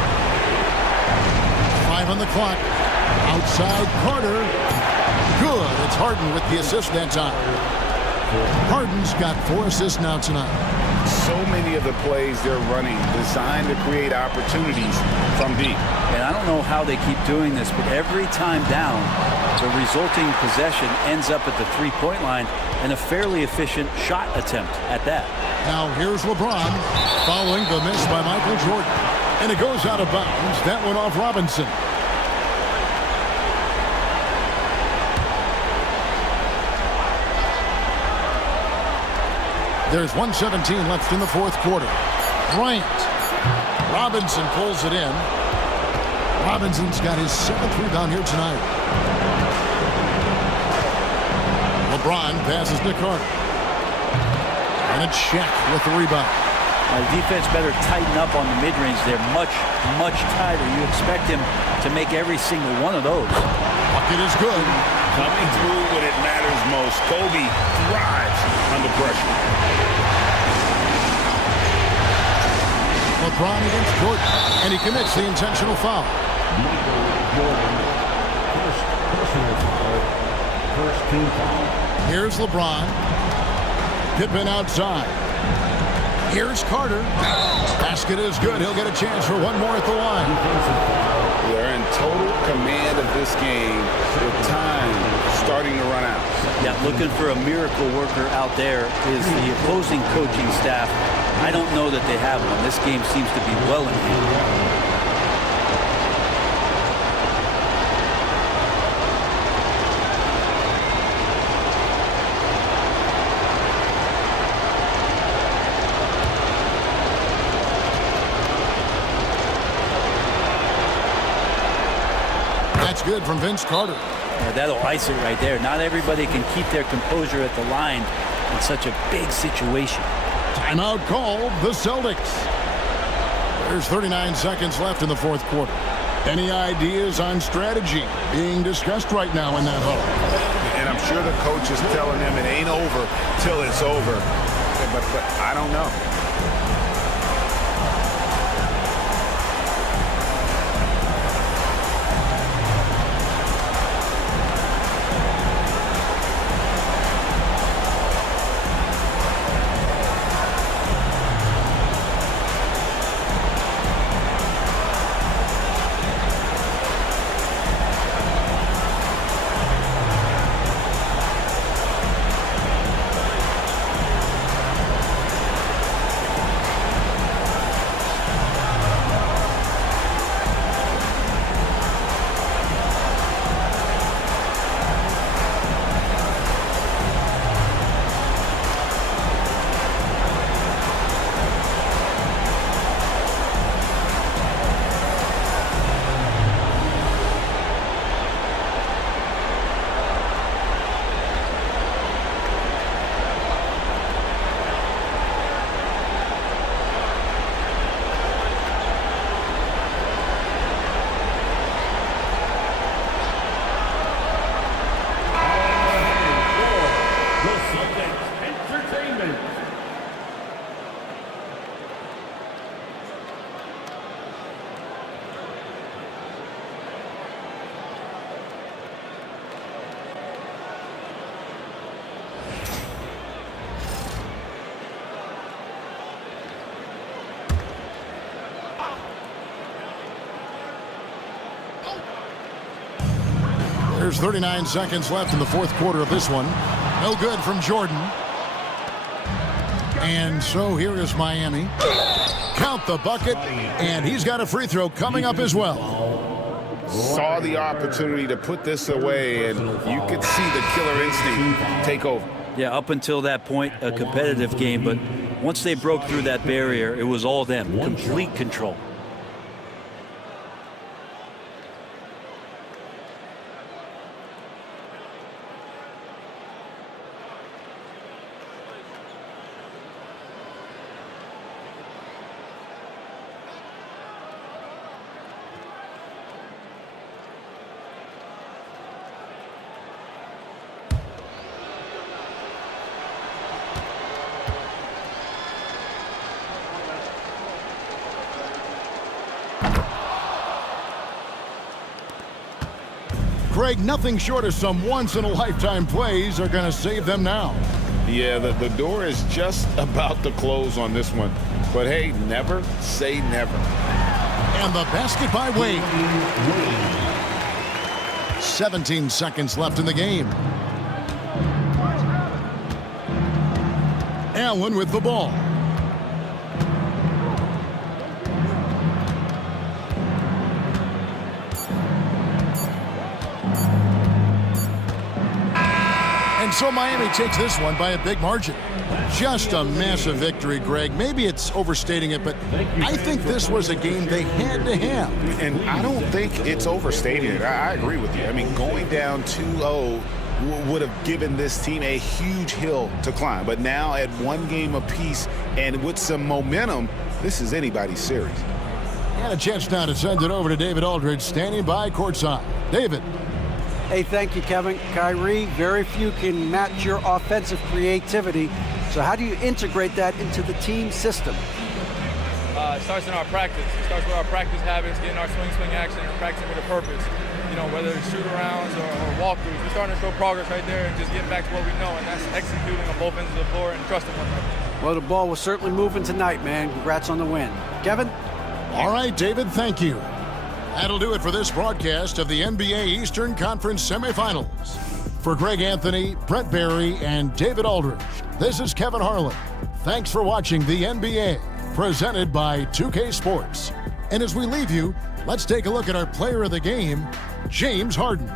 5 on the clock. Outside Carter. Good. It's Harden with the assist that time. Harden's got 4 assists now tonight. So many of the plays they're running designed to create opportunities from deep. And I don't know how they keep doing this, but every time down, the resulting possession ends up at the three-point line and a fairly efficient shot attempt at that. Now here's LeBron following the miss by Michael Jordan. And it goes out of bounds. That one off Robinson. There's 1:17 left in the fourth quarter. Bryant. Robinson pulls it in. Robinson's got his 7th rebound here tonight. LeBron passes to Carter. And it's Shaq with the rebound. The defense better tighten up on the mid-range. They're much, much tighter. You expect him to make every single one of those. Bucket is good. Coming through when it matters most. Kobe thrives under pressure. LeBron against Jordan, and he commits the intentional foul. Michael Jordan, first personal foul, first team foul. Here's LeBron. Pippen outside. Here's Carter. Basket is good. He'll get a chance for one more at the line. They're in total command of this game with time starting to run out. Yeah, looking for a miracle worker out there is the opposing coaching staff. I don't know that they have one. This game seems to be well in hand. That's good from Vince Carter. Yeah, that'll ice it right there. Not everybody can keep their composure at the line in such a big situation. Timeout called the Celtics. There's 39 seconds left in the fourth quarter. Any ideas on strategy being discussed right now in that huddle? And I'm sure the coach is telling them it ain't over till it's over. But I don't know. There's 39 seconds left in the fourth quarter of this one. No good from Jordan. And so here is Miami. Count the bucket, and he's got a free throw coming up as well. Saw the opportunity to put this away, and you could see the killer instinct take over. Yeah, up until that point, a competitive game, but once they broke through that barrier, it was all them, complete control. Greg, nothing short of some once-in-a-lifetime plays are going to save them now. Yeah, the door is just about to close on this one. But hey, never say never. And the basket by Wade. 17 seconds left in the game. Allen with the ball. And so Miami takes this one by a big margin. Just a massive victory, Greg. Maybe it's overstating it, but I think this was a game they had to have. And I don't think it's overstating it. I agree with you. I mean, going down 2-0 would have given this team a huge hill to climb. But now at one game apiece and with some momentum, this is anybody's series. And a chance now to send it over to David Aldridge, standing by courtside. David. Hey, thank you, Kevin. Kyrie, very few can match your offensive creativity. So how do you integrate that into the team system? It starts in our practice. It starts with our practice habits, getting our swing action, and practicing with a purpose. You know, whether it's shoot-arounds or walkthroughs, we're starting to show progress right there and just getting back to what we know, and that's executing on both ends of the floor and trusting one another. Well, the ball was certainly moving tonight, man. Congrats on the win. Kevin? All right, David, thank you. That'll do it for this broadcast of the NBA Eastern Conference Semifinals. For Greg Anthony, Brett Barry, and David Aldridge, this is Kevin Harlan. Thanks for watching the NBA, presented by 2K Sports. And as we leave you, let's take a look at our player of the game, James Harden.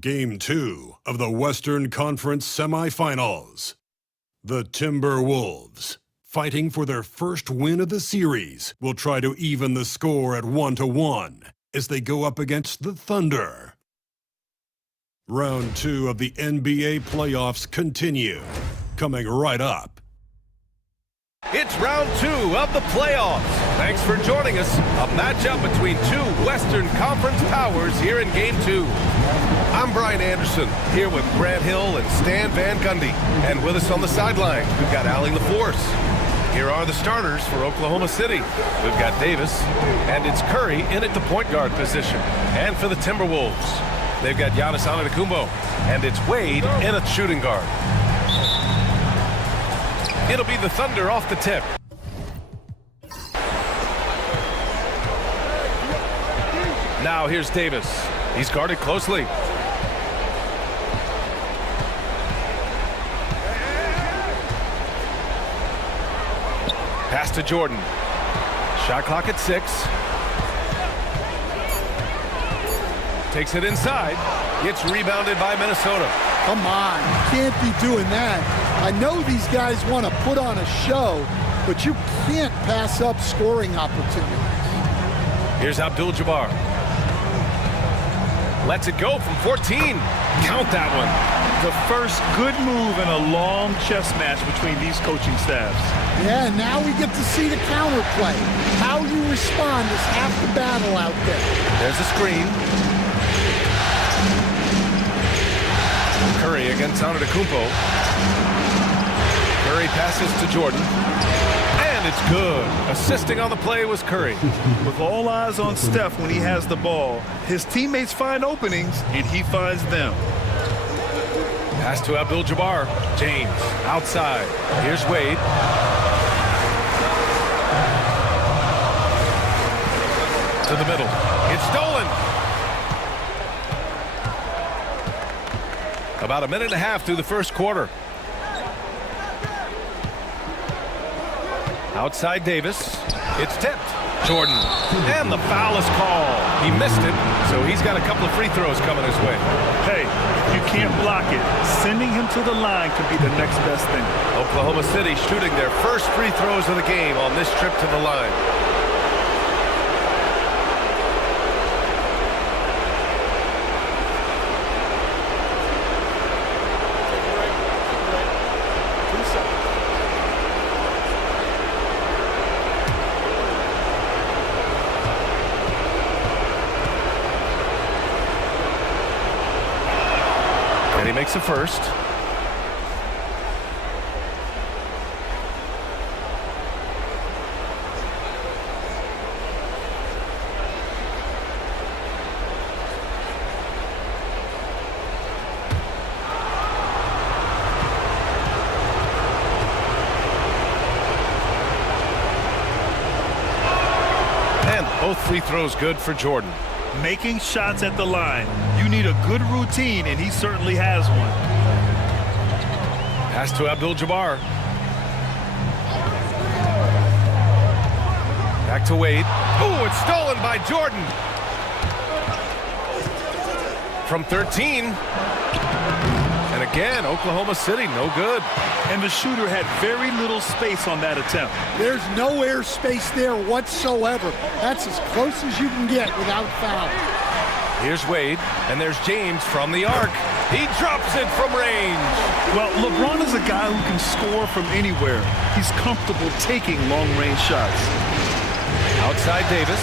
Game 2 of the Western Conference Semifinals. The Timberwolves fighting for their first win of the series, will try to even the score at 1-1 as they go up against the Thunder. Round 2 of the NBA playoffs continue, coming right up. It's round 2 of the playoffs. Thanks for joining us. A matchup between two Western Conference powers here in Game 2. I'm Brian Anderson, here with Grant Hill and Stan Van Gundy. And with us on the sideline, we've got Allie LaForce. Here are the starters for Oklahoma City. We've got Davis, and it's Curry in at the point guard position. And for the Timberwolves, they've got Giannis Antetokounmpo, and it's Wade in at shooting guard. It'll be the Thunder off the tip. Now here's Davis. He's guarded closely. Pass to Jordan. Shot clock at 6. Takes it inside. Gets rebounded by Minnesota. Come on, you can't be doing that. I know these guys want to put on a show, but you can't pass up scoring opportunities. Here's Abdul-Jabbar. Lets it go from 14. Count that one. The first good move in a long chess match between these coaching staffs. Yeah, now we get to see the counterplay. How you respond is half the battle out there. There's a screen. Curry against Antetokounmpo. Curry passes to Jordan. And it's good. Assisting on the play was Curry. With all eyes on Steph when he has the ball, his teammates find openings, and he finds them. Pass to Abdul-Jabbar. James outside. Here's Wade. To the middle. It's stolen. About a minute and a half through the first quarter. Outside Davis. It's tipped. Jordan. And the foul is called. He missed it, so he's got a couple of free throws coming his way. Hey, you can't block it. Sending him to the line could be the next best thing. Oklahoma City shooting their first free throws of the game on this trip to the line. He makes a first. And both free throws good for Jordan. Making shots at the line. You need a good routine, and he certainly has one. Pass to Abdul-Jabbar. Back to Wade. Oh, it's stolen by Jordan. From 13. And again, Oklahoma City, no good. And the shooter had very little space on that attempt. There's no air space there whatsoever. That's as close as you can get without foul. Here's Wade, and there's James from the arc. He drops it from range. Well, LeBron is a guy who can score from anywhere. He's comfortable taking long-range shots. Outside Davis.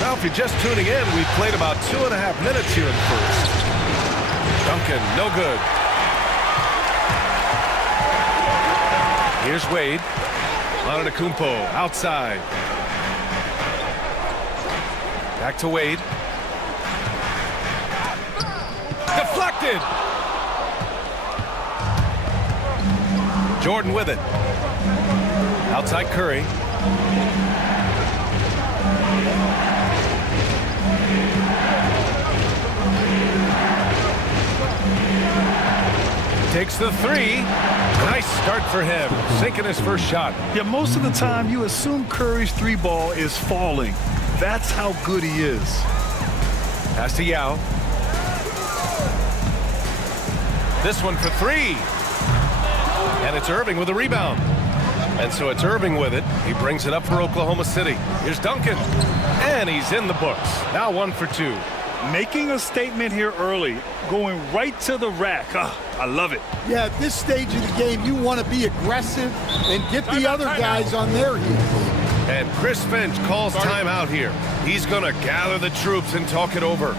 Now, if you're just tuning in, we've played about 2.5 minutes here in the first. Duncan, no good. Here's Wade. Antetokounmpo outside. Back to Wade. Deflected. Jordan with it. Outside Curry. Takes the three. Nice start for him. Sinking his first shot. Yeah, most of the time you assume Curry's three ball is falling. That's how good he is. Pass to Yao. This one for three. And it's Irving with a rebound. And so it's Irving with it. He brings it up for Oklahoma City. Here's Duncan. And he's in the books. Now 1 for 2. Making a statement here early, going right to the rack. I love it. Yeah, at this stage of the game, you want to be aggressive and get the other guys on their heels. And Chris Finch calls timeout here. He's going to gather the troops and talk it over.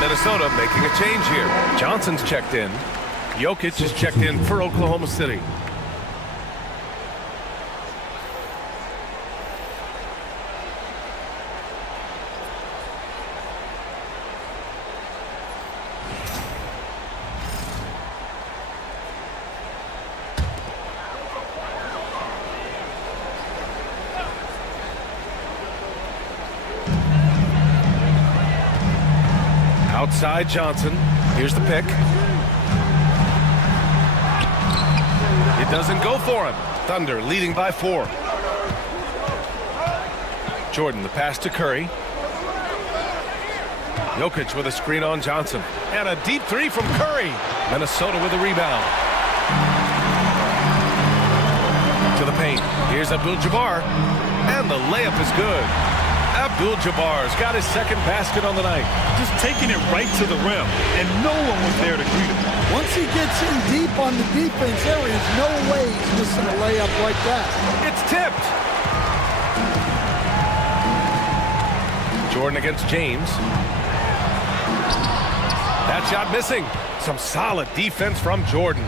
Minnesota making a change here. Johnson's checked in. Jokic is checked in for Oklahoma City. Outside Johnson. Here's the pick. It doesn't go for him. Thunder leading by 4. Jordan, the pass to Curry. Jokic with a screen on Johnson. And a deep 3 from Curry. Minnesota with a rebound. To the paint. Here's Abdul-Jabbar. And the layup is good. Abdul-Jabbar's got his second basket on the night. Just taking it right to the rim, and no one was there to greet him. Once he gets in deep on the defense, there is no way he's missing a layup like that. It's tipped. Jordan against James. That shot missing. Some solid defense from Jordan.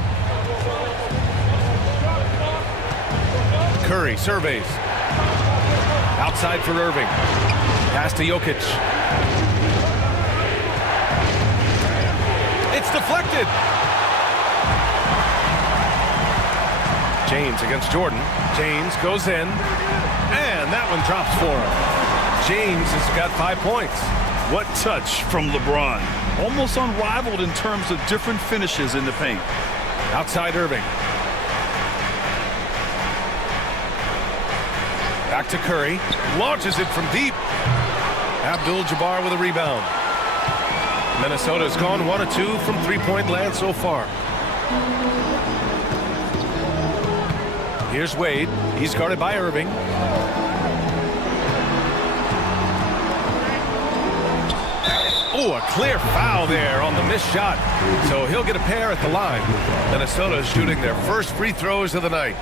Curry surveys. Outside for Irving. Pass to Jokic. It's deflected. James against Jordan. James goes in. And that one drops for him. James has got 5 points. What touch from LeBron. Almost unrivaled in terms of different finishes in the paint. Outside Irving. Back to Curry. Launches it from deep. Abdul-Jabbar with a rebound. Minnesota's gone 1 of 2 from three-point land so far. Here's Wade. He's guarded by Irving. Oh, a clear foul there on the missed shot. So he'll get a pair at the line. Minnesota is shooting their first free throws of the night.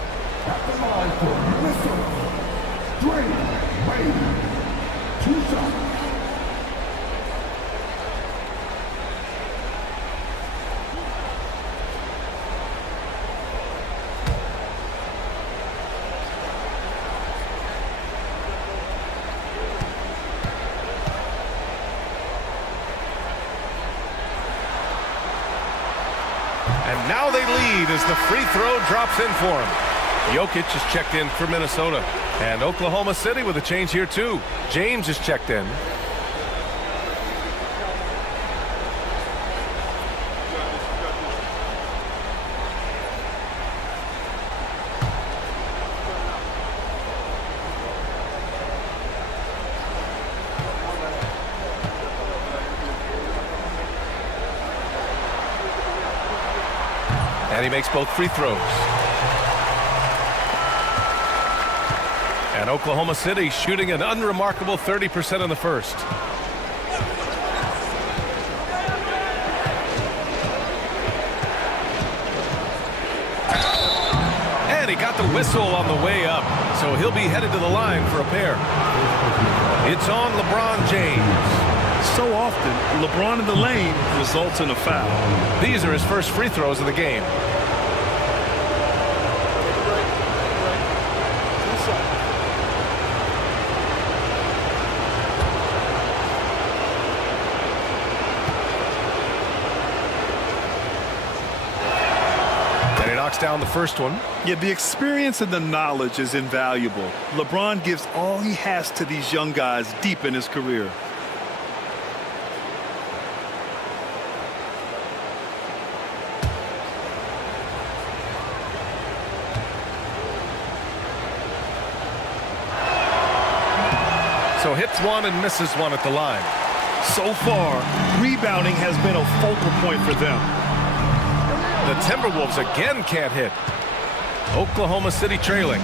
And now they lead as the free throw drops in for him. Jokic is checked in for Minnesota. And Oklahoma City with a change here too. James is checked in. And he makes both free throws. And Oklahoma City shooting an unremarkable 30% in the first. And he got the whistle on the way up, so he'll be headed to the line for a pair. It's on LeBron James. So often, LeBron in the lane results in a foul. These are his first free throws of the game. And he knocks down the first one. Yeah, the experience and the knowledge is invaluable. LeBron gives all he has to these young guys deep in his career. So hits one and misses one at the line. So far, rebounding has been a focal point for them. The Timberwolves again can't hit. Oklahoma City trailing.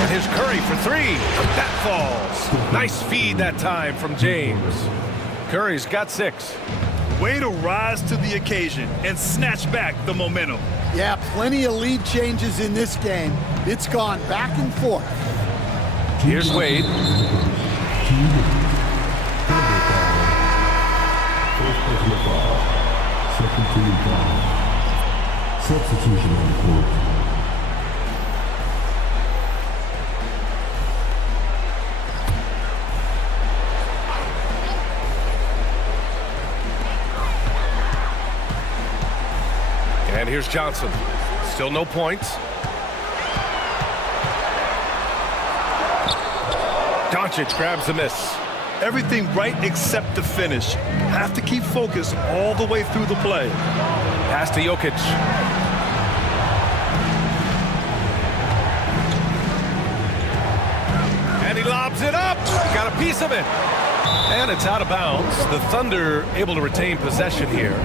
And here's Curry for three. That falls. Nice feed that time from James. Curry's got 6. Way to rise to the occasion and snatch back the momentum. Yeah, plenty of lead changes in this game. It's gone back and forth. Here's Wade. First personal foul. Second team foul. Substitution on the court. And here's Johnson. Still no points. Doncic grabs the miss. Everything right except the finish. Have to keep focus all the way through the play. Pass to Jokic. And he lobs it up. Got a piece of it. And it's out of bounds. The Thunder able to retain possession here.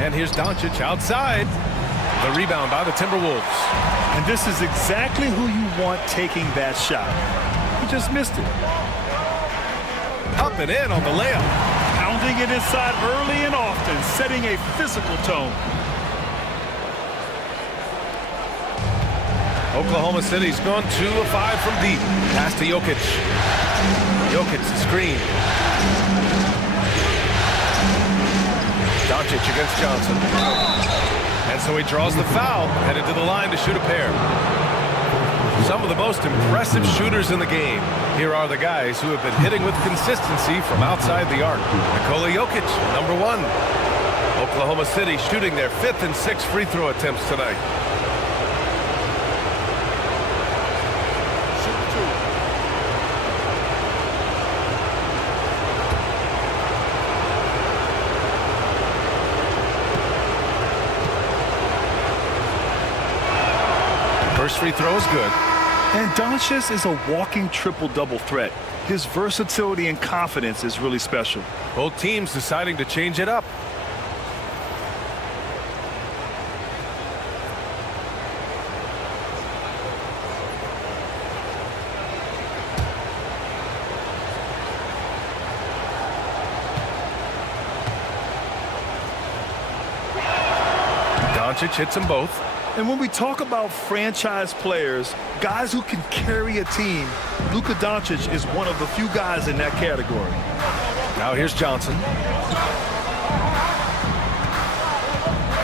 And here's Doncic outside. The rebound by the Timberwolves. And this is exactly who you want taking that shot. He just missed it. Up and in on the layup. Pounding it inside early and often, setting a physical tone. Oklahoma City's gone 2 of 5 from deep. Pass to Jokic. Jokic the screen. Doncic against Johnson. And so he draws the foul, headed to the line to shoot a pair. Some of the most impressive shooters in the game. Here are the guys who have been hitting with consistency from outside the arc. Nikola Jokic, number 1. Oklahoma City shooting their 5th and 6th free throw attempts tonight. First free throw is good. And Doncic is a walking triple-double threat. His versatility and confidence is really special. Both teams deciding to change it up. Doncic hits them both. And when we talk about franchise players, guys who can carry a team, Luka Doncic is one of the few guys in that category. Now here's Johnson.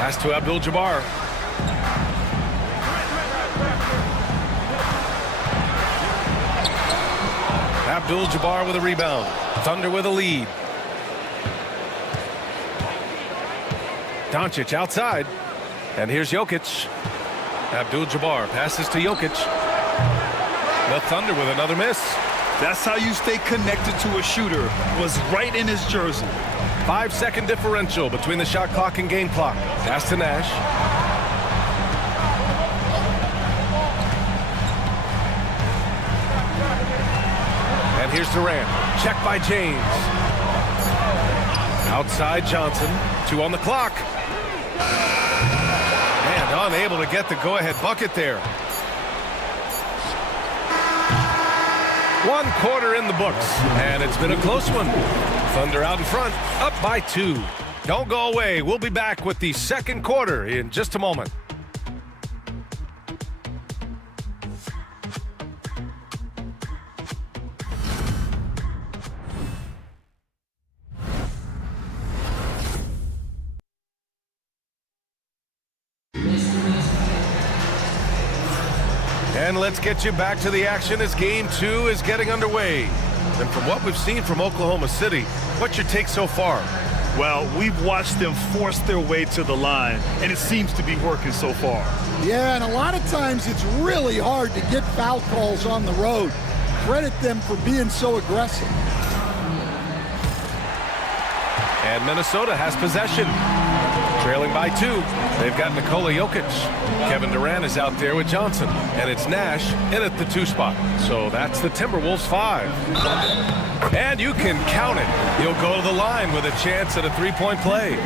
Pass to Abdul-Jabbar. Abdul-Jabbar with a rebound. Thunder with a lead. Doncic outside. And here's Jokic. Abdul-Jabbar passes to Jokic. The Thunder with another miss. That's how you stay connected to a shooter. Was right in his jersey. 5-second differential between the shot clock and game clock. Pass to Nash. And here's Durant. Check by James. Outside Johnson. 2 on the clock. And unable to get the go-ahead bucket there. 1 quarter in the books, and it's been a close one. Thunder out in front, up by 2. Don't go away. We'll be back with the second quarter in just a moment. And let's get you back to the action as Game 2 is getting underway. And from what we've seen from Oklahoma City, what's your take so far? Well, we've watched them force their way to the line, and it seems to be working so far. Yeah, and a lot of times it's really hard to get foul calls on the road. Credit them for being so aggressive. And Minnesota has possession. Trailing by 2. They've got Nikola Jokic. Kevin Durant is out there with Johnson. And it's Nash in at the 2 spot. So that's the Timberwolves 5. And you can count it. He'll go to the line with a chance at a 3-point play.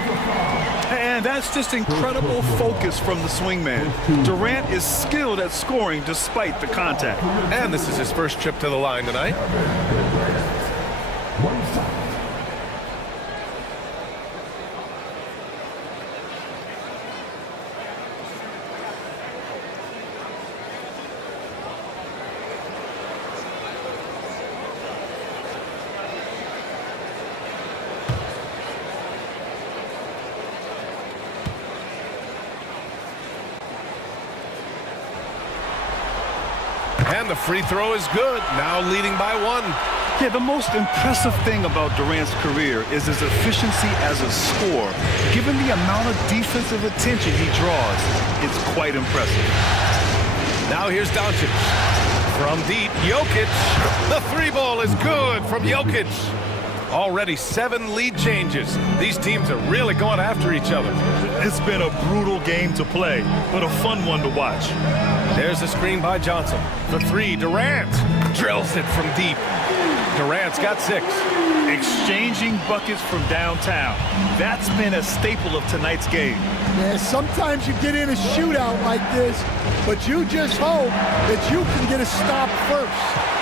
And that's just incredible focus from the swingman. Durant is skilled at scoring despite the contact. And this is his first trip to the line tonight. And the free throw is good, now leading by 1. Yeah, the most impressive thing about Durant's career is his efficiency as a scorer. Given the amount of defensive attention he draws, it's quite impressive. Now here's Doncic. From deep, Jokic. The 3-ball is good from Jokic. Already 7 lead changes. These teams are really going after each other. It's been a brutal game to play, but a fun one to watch. There's the screen by Johnson. The 3, Durant drills it from deep. Durant's got 6. Exchanging buckets from downtown. That's been a staple of tonight's game. Yeah, sometimes you get in a shootout like this, but you just hope that you can get a stop first.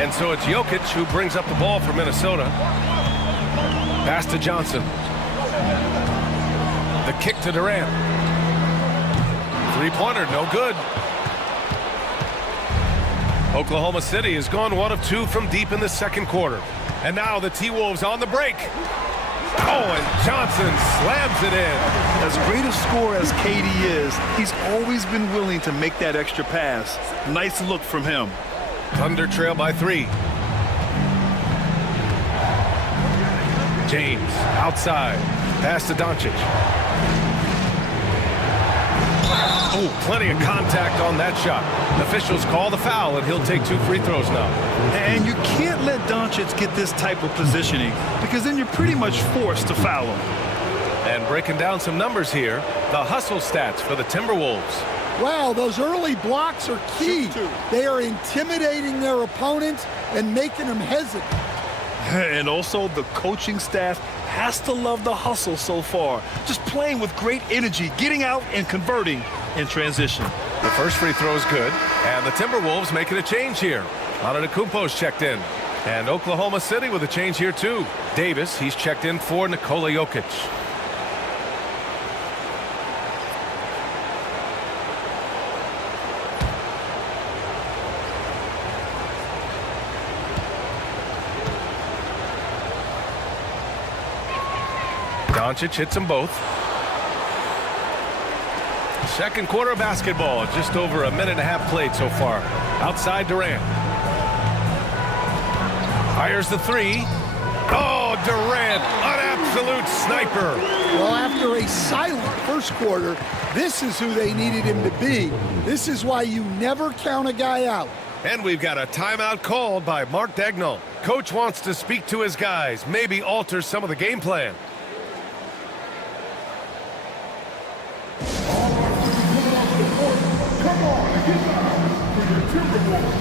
And so it's Jokic who brings up the ball for Minnesota. Pass to Johnson. The kick to Durant. 3-pointer, no good. Oklahoma City has gone 1 of 2 from deep in the second quarter. And now the T-Wolves on the break. Oh, and Johnson slams it in. As great a scorer as KD is, he's always been willing to make that extra pass. Nice look from him. Thunder trail by 3. James outside. Pass to Doncic. Oh, plenty of contact on that shot. Officials call the foul, and he'll take 2 free throws now. And you can't let Doncic get this type of positioning, because then you're pretty much forced to foul him. And breaking down some numbers here, the hustle stats for the Timberwolves. Wow, those early blocks are key. They are intimidating their opponents and making them hesitant. And also, the coaching staff has to love the hustle so far. Just playing with great energy, getting out and converting in transition. The first free throw is good, and the Timberwolves making a change here. Antetokounmpo's checked in, and Oklahoma City with a change here too. Davis, he's checked in for Nikola Jokic. Doncic hits them both. Second quarter of basketball, just over a minute and a half played so far. Outside Durant. Fires the 3. Oh, Durant, an absolute sniper. Well, after a silent first quarter, this is who they needed him to be. This is why you never count a guy out. And we've got a timeout called by Mark Dagnall. Coach wants to speak to his guys, maybe alter some of the game plan. Come on, get down to your Timberwolves.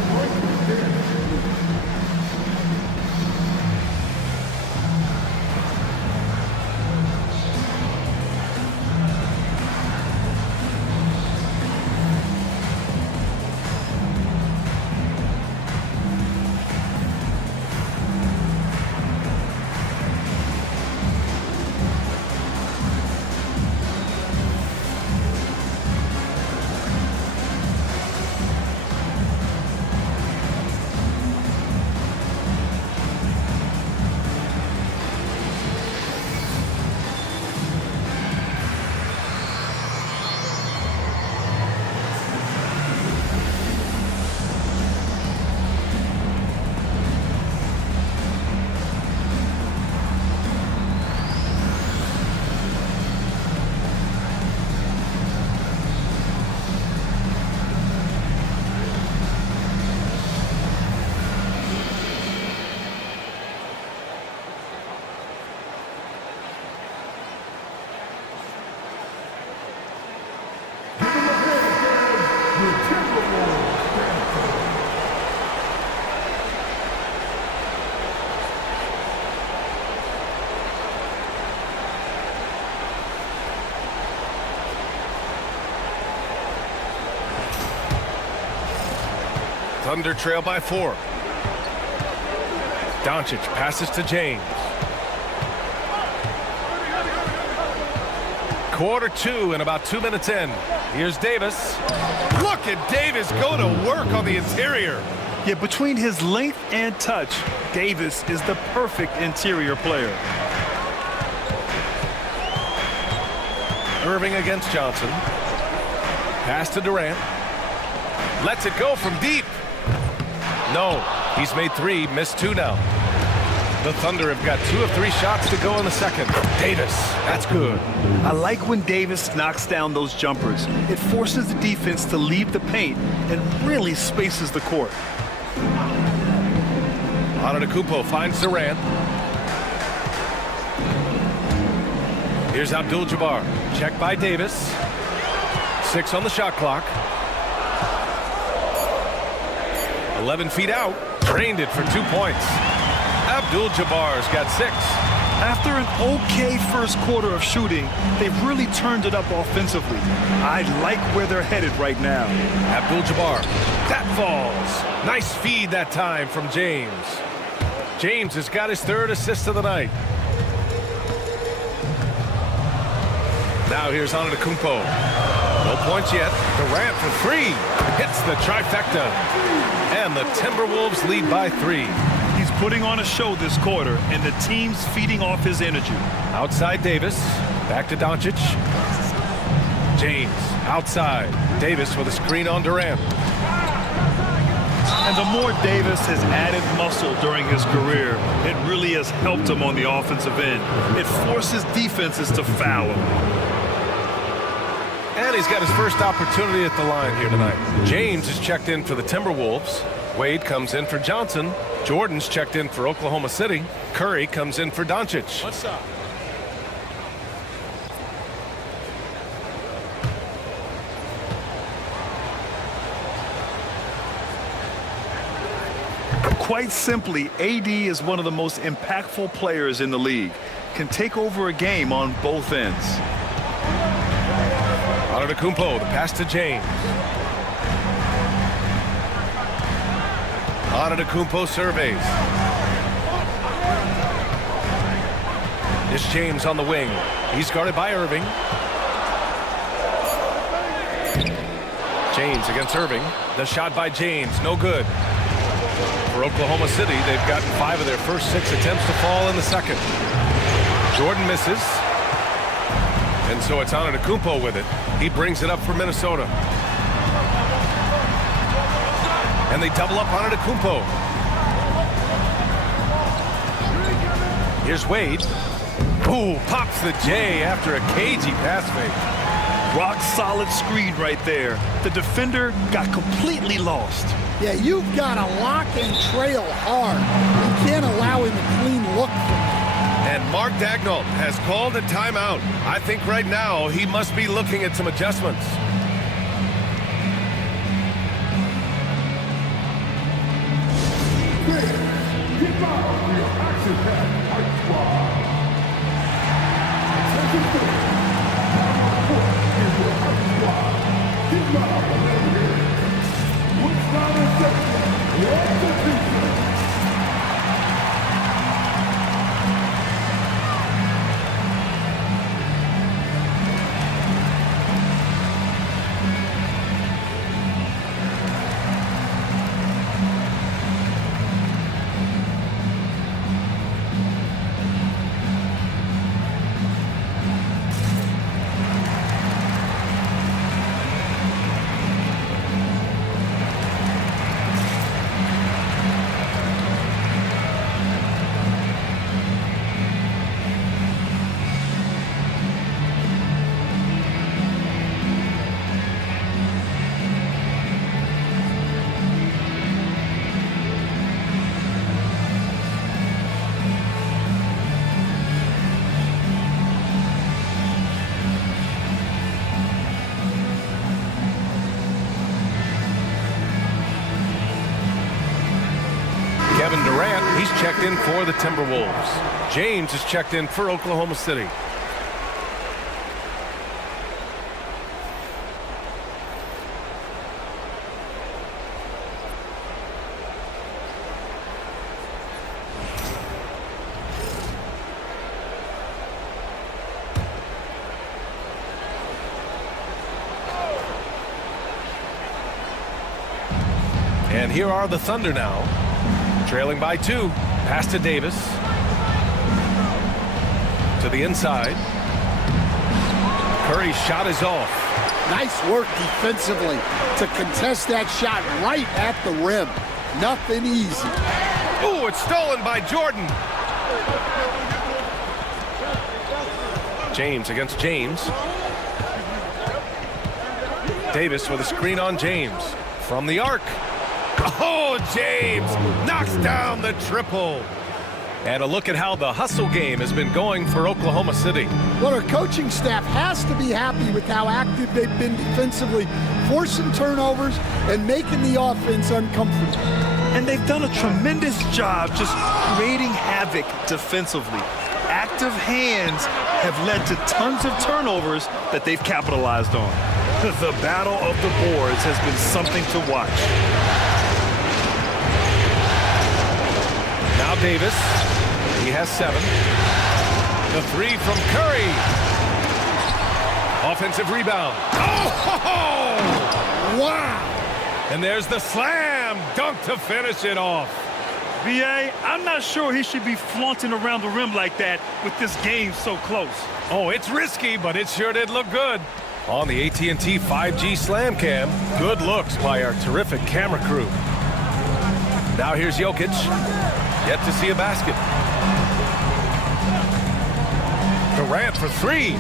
Thunder trail by 4. Doncic passes to James. Quarter 2 and about 2 minutes in. Here's Davis. Look at Davis go to work on the interior. Yeah, between his length and touch, Davis is the perfect interior player. Irving against Johnson. Pass to Durant. Lets it go from deep. No, he's made 3, missed 2 now. The Thunder have got 2 of 3 shots to go in the second. Davis, that's good. I like when Davis knocks down those jumpers. It forces the defense to leave the paint and really spaces the court. Antetokounmpo finds Durant. Here's Abdul-Jabbar. Check by Davis. 6 on the shot clock. 11 feet out. Drained it for 2 points. Abdul-Jabbar's got 6. After an okay first quarter of shooting, they've really turned it up offensively. I like where they're headed right now. Abdul-Jabbar. That falls. Nice feed that time from James. James has got his 3rd assist of the night. Now here's Antetokounmpo. No points yet. Durant for 3. Hits the trifecta. And the Timberwolves lead by 3. He's putting on a show this quarter, and the team's feeding off his energy. Outside Davis. Back to Doncic. James outside. Davis with a screen on Durant. And the more Davis has added muscle during his career, it really has helped him on the offensive end. It forces defenses to foul him. And he's got his first opportunity at the line here tonight. James is checked in for the Timberwolves. Wade comes in for Johnson. Jordan's checked in for Oklahoma City. Curry comes in for Doncic. What's up? Quite simply, AD is one of the most impactful players in the league. Can take over a game on both ends. Antetokounmpo, the pass to James. Antetokounmpo surveys. It's James on the wing. He's guarded by Irving. James against Irving. The shot by James, no good. For Oklahoma City, they've gotten 5 of their first 6 attempts to fall in the second. Jordan misses. And so it's Antetokounmpo with it. He brings it up for Minnesota. And they double up Antetokounmpo. Here's Wade. Ooh, pops the J after a cagey pass fake. Rock solid screen right there. The defender got completely lost. Yeah, you've got to lock and trail hard. You can't allow him a clean look from that. And Mark Daigneault has called a timeout. I think right now he must be looking at some adjustments. Kevin Durant, he's checked in for the Timberwolves. James is checked in for Oklahoma City. And here are the Thunder now. Trailing by 2. Pass to Davis. To the inside. Curry's shot is off. Nice work defensively to contest that shot right at the rim. Nothing easy. Oh, it's stolen by Jordan. James against James. Davis with a screen on James. From the arc. Oh, James knocks down the triple. And a look at how the hustle game has been going for Oklahoma City. Well, our coaching staff has to be happy with how active they've been defensively, forcing turnovers and making the offense uncomfortable. And they've done a tremendous job just creating havoc defensively. Active hands have led to tons of turnovers that they've capitalized on. The battle of the boards has been something to watch. Now Davis, he has 7. The 3 from Curry. Offensive rebound. Oh! Wow! And there's the slam dunk to finish it off. B.A., I'm not sure he should be flaunting around the rim like that with this game so close. Oh, it's risky, but it sure did look good. On the AT&T 5G Slam Cam, good looks by our terrific camera crew. Now here's Jokic. Yet to see a basket. Durant for 3.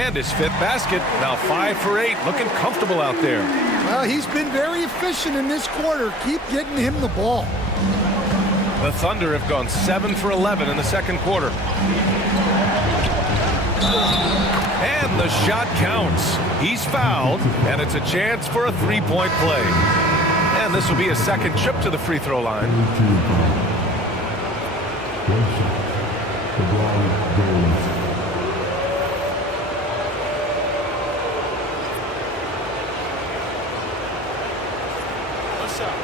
And his 5th basket. Now 5 for 8. Looking comfortable out there. Well, he's been very efficient in this quarter. Keep getting him the ball. The Thunder have gone 7 for 11 in the second quarter. And the shot counts. He's fouled, and it's a chance for a 3-point play. And this will be a second trip to the free throw line. What's up?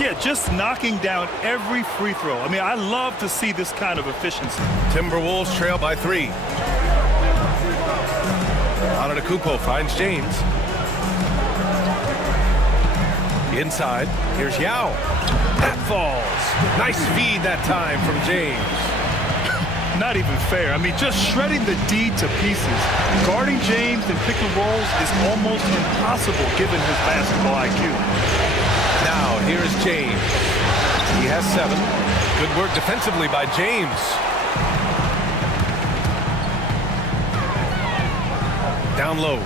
Yeah, just knocking down every free throw. I mean, I love to see this kind of efficiency. Timberwolves trail by 3. Antetokounmpo finds James. Inside, here's Yao. That falls. Nice feed that time from James. Not even fair. I mean, just shredding the D to pieces. Guarding James in pick and rolls is almost impossible given his basketball IQ. Now, here's James. He has 7. Good work defensively by James. Down low.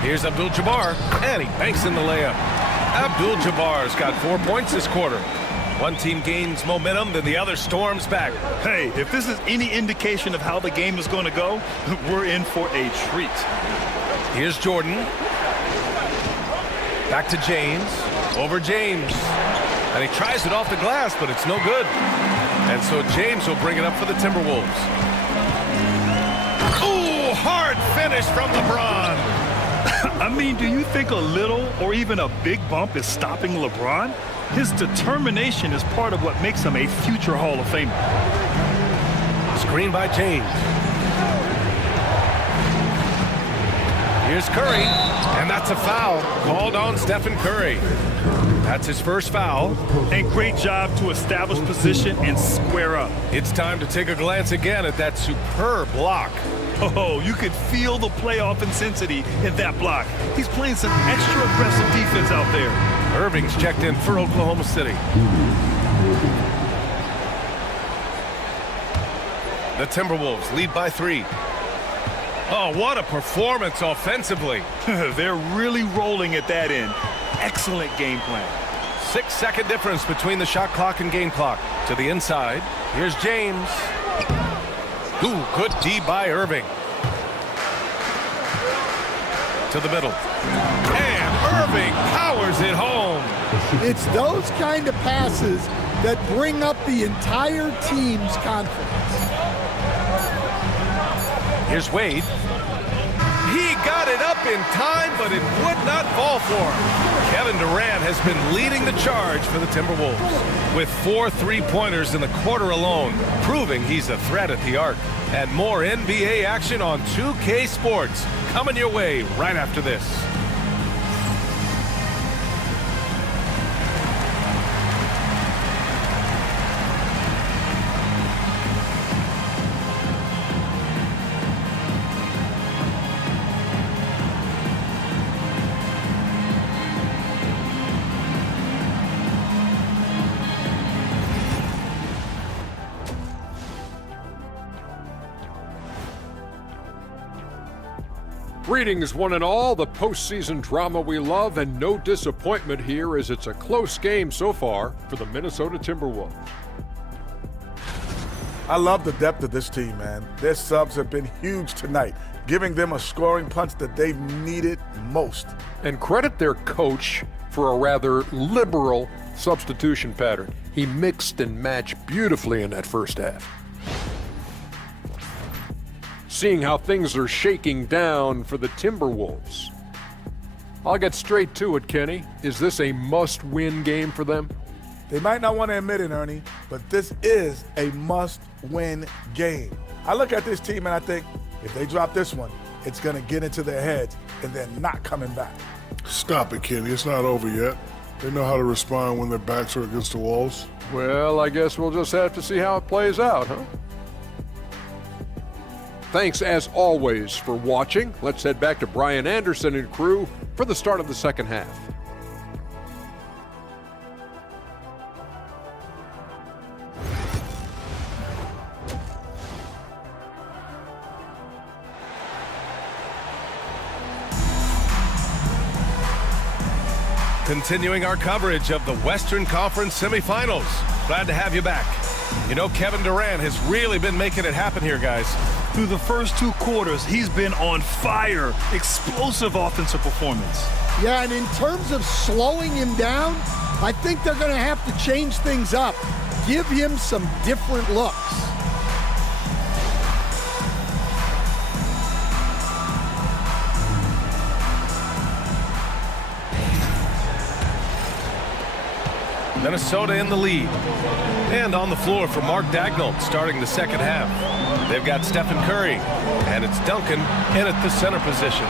Here's Abdul-Jabbar, and he banks in the layup. Abdul-Jabbar's got 4 points this quarter. One team gains momentum, then the other storms back. Hey, if this is any indication of how the game is going to go, we're in for a treat. Here's Jordan. Back to James. Over James. And he tries it off the glass, but it's no good. And so James will bring it up for the Timberwolves. Ooh, hard finish from LeBron. I mean, do you think a little or even a big bump is stopping LeBron? His determination is part of what makes him a future Hall of Famer. Screen by James. Here's Curry, and that's a foul called on Stephen Curry. That's his first foul. And great job to establish position and square up. It's time to take a glance again at that superb block. Oh, you could feel the playoff intensity in that block. He's playing some extra aggressive defense out there. Irving's checked in for Oklahoma City. The Timberwolves lead by 3. Oh, what a performance offensively. They're really rolling at that end. Excellent game plan. 6-second difference between the shot clock and game clock. To the inside. Here's James. Ooh, good D by Irving. To the middle. And Irving powers it home. It's those kind of passes that bring up the entire team's confidence. Here's Wade. He got it up in time, but it would not fall for him. Kevin Durant has been leading the charge for the Timberwolves with 4 3-pointers in the quarter alone, proving he's a threat at the arc. And more NBA action on 2K Sports coming your way right after this. Greetings, one and all, the postseason drama we love, and no disappointment here as it's a close game so far for the Minnesota Timberwolves. I love the depth of this team, man. Their subs have been huge tonight, giving them a scoring punch that they've needed most. And credit their coach for a rather liberal substitution pattern. He mixed and matched beautifully in that first half. Seeing how things are shaking down for the Timberwolves. I'll get straight to it, Kenny. Is this a must-win game for them? They might not want to admit it, Ernie, but this is a must-win game. I look at this team and I think, if they drop this one, it's going to get into their heads and they're not coming back. Stop it, Kenny. It's not over yet. They know how to respond when their backs are against the walls. Well, I guess we'll just have to see how it plays out, huh? Thanks, as always, for watching. Let's head back to Brian Anderson and crew for the start of the second half. Continuing our coverage of the Western Conference semifinals. Glad to have you back. You know, Kevin Durant has really been making it happen here, guys. Through the first 2 quarters, he's been on fire. Explosive offensive performance. Yeah, and in terms of slowing him down, I think they're going to have to change things up. Give him some different looks. Minnesota in the lead. And on the floor for Mark Daigneault starting the second half. They've got Stephen Curry, and it's Duncan in at the center position.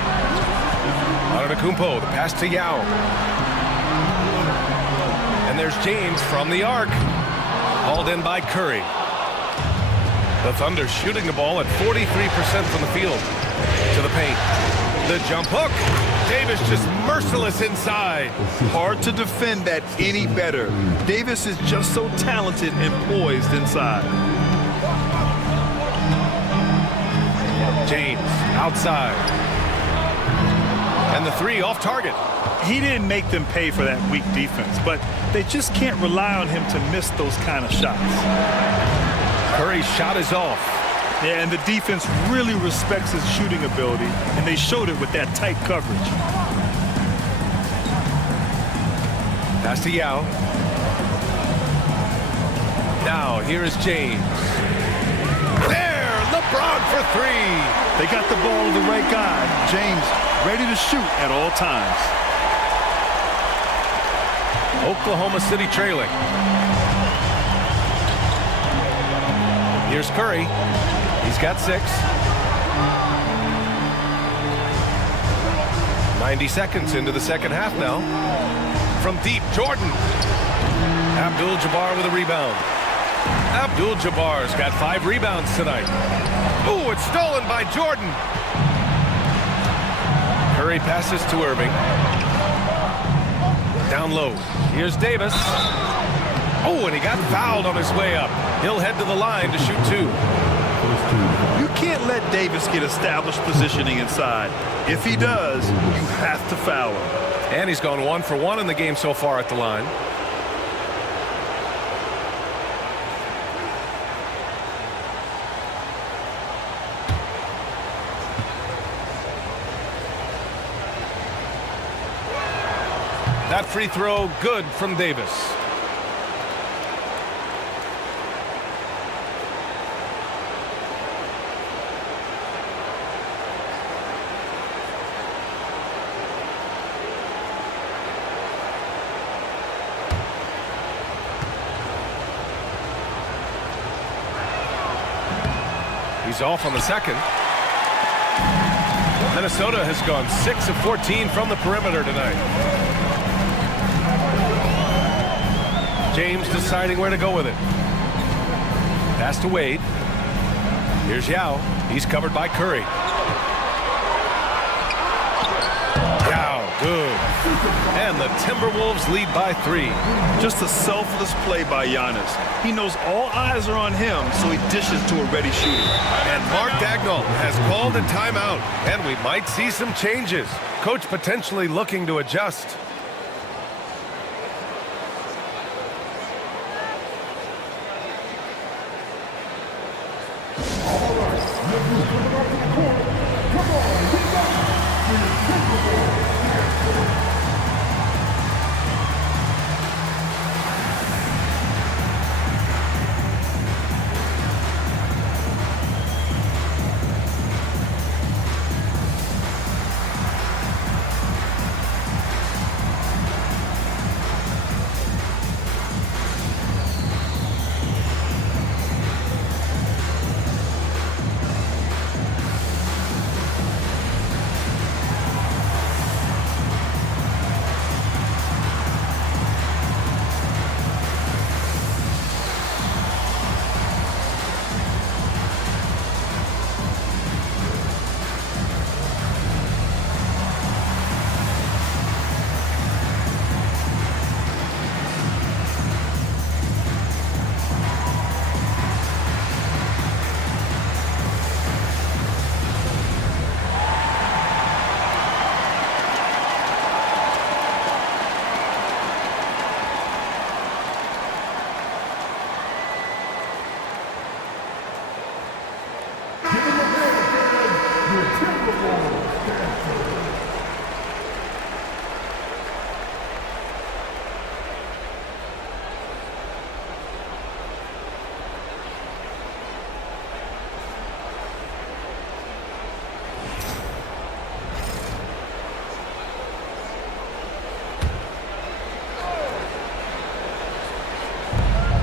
Antetokounmpo, the pass to Yao. And there's James from the arc. Hauled in by Curry. The Thunder shooting the ball at 43% from the field. To the paint. The jump hook. Davis just merciless inside. Hard to defend that any better. Davis is just so talented and poised inside. James outside. And the three off target. He didn't make them pay for that weak defense, but they just can't rely on him to miss those kind of shots. Curry's shot is off. Yeah, and the defense really respects his shooting ability, and they showed it with that tight coverage. Pass to Yao. Now, here is James. There, LeBron for three. They got the ball to the right guy. James ready to shoot at all times. Oklahoma City trailing. Here's Curry. He's got 6. 90 seconds into the second half now. From deep, Jordan. Abdul-Jabbar with a rebound. Abdul-Jabbar's got 5 rebounds tonight. Ooh, it's stolen by Jordan. Curry passes to Irving. Down low. Here's Davis. Oh, and he got fouled on his way up. He'll head to the line to shoot 2. You can't let Davis get established positioning inside. If he does, you have to foul him. And he's gone 1 for 1 in the game so far at the line. That free throw good from Davis. He's off on the second. Minnesota has gone 6 of 14 from the perimeter tonight. James deciding where to go with it. Pass to Wade. Here's Yao. He's covered by Curry. Yao, good. And the Timberwolves lead by 3. Just a selfless play by Giannis. He knows all eyes are on him, so he dishes to a ready shooter. And Mark Dagnall has called a timeout, and we might see some changes. Coach potentially looking to adjust.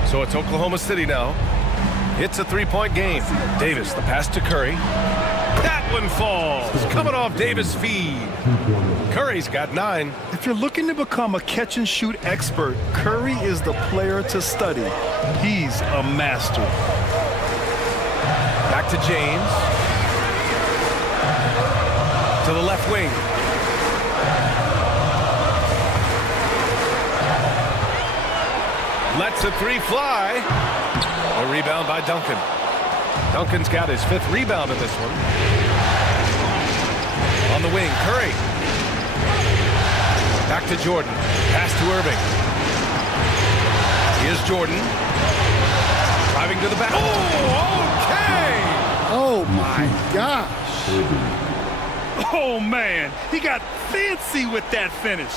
So it's Oklahoma City now. It's a 3-point game. Davis, the pass to Curry. That one falls. Coming off Davis' feed. Curry's got 9. If you're looking to become a catch-and-shoot expert, Curry is the player to study. He's a master. Back to James. To the left wing. Lets a three fly. A rebound by Duncan. Duncan's got his 5th rebound in this one. On the wing, Curry. Back to Jordan. Pass to Irving. Here's Jordan. Driving to the back. Oh, okay! Oh, my gosh. Oh, man, he got fancy with that finish.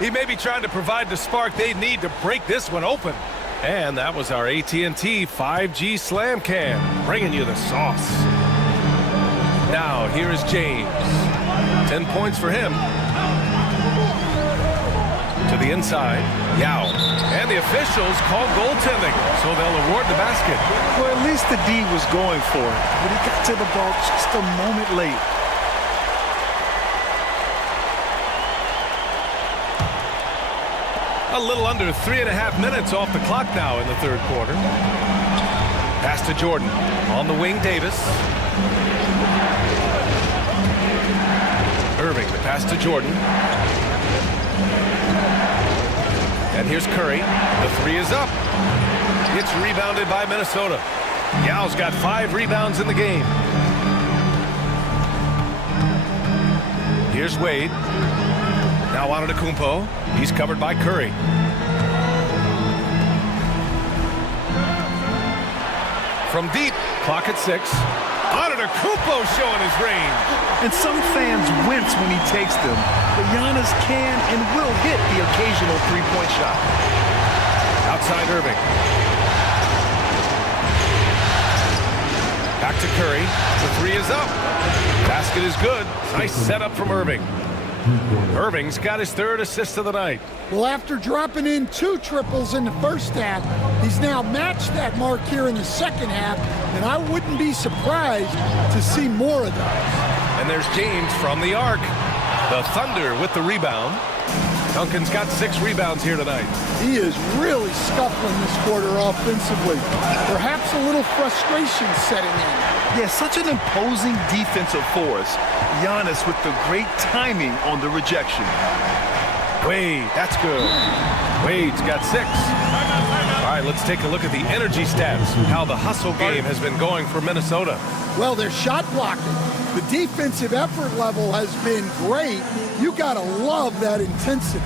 He may be trying to provide the spark they need to break this one open. And that was our AT&T 5G Slam Cam, bringing you the sauce. Now, here is James. 10 points for him. To the inside, Yao. And the officials call goaltending, so they'll award the basket. Well, at least the D was going for it, but he got to the ball just a moment late. A little under 3.5 minutes off the clock now in the 3rd quarter. Pass to Jordan. On the wing, Davis. Irving, the pass to Jordan. And here's Curry. The 3 is up. It's rebounded by Minnesota. Yao's got 5 rebounds in the game. Here's Wade. Now Antetokounmpo. He's covered by Curry. From deep, clock at 6. Antetokounmpo showing his range. And some fans wince when he takes them, but Giannis can and will hit the occasional three-point shot. Outside Irving. Back to Curry. The 3 is up. Basket is good. Nice setup from Irving. Irving's got his 3rd assist of the night. Well, after dropping in 2 triples in the first half, he's now matched that mark here in the second half, and I wouldn't be surprised to see more of those. And there's James from the arc. The Thunder with the rebound. Duncan's got 6 rebounds here tonight. He is really scuffling this quarter offensively. Perhaps a little frustration setting in. Yeah, such an imposing defensive force. Giannis with the great timing on the rejection. Wade, that's good. Wade's got 6. All right, let's take a look at the energy stats, how the hustle game has been going for Minnesota. Well, they're shot blocking. The defensive effort level has been great. You got to love that intensity.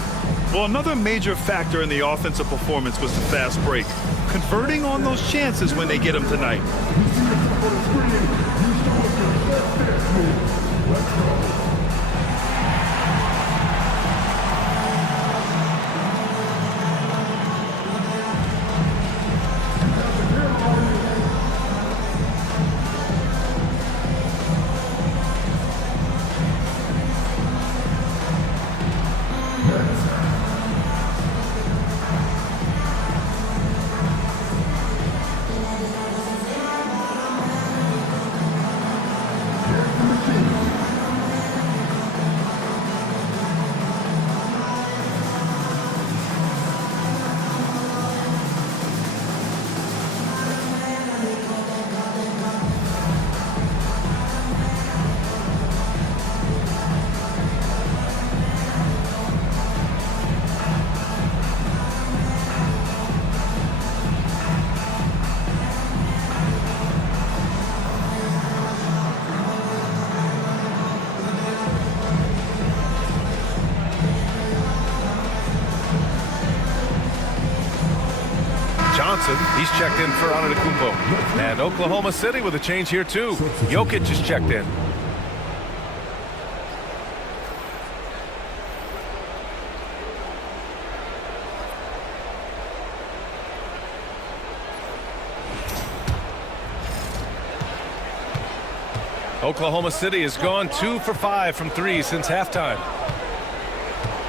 Well, another major factor in the offensive performance was the fast break. Converting on those chances when they get them tonight. He's checked in for Antetokounmpo. And Oklahoma City with a change here too. Jokic is checked in. Oklahoma City has gone 2 for 5 from 3 since halftime.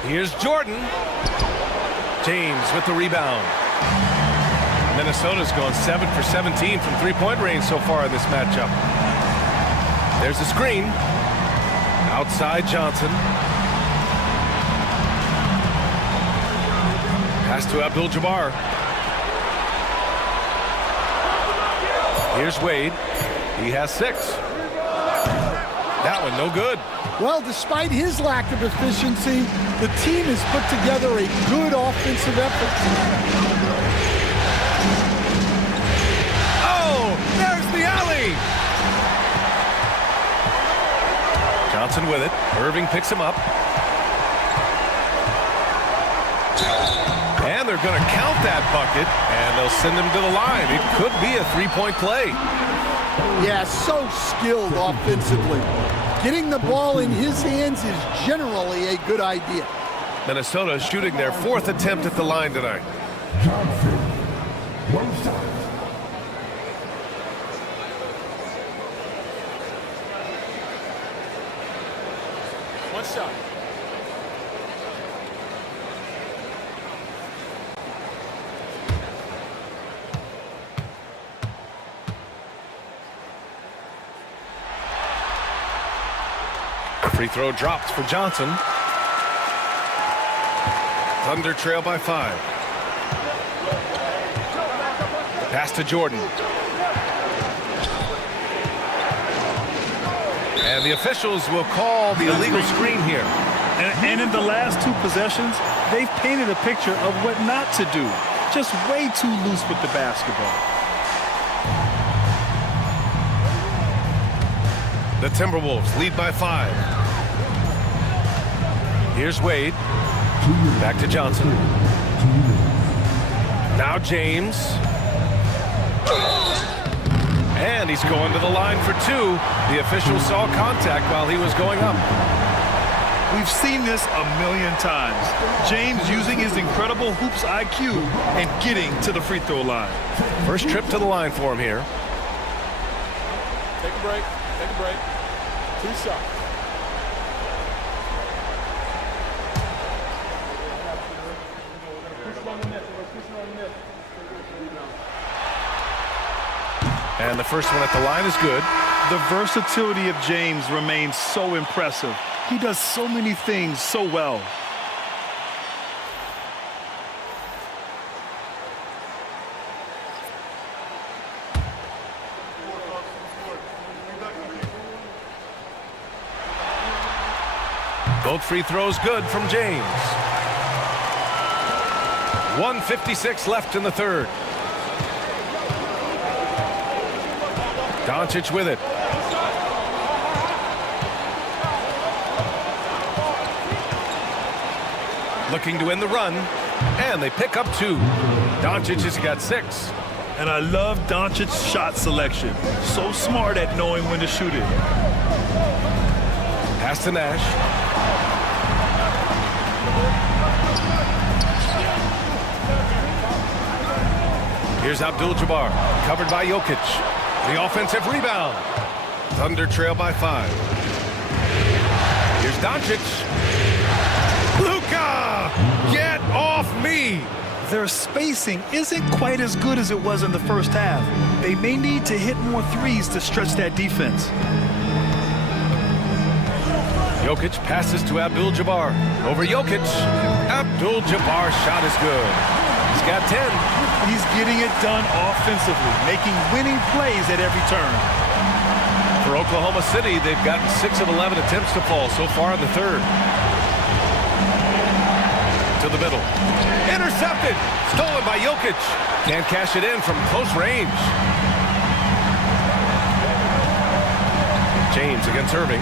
Here's Jordan. James with the rebound. Minnesota's gone 7 for 17 from three-point range so far in this matchup. There's a screen. Outside Johnson. Pass to Abdul-Jabbar. Here's Wade. He has 6. That one no good. Well, despite his lack of efficiency, the team has put together a good offensive effort. Johnson with it. Irving picks him up. And they're going to count that bucket, and they'll send him to the line. It could be a three-point play. Yeah, so skilled offensively. Getting the ball in his hands is generally a good idea. Minnesota shooting their 4th attempt at the line tonight. Johnson. One shot. One shot. Free throw drops for Johnson. Thunder trail by 5. Pass to Jordan. And the officials will call the illegal screen here. And in the last 2 possessions, they've painted a picture of what not to do. Just way too loose with the basketball. The Timberwolves lead by 5. Here's Wade. Back to Johnson. Now James. And he's going to the line for 2. The official saw contact while he was going up. We've seen this a million times. James using his incredible hoops IQ and getting to the free throw line. First trip to the line for him here. Take a break. Take a break. 2 shots. And the first one at the line is good. The versatility of James remains so impressive. He does so many things so well. Both free throws good from James. 1:56 left in the 3rd. Doncic with it. Looking to end the run, and they pick up 2. Doncic has got 6. And I love Doncic's shot selection. So smart at knowing when to shoot it. Pass to Nash. Here's Abdul-Jabbar, covered by Jokic. The offensive rebound. Thunder trail by 5. Here's Doncic. Luka! Get off me! Their spacing isn't quite as good as it was in the first half. They may need to hit more threes to stretch that defense. Jokic passes to Abdul-Jabbar. Over Jokic. Abdul-Jabbar's shot is good. He's got 10. He's getting it done offensively, making winning plays at every turn. For Oklahoma City, they've gotten 6 of 11 attempts to fall so far in the 3rd. To the middle. Intercepted. Stolen by Jokic. Can't cash it in from close range. James against Irving.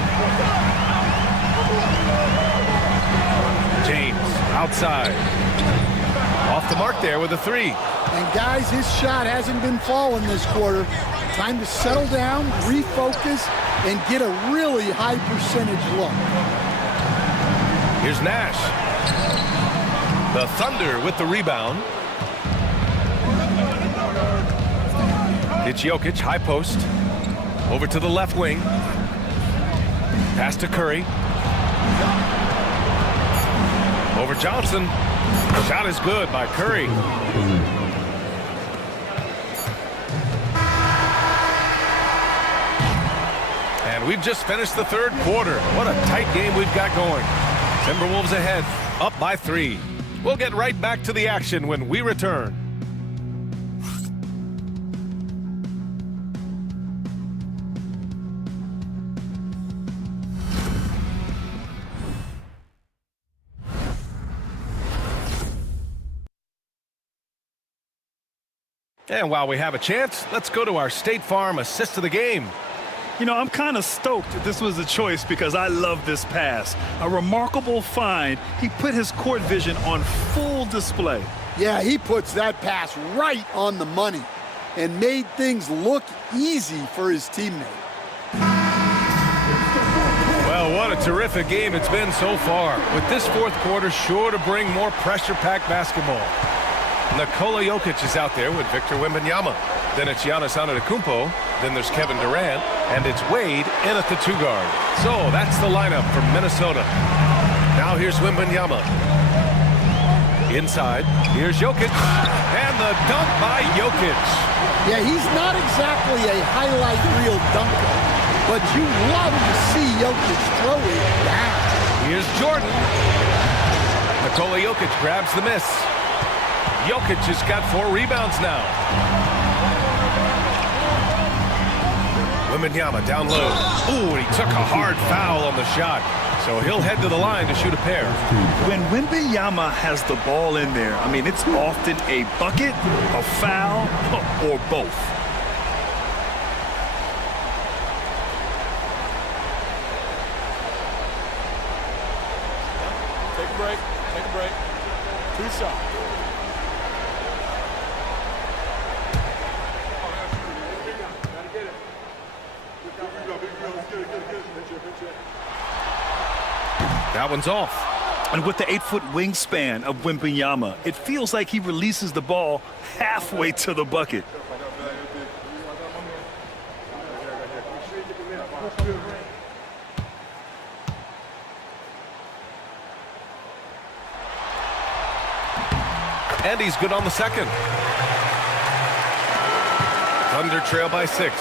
James outside. Off the mark there with a 3. And guys, his shot hasn't been falling this quarter. Time to settle down, refocus, and get a really high percentage look. Here's Nash. The Thunder with the rebound. It's Jokic, high post. Over to the left wing. Pass to Curry. Over Johnson. The shot is good by Curry. And we've just finished the 3rd quarter. What a tight game we've got going. Timberwolves ahead, up by 3. We'll get right back to the action when we return. And while we have a chance, let's go to our State Farm assist of the game. You know, I'm kind of stoked that this was a choice because I love this pass. A remarkable find. He put his court vision on full display. Yeah, he puts that pass right on the money and made things look easy for his teammate. Well, what a terrific game it's been so far. With this fourth quarter sure to bring more pressure-packed basketball. Nikola Jokic is out there with Victor Wembanyama. Then it's Giannis Antetokounmpo. Then there's Kevin Durant. And it's Wade in at the 2-guard. So that's the lineup from Minnesota. Now here's Wembanyama. Inside, here's Jokic. And the dunk by Jokic. Yeah, he's not exactly a highlight reel dunker, but you love to see Jokic throw it down. Here's Jordan. Nikola Jokic grabs the miss. Jokic has got 4 rebounds now. Wembanyama down low. Ooh, he took a hard foul on the shot. So he'll head to the line to shoot a pair. When Wembanyama has the ball in there, I mean, it's often a bucket, a foul, or both. Take a break. Take a break. 2 shots. That one's off. And with the 8-foot wingspan of Wembanyama, it feels like he releases the ball halfway to the bucket. And he's good on the second. Thunder trail by 6.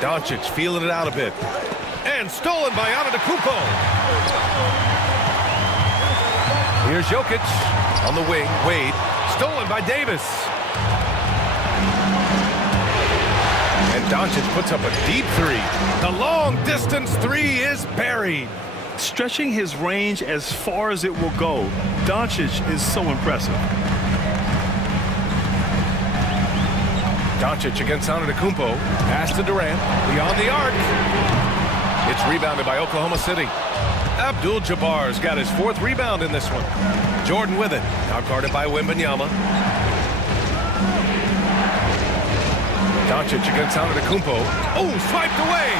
Doncic feeling it out a bit. And stolen by Antetokounmpo. Here's Jokic on the wing. Wade stolen by Davis. And Doncic puts up a deep 3. The long distance 3 is buried. Stretching his range as far as it will go, Doncic is so impressive. Doncic against Antetokounmpo. Pass to Durant. Beyond the arc. It's rebounded by Oklahoma City. Abdul-Jabbar's got his 4th rebound in this one. Jordan with it. Now guarded by Wembanyama. Doncic against Antetokounmpo. Oh, swiped away.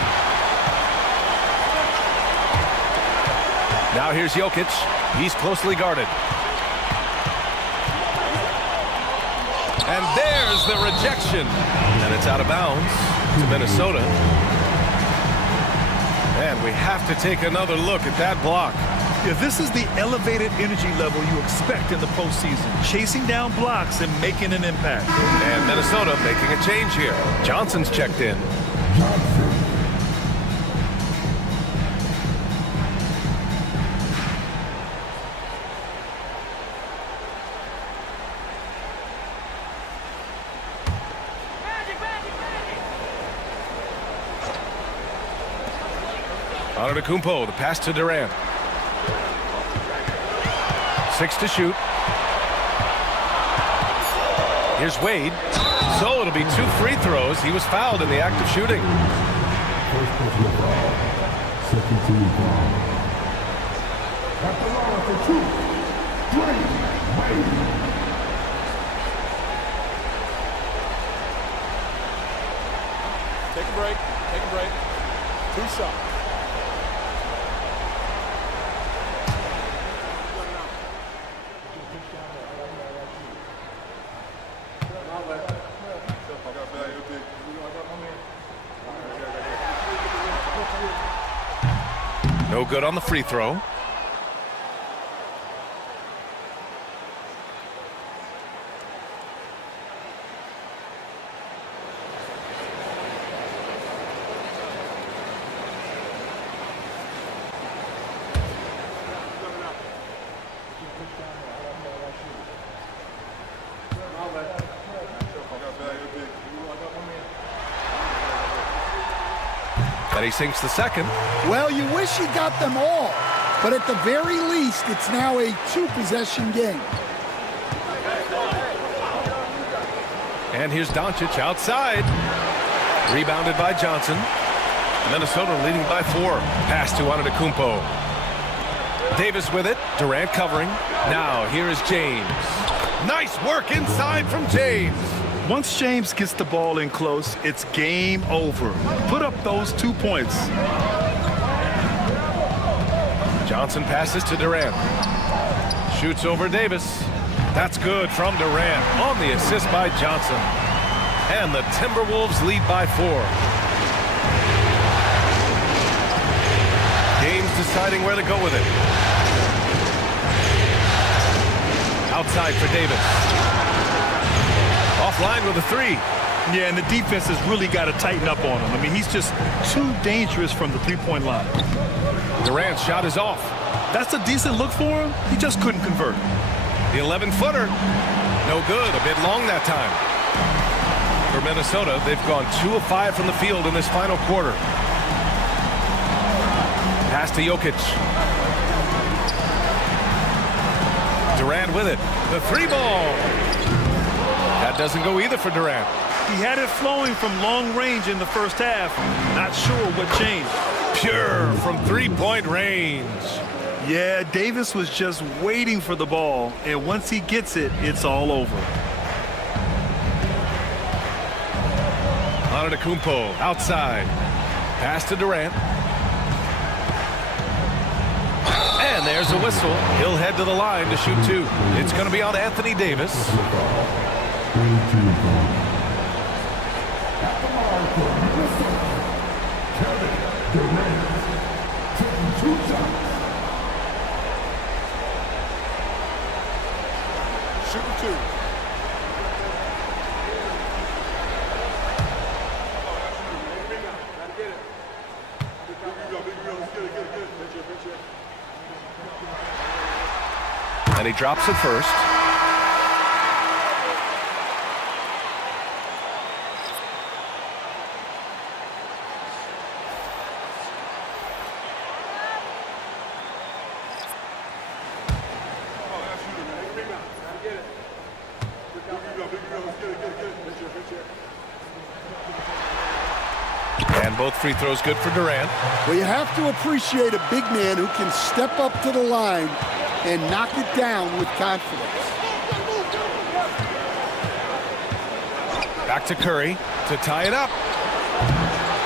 Now here's Jokic. He's closely guarded. And there's the rejection. And it's out of bounds to Minnesota. And we have to take another look at that block. Yeah, this is the elevated energy level you expect in the postseason. Chasing down blocks and making an impact. And Minnesota making a change here. Johnson's checked in. Antetokounmpo, the pass to Durant. 6 to shoot. Here's Wade. So it'll be 2 free throws. He was fouled in the act of shooting. First personal foul. Second team foul. At the line for 2. Wade. Take a break. Take a break. 2 shots. No good on the free throw. And he sinks the second. Well, you wish you got them all, but at the very least, it's now a 2-possession game. And here's Doncic outside. Rebounded by Johnson. Minnesota leading by 4. Pass to Antetokounmpo. Davis with it. Durant covering. Now here is James. Nice work inside from James. Once James gets the ball in close, it's game over. Put up those 2 points. Johnson passes to Durant. Shoots over Davis. That's good from Durant on the assist by Johnson. And the Timberwolves lead by 4. James deciding where to go with it. Outside for Davis. Offline with a 3. Yeah, and the defense has really got to tighten up on him. I mean, he's just too dangerous from the three-point line. Durant's shot is off. That's a decent look for him. He just couldn't convert. The 11-footer. No good. A bit long that time. For Minnesota, they've gone 2 of 5 from the field in this final quarter. Pass to Jokic. Durant with it. The 3-ball. That doesn't go either for Durant. He had it flowing from long range in the first half. Not sure what changed. Pure from 3-point range. Yeah, Davis was just waiting for the ball, and once he gets it, it's all over. Antetokounmpo outside. Pass to Durant. And there's a whistle. He'll head to the line to shoot 2. It's going to be on Anthony Davis. Shooting 2. And he drops it first. And both free throws good for Durant. Well, you have to appreciate a big man who can step up to the line and knock it down with confidence. Back to Curry to tie it up.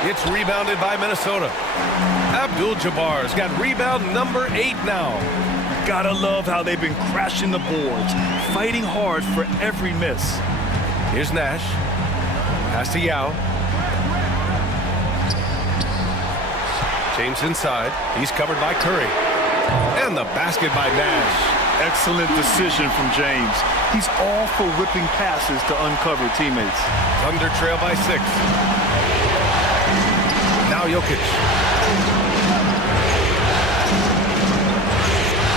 It's rebounded by Minnesota. Abdul-Jabbar's got rebound number 8 now. Gotta love how they've been crashing the boards, fighting hard for every miss. Here's Nash. Pass to Yao. James inside. He's covered by Curry. And the basket by Nash. Excellent decision from James. He's all for whipping passes to uncover teammates. Thunder trail by 6. Now Jokic.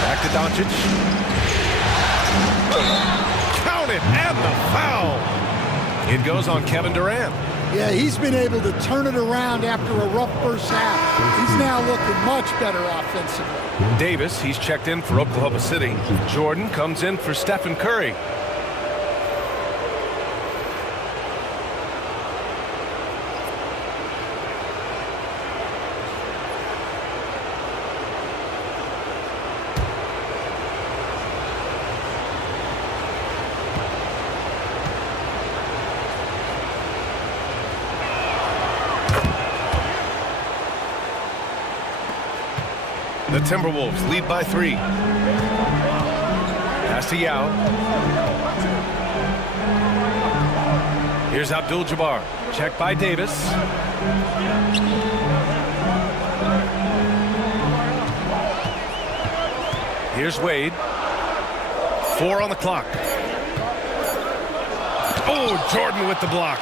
Back to Doncic. Count it, and the foul. It goes on Kevin Durant. Yeah, he's been able to turn it around after a rough first half. He's now looking much better offensively. Davis, he's checked in for Oklahoma City. Jordan comes in for Stephen Curry. The Timberwolves lead by 3. Pass to Yao. Here's Abdul-Jabbar. Check by Davis. Here's Wade. 4 on the clock. Oh, Jordan with the block.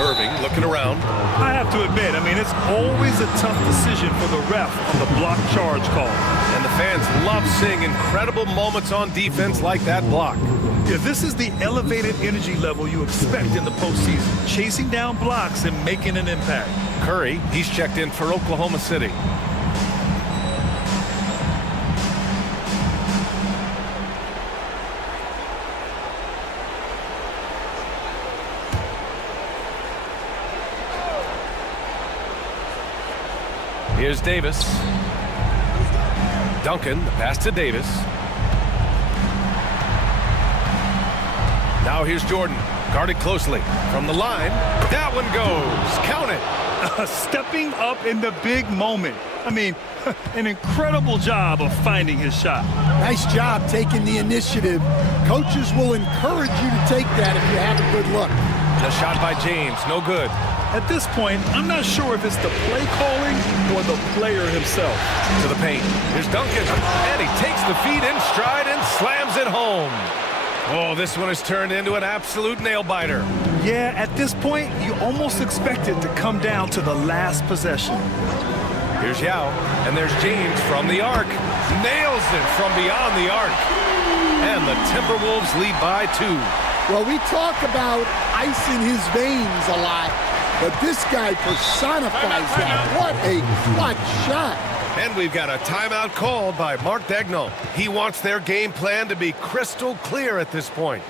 Irving looking around. I have to admit, I mean, it's always a tough decision for the ref on the block charge call. And the fans love seeing incredible moments on defense like that block. Yeah, this is the elevated energy level you expect in the postseason. Chasing down blocks and making an impact. Curry, he's checked in for Oklahoma City. Here's Davis. Duncan, the pass to Davis. Now here's Jordan, guarded closely. From the line, that one goes. Count it. Stepping up in the big moment. I mean, an incredible job of finding his shot. Nice job taking the initiative. Coaches will encourage you to take that if you have a good look. The shot by James, no good. At this point, I'm not sure if it's the play calling or the player himself. To the paint. Here's Duncan, and he takes the feed in stride and slams it home. Oh, this one has turned into an absolute nail-biter. Yeah, at this point, you almost expect it to come down to the last possession. Here's Yao, and there's James from the arc. Nails it from beyond the arc. And the Timberwolves lead by 2. Well, we talk about ice in his veins a lot, but this guy personifies that. What a clutch shot. And we've got a timeout called by Mark Daigneault. He wants their game plan to be crystal clear at this point.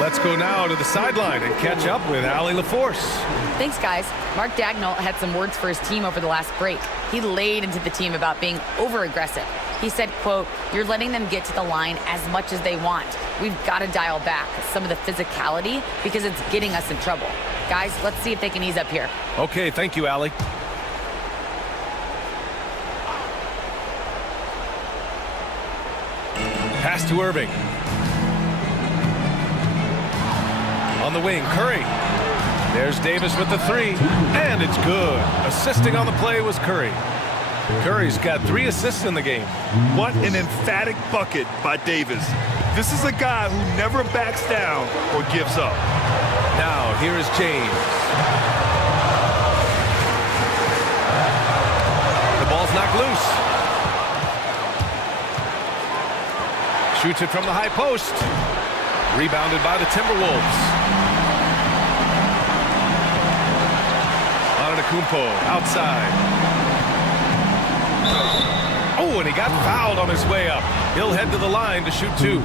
Let's go now to the sideline and catch up with Allie LaForce. Thanks, guys. Mark Daigneault had some words for his team over the last break. He laid into the team about being over-aggressive. He said, quote, "You're letting them get to the line as much as they want. We've got to dial back some of the physicality because it's getting us in trouble. Guys, let's see if they can ease up here." Okay, thank you, Allie. Pass to Irving. On the wing, Curry. There's Davis with the 3, and it's good. Assisting on the play was Curry. Curry's got 3 assists in the game. What an emphatic bucket by Davis. This is a guy who never backs down or gives up. Now, here is James. The ball's knocked loose. Shoots it from the high post. Rebounded by the Timberwolves. Antetokounmpo outside. Oh, and he got fouled on his way up. He'll head to the line to shoot 2.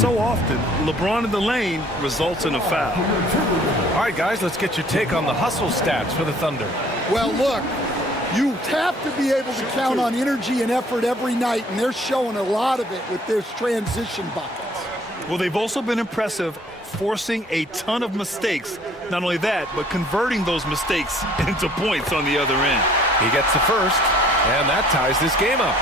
So often, LeBron in the lane results in a foul. All right, guys, let's get your take on the hustle stats for the Thunder. Well, look, you have to be able to count on energy and effort every night, and they're showing a lot of it with their transition buckets. Well, they've also been impressive, forcing a ton of mistakes. Not only that, but converting those mistakes into points on the other end. He gets the first, and that ties this game up.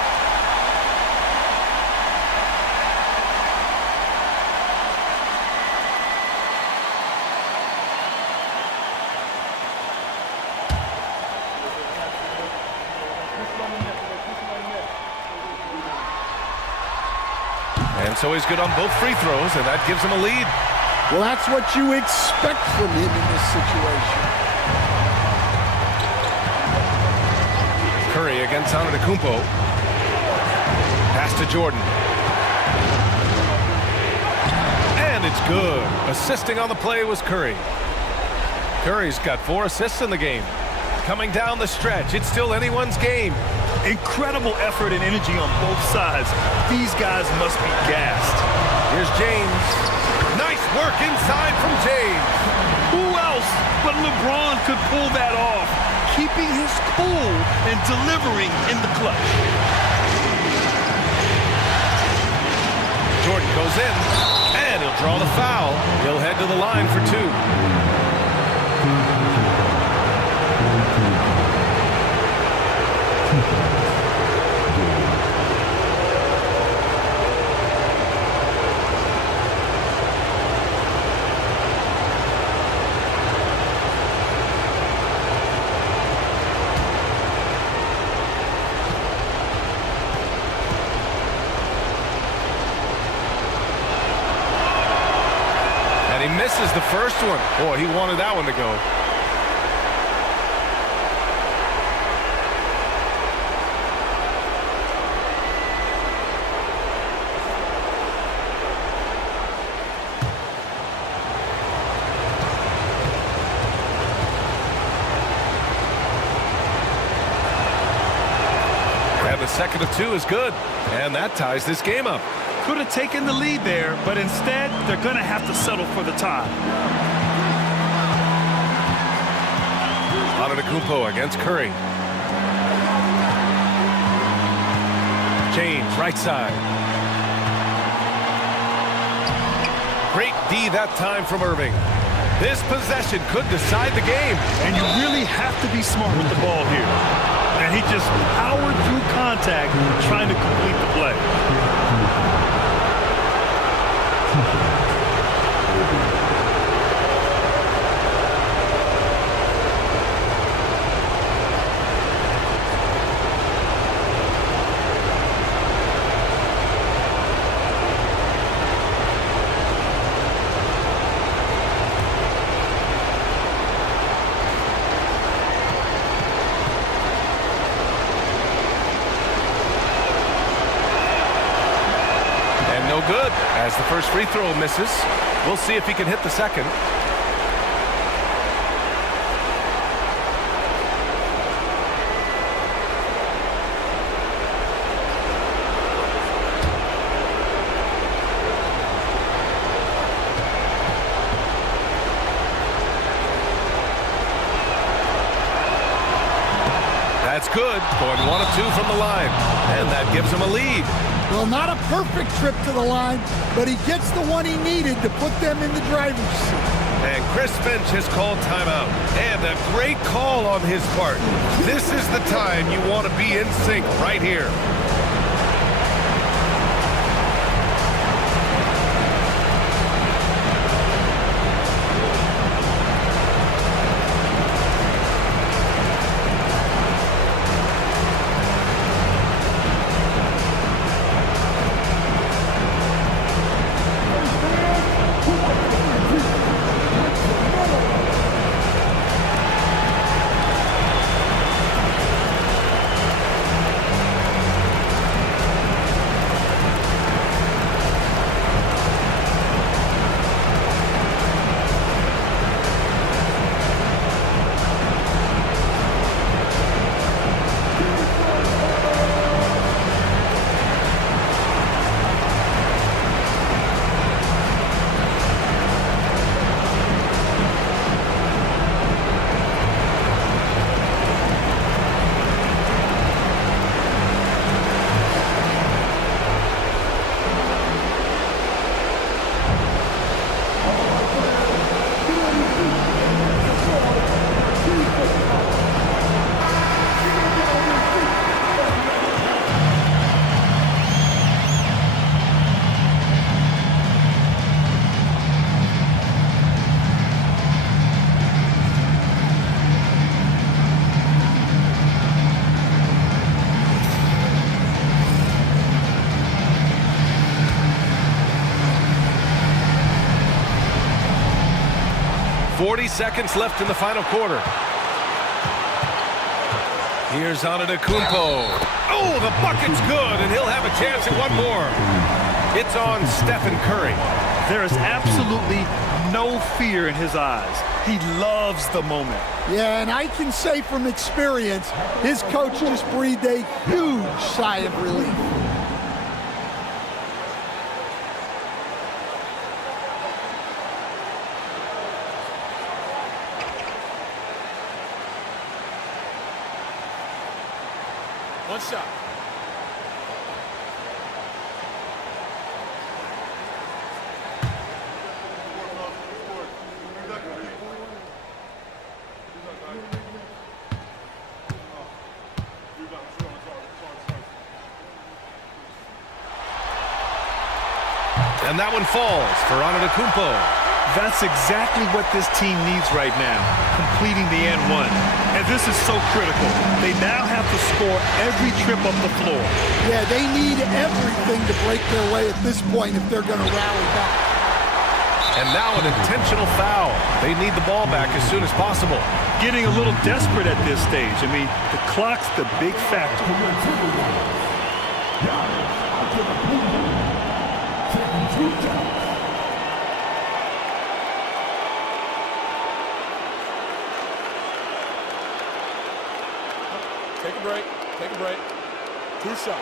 And so he's good on both free throws, and that gives him a lead. Well, that's what you expect from him in this situation. Curry against Antetokounmpo. Pass to Jordan. And it's good. Assisting on the play was Curry. Curry's got 4 assists in the game. Coming down the stretch, it's still anyone's game. Incredible effort and energy on both sides. These guys must be gassed. Here's James. Nice work inside from James. Who else but LeBron could pull that off? Keeping his cool and delivering in the clutch. Jordan goes in, and he'll draw the foul. He'll head to the line for 2. And he misses the first one. Boy, he wanted that one to go. And the second of 2 is good. And that ties this game up. Could have taken the lead there, but instead, they're going to have to settle for the tie. Antetokounmpo against Curry. James, right side. Great D that time from Irving. This possession could decide the game. And you really have to be smart with the ball here. And he just powered through contact trying to complete the play. No good as the first free throw misses. We'll see if he can hit the second. That's good. Going 1 of 2 from the line. And that gives him a lead. Well, not a perfect trip to the line, but he gets the one he needed to put them in the driver's seat. And Chris Finch has called timeout. And a great call on his part. This is the time you want to be in sync right here. Seconds left in the final quarter. Here's Antetokounmpo. Oh, the bucket's good, and he'll have a chance at one more. It's on Stephen Curry. There is absolutely no fear in his eyes. He loves the moment. Yeah, and I can say from experience, his coach just breathed a huge sigh of relief. One shot. And that one falls for Antetokounmpo. That's exactly what this team needs right now, completing the and one. And this is so critical. They now have to score every trip up the floor. Yeah, they need everything to break their way at this point if they're going to rally back. And now an intentional foul. They need the ball back as soon as possible. Getting a little desperate at this stage. I mean, the clock's the big factor. Take a break. Take a break. 2 shots.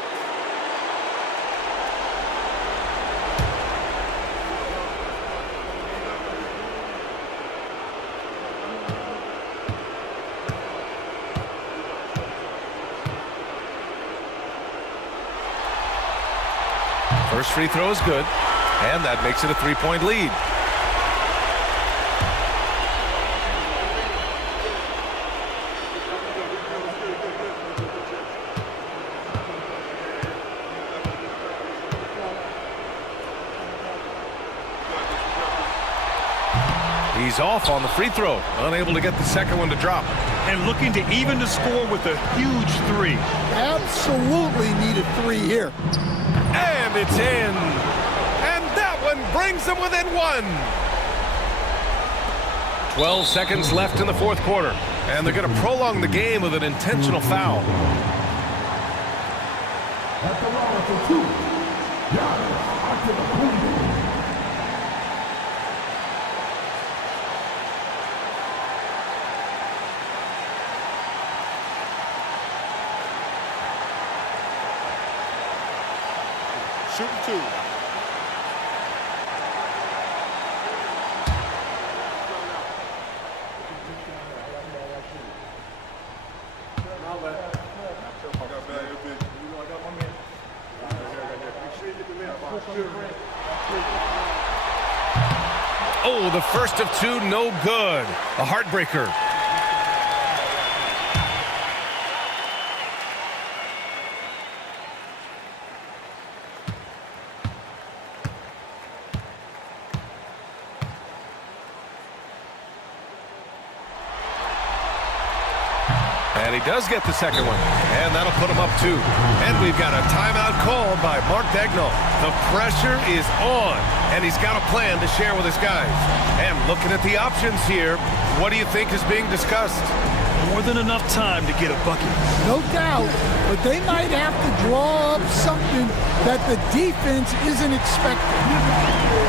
First free throw is good, and that makes it a 3-point lead. He's off on the free throw, unable to get the second one to drop. And looking to even the score with a huge 3. Absolutely need a 3 here. And it's in. And that one brings them within 1. 12 seconds left in the fourth quarter. And they're going to prolong the game with an intentional foul. At the line for 2, Antetokounmpo. Shooting 2. Oh, the first of 2, no good. A heartbreaker. And he does get the second one. And that'll put him up 2. And we've got a timeout called by Mark Daigneault. The pressure is on. And he's got a plan to share with his guys. And looking at the options here, what do you think is being discussed? More than enough time to get a bucket. No doubt, but they might have to draw up something that the defense isn't expecting.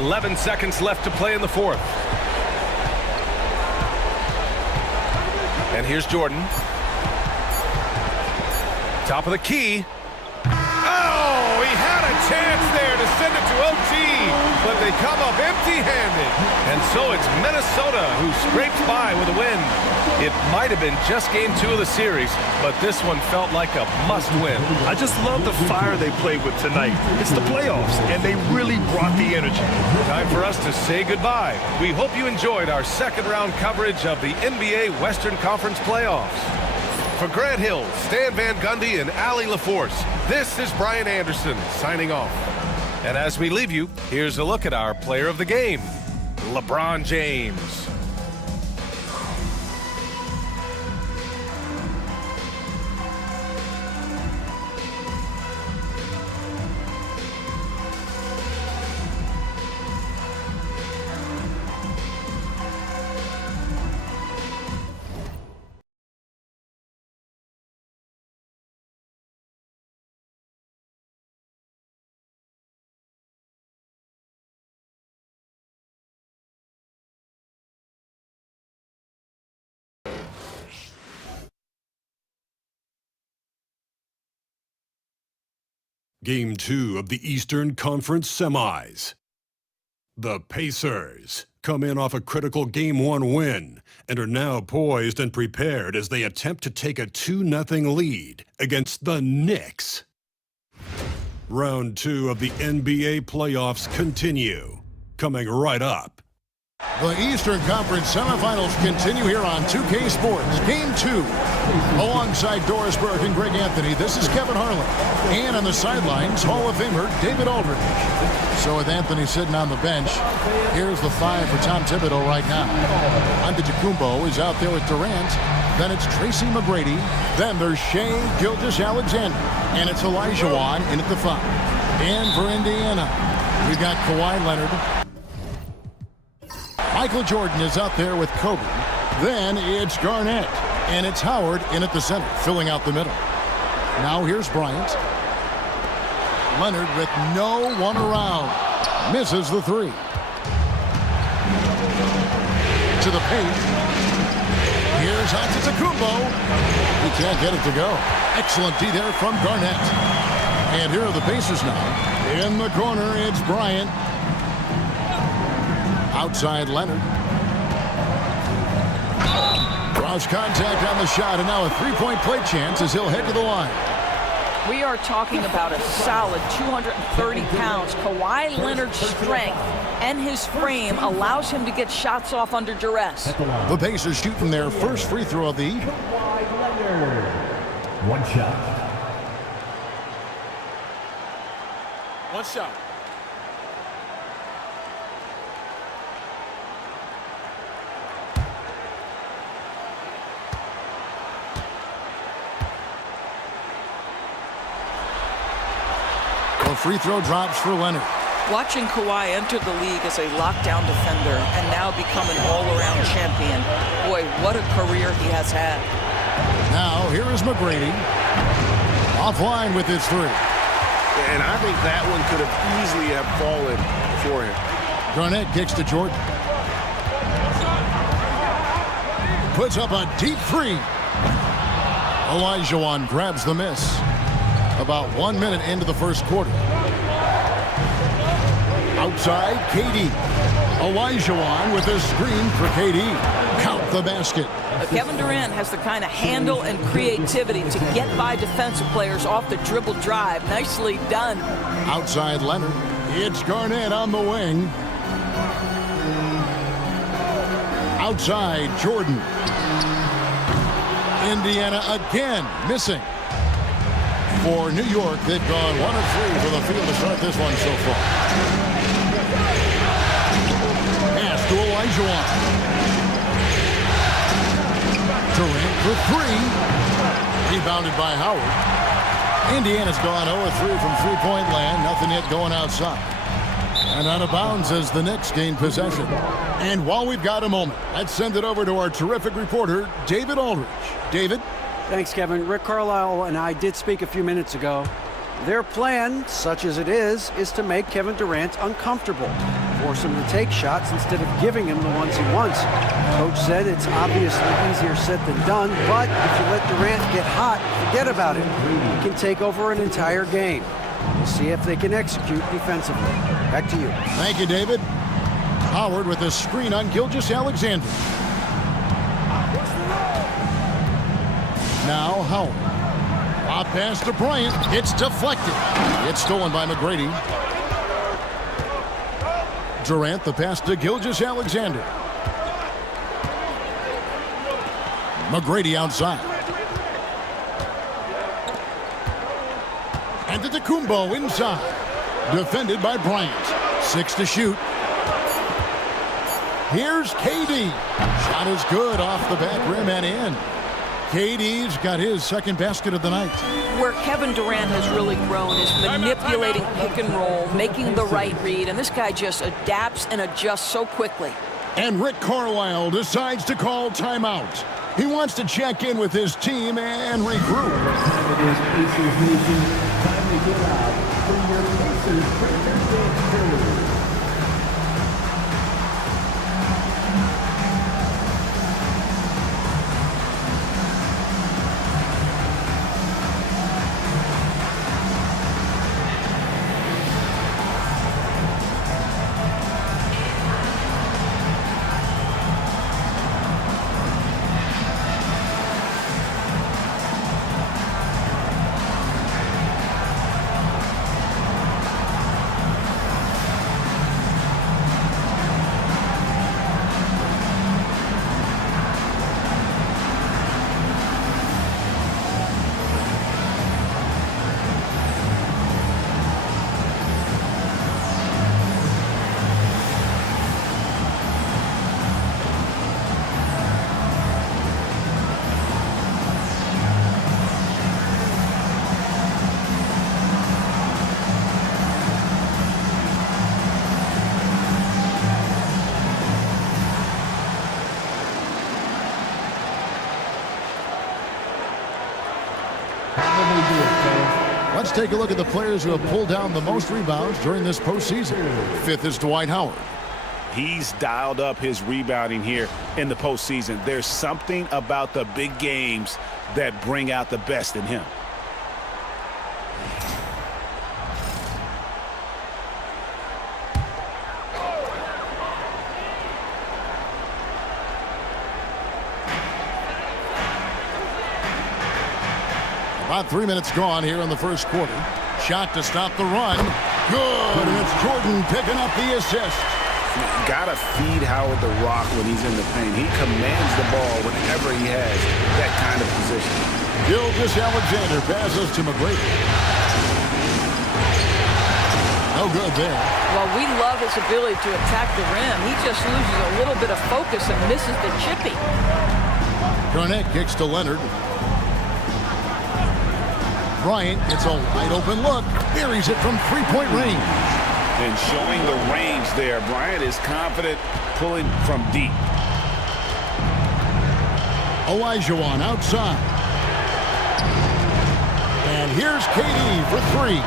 .11 seconds left to play in the fourth. And here's Jordan. Top of the key. Oh, he had a chance there to send it to OT, but they come up empty-handed. And so it's Minnesota who scrapes by with a win. It might have been just game 2 of the series, but this one felt like a must-win. I just love the fire they played with tonight. It's the playoffs, and they really brought the energy. Time for us to say goodbye. We hope you enjoyed our second-round coverage of the NBA Western Conference playoffs. For Grant Hill, Stan Van Gundy, and Allie LaForce, this is Brian Anderson signing off. And as we leave you, here's a look at our player of the game, LeBron James. Game 2 of the Eastern Conference Semis. The Pacers come in off a critical Game 1 win and are now poised and prepared as they attempt to take a 2-0 lead against the Knicks. Round 2 of the NBA playoffs continue, coming right up. The Eastern Conference semifinals continue here on 2K Sports. Game 2. Alongside Doris Burke and Greg Anthony, this is Kevin Harlan. And on the sidelines, Hall of Famer David Aldridge. So with Anthony sitting on the bench, here's the 5 for Tom Thibodeau right now. Antetokounmpo is out there with Durant. Then it's Tracy McGrady. Then there's Shai Gilgeous-Alexander. And it's Olajuwon in at the 5. And for Indiana, we've got Kawhi Leonard. Michael Jordan is out there with Kobe. Then it's Garnett. And it's Howard in at the center, filling out the middle. Now here's Bryant. Leonard with no one around. Misses the 3. To the paint. Here's Antetokounmpo. He can't get it to go. Excellent D there from Garnett. And here are the Pacers now. In the corner, it's Bryant. Outside Leonard. Draws contact on the shot, and now a three-point play chance as he'll head to the line. We are talking about a solid 230 pounds. Kawhi Leonard's strength and his frame allows him to get shots off under duress. The Pacers shooting their first free throw of the evening. One shot. One shot. The free throw drops for Leonard. Watching Kawhi enter the league as a lockdown defender and now become an all-around champion. Boy, what a career he has had. Now, here is McGrady. Offline with his 3. And I think that one could have easily have fallen for him. Garnett kicks to Jordan. Puts up a deep 3. Olajuwon grabs the miss. About 1 minute into the first quarter. Outside, KD. Olajuwon with a screen for KD. Count the basket. Kevin Durant has the kind of handle and creativity to get by defensive players off the dribble drive. Nicely done. Outside Leonard. It's Garnett on the wing. Outside Jordan. Indiana again missing. For New York, they've gone 1 of 3 for the field to start this one so far. Pass to Olajuwon. Durant for 3. Rebounded by Howard. Indiana's gone 0 of 3 from three-point land. Nothing yet going outside. And out of bounds as the Knicks gain possession. And while we've got a moment, let's send it over to our terrific reporter, David Aldridge. David? Thanks, Kevin. Rick Carlisle and I did speak a few minutes ago. Their plan, such as it is to make Kevin Durant uncomfortable. force him to take shots instead of giving him the ones he wants. Coach said it's obviously easier said than done, but if you let Durant get hot, forget about it. He can take over an entire game. We'll see if they can execute defensively. Back to you. Thank you, David. Howard with a screen on Gilgeous-Alexander. Now Howard. Lob pass to Bryant. It's deflected. It's stolen by McGrady. Durant, the pass to Gilgeous-Alexander. McGrady outside. And Antetokounmpo inside. Defended by Bryant. 6 to shoot. Here's KD. Shot is good off the back rim and in. KD's got his second basket of the night. Where Kevin Durant has really grown is manipulating pick and roll, making the right read, and this guy just adapts and adjusts so quickly. And Rick Carlisle decides to call timeout. He wants to check in with his team and regroup. It is Pacers Nation. Time to get out from your Pacers Breaker Dance Crew. Let's take a look at the players who have pulled down the most rebounds during this postseason. 5th is Dwight Howard. He's dialed up his rebounding here in the postseason. There's something about the big games that bring out the best in him. About 3 minutes gone here in the first quarter. Shot to stop the run. Good, and it's Jordan picking up the assist. Gotta feed Howard the rock when he's in the paint. He commands the ball whenever he has that kind of position. Gilgeous-Alexander passes to McGrady. No good there. Well, we love his ability to attack the rim. He just loses a little bit of focus and misses the chippy. Garnett kicks to Leonard. Bryant gets a wide open look. Buries it from three-point range. And showing the range there. Bryant is confident pulling from deep. Olajuwon outside. And here's KD for 3.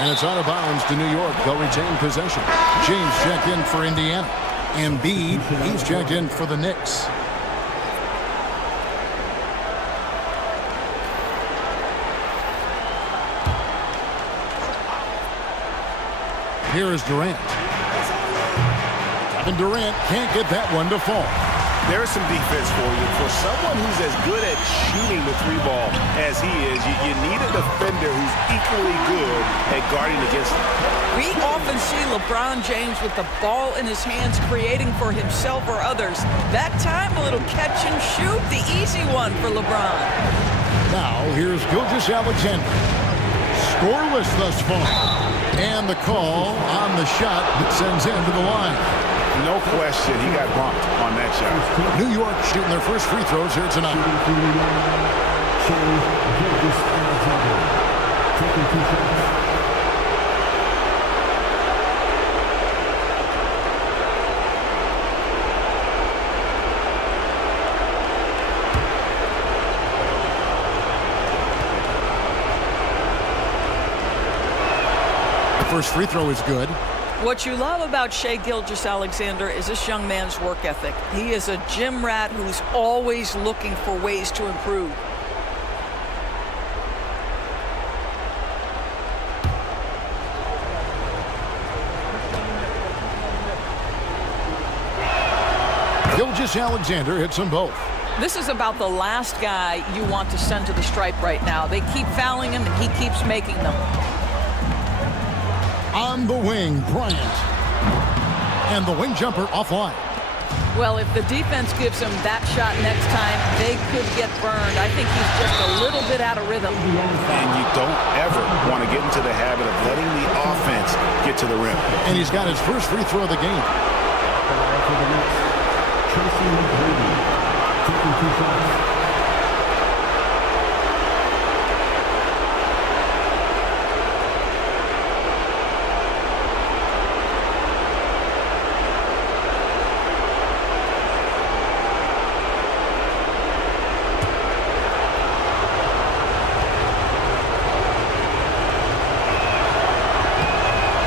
And it's out of bounds to New York. They'll retain possession. James checked in for Indiana. Embiid, he's checked in for the Knicks. Here is Durant. Kevin Durant can't get that one to fall. There's some defense for you. For someone who's as good at shooting the 3-ball as he is, you need a defender who's equally good at guarding against him. We often see LeBron James with the ball in his hands creating for himself or others. That time, a little catch and shoot, the easy one for LeBron. Now, here's Gilgeous-Alexander. Scoreless thus far. And the call on the shot that sends him to the line. No question, he got bumped on that shot. New York shooting their first free throws here tonight. Taking 2 shots. First free throw is good. What you love about Shai Gilgeous-Alexander is this young man's work ethic. He is a gym rat who's always looking for ways to improve. Gilgeous-Alexander hits them both. This is about the last guy you want to send to the stripe right now. They keep fouling him, and he keeps making them. On the wing, Bryant. And the wing jumper offline. Well, if the defense gives him that shot next time, they could get burned. I think he's just a little bit out of rhythm. And you don't ever want to get into the habit of letting the offense get to the rim. And he's got his first free throw of the game.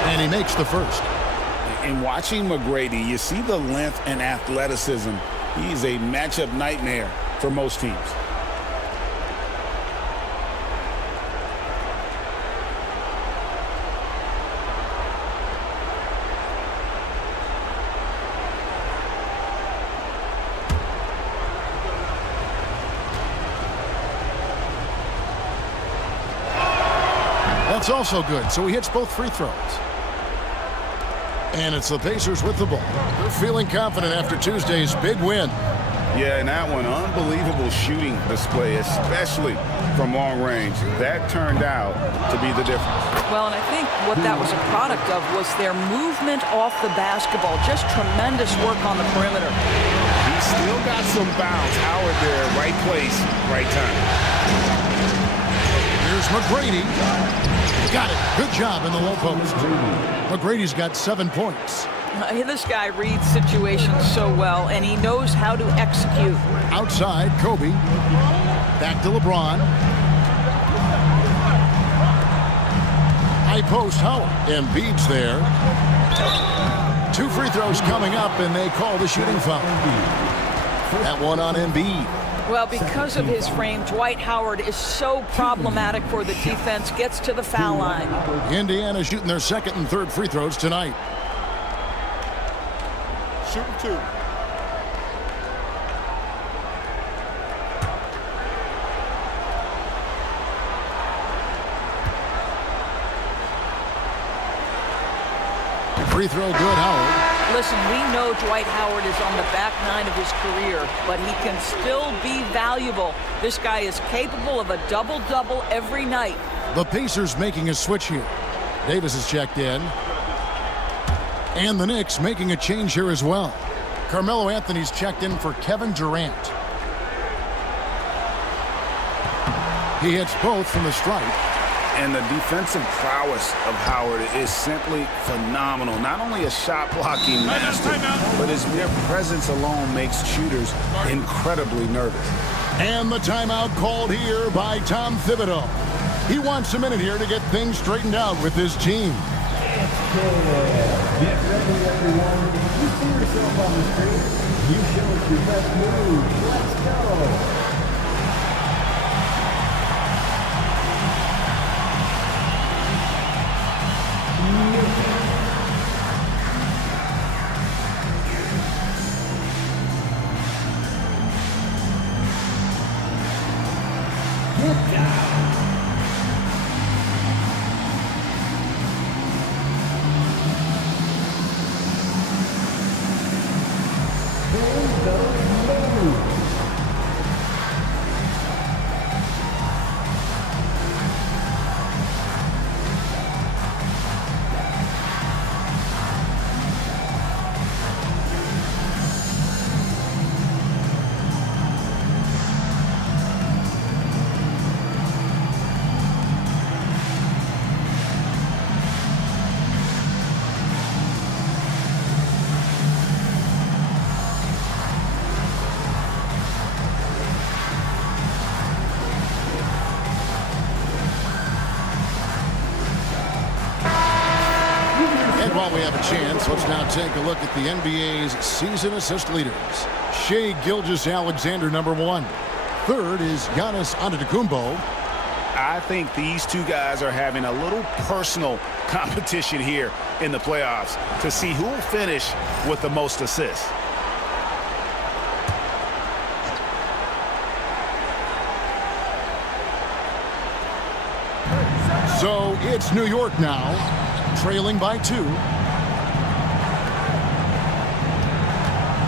And he makes the first. In watching McGrady, you see the length and athleticism. He's a matchup nightmare for most teams. That's also good, so he hits both free throws. And it's the Pacers with the ball. They're feeling confident after Tuesday's big win. Yeah, and that one, unbelievable shooting display, especially from long range. That turned out to be the difference. Well, and I think what that was a product of was their movement off the basketball. Just tremendous work on the perimeter. He still got some bounce. Howard there, right place, right time. Here's McGrady. Got it. Good job in the low post. McGrady's got 7 points. This guy reads situations so well, and he knows how to execute. Outside, Kobe. Back to LeBron. High post, Howard. Embiid's there. 2 free throws coming up, and they call the shooting foul. That one on Embiid. Well, because of his frame, Dwight Howard is so problematic for the defense, gets to the foul line. Indiana shooting their second and third free throws tonight. Shooting 2. Free throw good, Howard. Listen, we know Dwight Howard is on the back nine of his career, but he can still be valuable. This guy is capable of a double-double every night. The Pacers making a switch here. Davis is checked in. And the Knicks making a change here as well. Carmelo Anthony's checked in for Kevin Durant. He hits both from the stripe. And the defensive prowess of Howard is simply phenomenal. Not only a shot-blocking master, but his mere presence alone makes shooters incredibly nervous. And the timeout called here by Tom Thibodeau. He wants a minute here to get things straightened out with his team. Get ready, everyone. You see yourself on the screen. You show us your best move. Let's go. Get down. while we have a chance, let's now take a look at the NBA's season assist leaders. Shai Gilgeous-Alexander, #1. Third is Giannis Antetokounmpo. I think these two guys are having a little personal competition here in the playoffs to see who will finish with the most assists. So it's New York now, trailing by 2.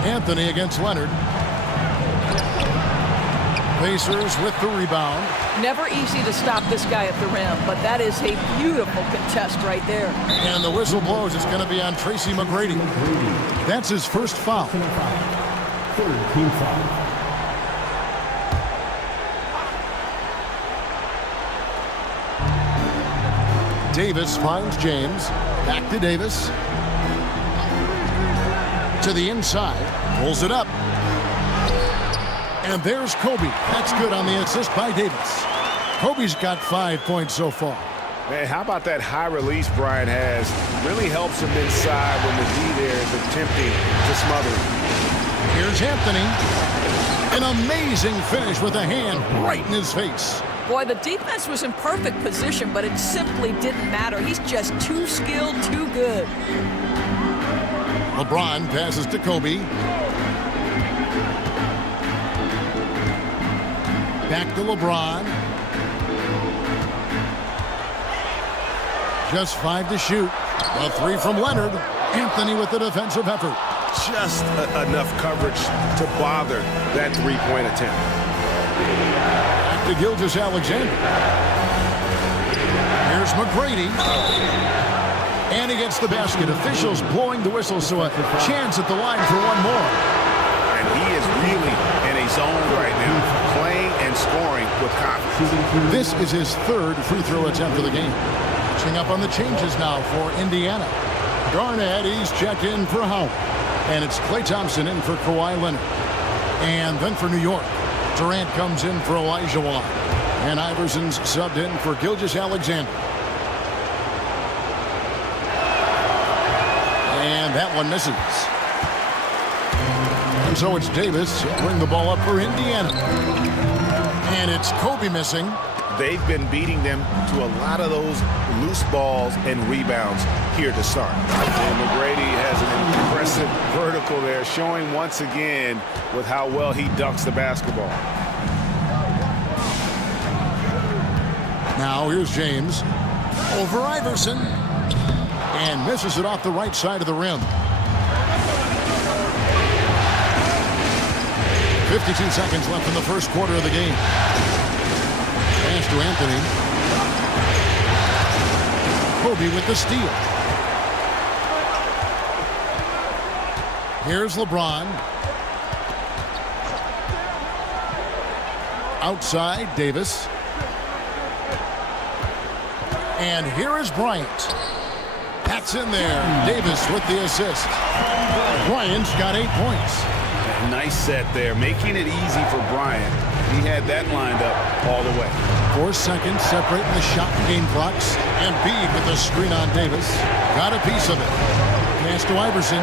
Anthony against Leonard. Pacers with the rebound. Never easy to stop this guy at the rim, but that is a beautiful contest right there. And the whistle blows. It's going to be on Tracy McGrady. That's his first foul. Third team foul. Davis finds James. Back to Davis. To the inside. Pulls it up. And there's Kobe. That's good on the assist by Davis. Kobe's got 5 points so far. Man, how about that high release Brian has? Really helps him inside when the D there is attempting to smother him. Here's Anthony. An amazing finish with a hand right in his face. Boy, the defense was in perfect position, but it simply didn't matter. He's just too skilled, too good. LeBron passes to Kobe. Back to LeBron. Just 5 to shoot. A 3 from Leonard. Anthony with the defensive effort. Just enough coverage to bother that three-point attempt. Back to Gilgeous-Alexander. Here's McGrady. And he gets the basket. Officials blowing the whistle, so a chance at the line for one more. And he is really in a zone right now, playing and scoring with confidence. This is his third free throw attempt of the game. Catching up on the changes now for Indiana. Garnett, he's checked in for Howard. And it's Klay Thompson in for Kawhi Leonard. And then for New York, Durant comes in for Elijah Wan. And Iverson's subbed in for Gilgeous-Alexander. And that one misses. And so it's Davis. He'll bring the ball up for Indiana. And it's Kobe missing. They've been beating them to a lot of those loose balls and rebounds here to start. And McGrady has an impressive vertical there, showing once again with how well he dunks the basketball. Now here's James. Over Iverson. And misses it off the right side of the rim. 52 seconds left in the first quarter of the game. Pass to Anthony. Kobe with the steal. Here's LeBron. Outside, Davis. And here is Bryant. That's in there. Davis with the assist. Bryant's got 8 points. Nice set there, making it easy for Bryant. He had that lined up all the way. 4 seconds separating the shot and game clocks. And Embiid with the screen on Davis. Got a piece of it. Pass to Iverson.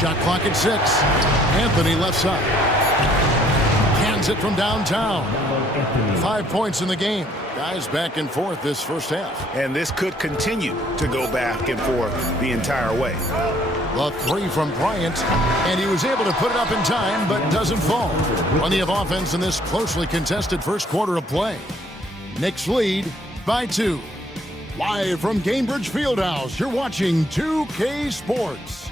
Shot clock at 6. Anthony left side. Cans it from downtown. 5 points in the game. Guys back and forth this first half. And this could continue to go back and forth the entire way. The 3 from Bryant, and he was able to put it up in time, but doesn't fall. Plenty of offense in this closely contested first quarter of play. Knicks lead by 2. Live from Gainbridge Fieldhouse, you're watching 2K Sports.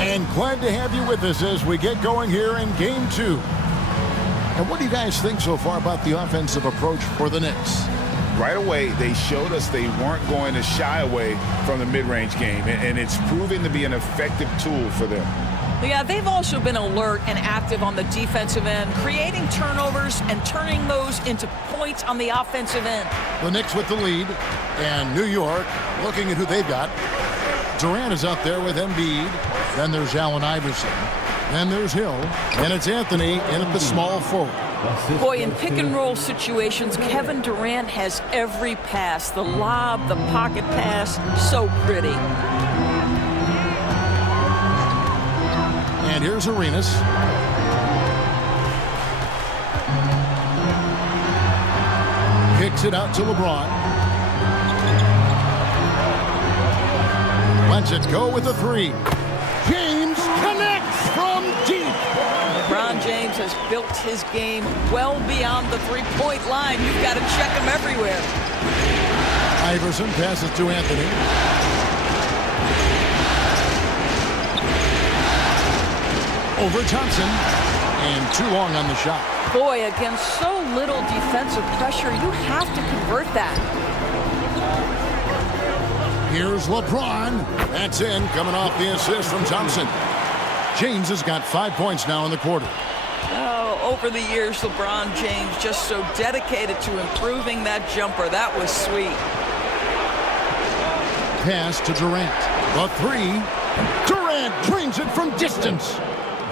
And glad to have you with us as we get going here in Game 2. And what do you guys think so far about the offensive approach for the Knicks? Right away, they showed us they weren't going to shy away from the mid-range game, and it's proving to be an effective tool for them. Yeah, they've also been alert and active on the defensive end, creating turnovers and turning those into points on the offensive end. The Knicks with the lead, and New York looking at who they've got. Durant is out there with Embiid. Then there's Allen Iverson. Then there's Hill. And it's Anthony in at the small forward. Boy, in pick-and-roll situations, Kevin Durant has every pass. The lob, the pocket pass, so pretty. And here's Arenas. Kicks it out to LeBron. Lets it go with the three. James connects from deep. LeBron James has built his game well beyond the three-point line. You've got to check him everywhere. Iverson passes to Anthony. Over Thompson. And too long on the shot. Boy, against so little defensive pressure, you have to convert that. Here's LeBron. That's in, coming off the assist from Thompson. James has got 5 points now in the quarter. Oh, over the years, LeBron James just so dedicated to improving that jumper. That was sweet. Pass to Durant. The three. Durant drains it from distance.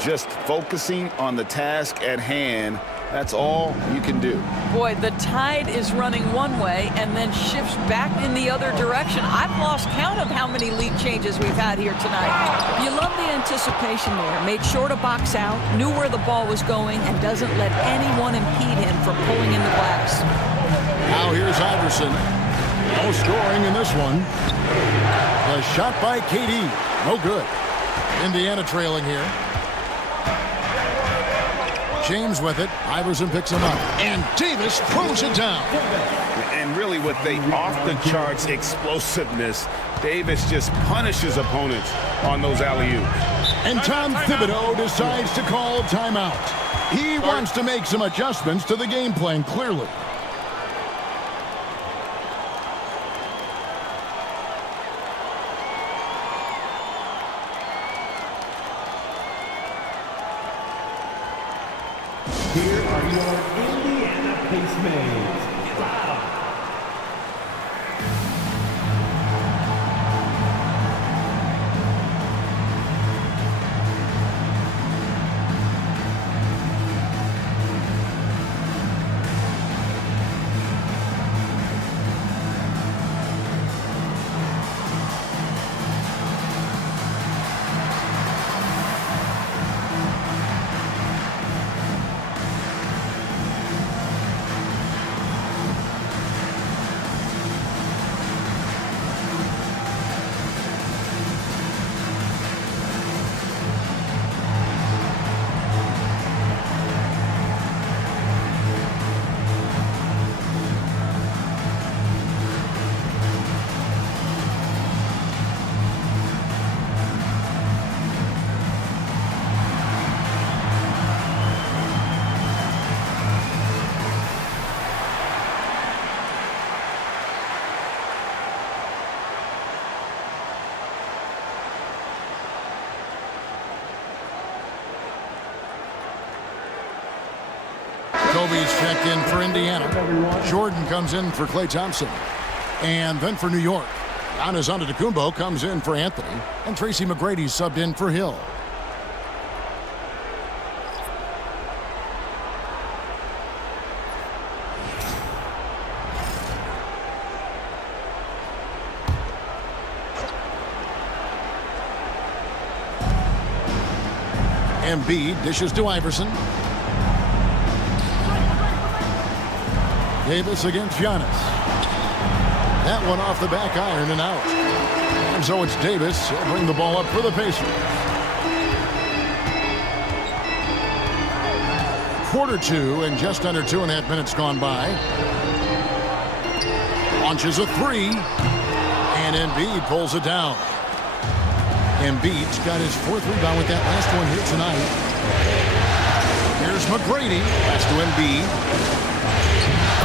Just focusing on the task at hand, that's all you can do. Boy, the tide is running one way and then shifts back in the other direction. I've lost count of how many lead changes we've had here tonight. You love the anticipation there. Made sure to box out, knew where the ball was going, and doesn't let anyone impede him from pulling in the glass. Now here's Iverson. No scoring in this one. The shot by KD. No good. Indiana trailing here. James with it. Iverson picks him up. And Davis throws it down. And really with the off-the-charts explosiveness, Davis just punishes opponents on those alley-oops. And Tom Thibodeau decides to call timeout. He wants to make some adjustments to the game plan, clearly. Here are your Indiana Pacemates. Wow. Kobe's checked in for Indiana. Jordan comes in for Klay Thompson. And then for New York, Giannis Antetokounmpo comes in for Anthony. And Tracy McGrady's subbed in for Hill. Embiid dishes to Iverson. Davis against Giannis. That one off the back iron and out. And so it's Davis. He'll bring the ball up for the Pacers. Quarter two and just under 2.5 minutes gone by. Launches a three. And Embiid pulls it down. Embiid's got his fourth rebound with that last one here tonight. Here's McGrady. Pass to Embiid.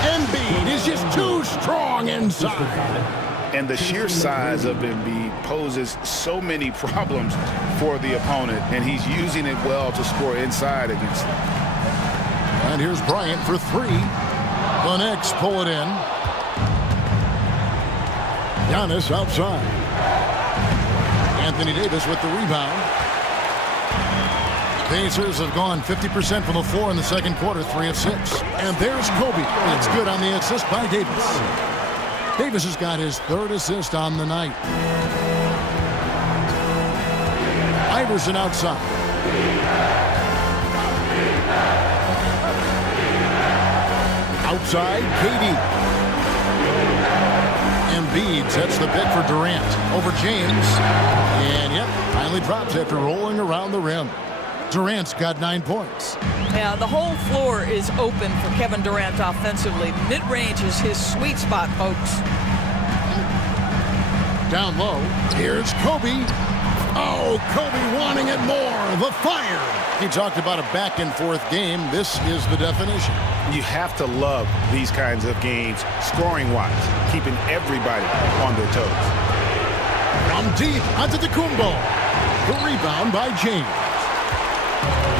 Embiid is just too strong inside. And the sheer size of Embiid poses so many problems for the opponent, and he's using it well to score inside against them. And here's Bryant for three. The Knicks pull it in. Giannis outside. Anthony Davis with the rebound. Pacers have gone 50% from the floor in the second quarter, 3 of 6. And there's Kobe. That's good on the assist by Davis. Davis has got his 3rd assist on the night. Iverson outside. Outside, KD. Embiid sets the pick for Durant over James. And yep, finally drops after rolling around the rim. Durant's got 9 points. Yeah, the whole floor is open for Kevin Durant offensively. Mid-range is his sweet spot, folks. Down low, here's Kobe. Oh, Kobe wanting it more. The fire. He talked about a back-and-forth game. This is the definition. You have to love these kinds of games, scoring-wise, keeping everybody on their toes. From deep onto the Kumbo. The rebound by James.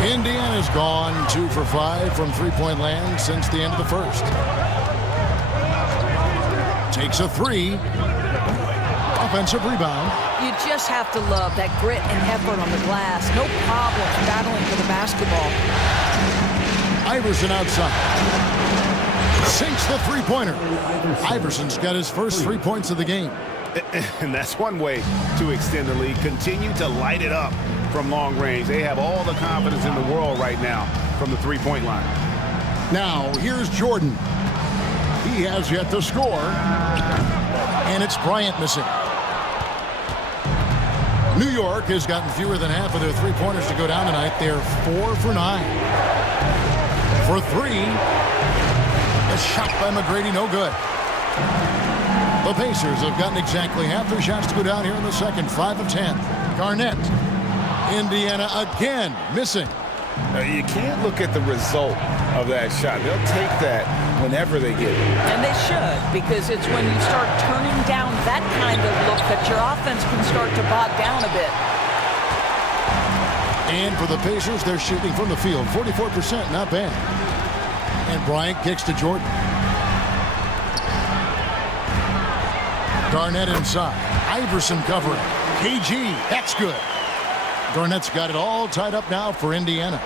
Indiana's gone 2 for 5 from three-point land since the end of the first. Takes a 3. Offensive rebound. You just have to love that grit and effort on the glass. No problem battling for the basketball. Iverson outside. Sinks the three-pointer. Iverson's got his first 3 points of the game. And that's one way to extend the lead. Continue to light it up from long range. They have all the confidence in the world right now from the three-point line. Now, here's Jordan. He has yet to score. And it's Bryant missing. New York has gotten fewer than half of their three-pointers to go down tonight. They're 4 for 9. For 3. A shot by McGrady, no good. The Pacers have gotten exactly half their shots to go down here in the second, 5 of 10. Garnett. Indiana again missing. You can't look at the result of that shot. They'll take that whenever they get it. And they should, because it's when you start turning down that kind of look that your offense can start to bog down a bit. And for the Pacers, they're shooting from the field. 44%, not bad. And Bryant kicks to Jordan. Garnett inside. Iverson covering. KG, that's good. Garnett's got it all tied up now for Indiana.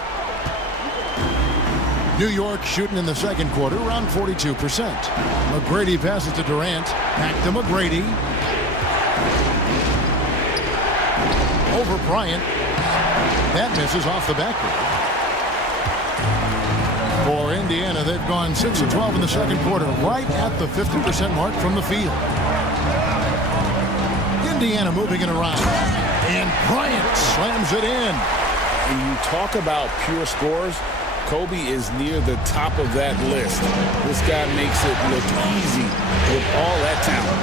New York shooting in the second quarter around 42%. McGrady passes to Durant. Back to McGrady. Over Bryant. That misses off the backboard. For Indiana, they've gone 6 of 12 in the second quarter, right at the 50% mark from the field. Indiana moving it around. And Bryant slams it in. When you talk about pure scores, Kobe is near the top of that list. This guy makes it look easy with all that talent.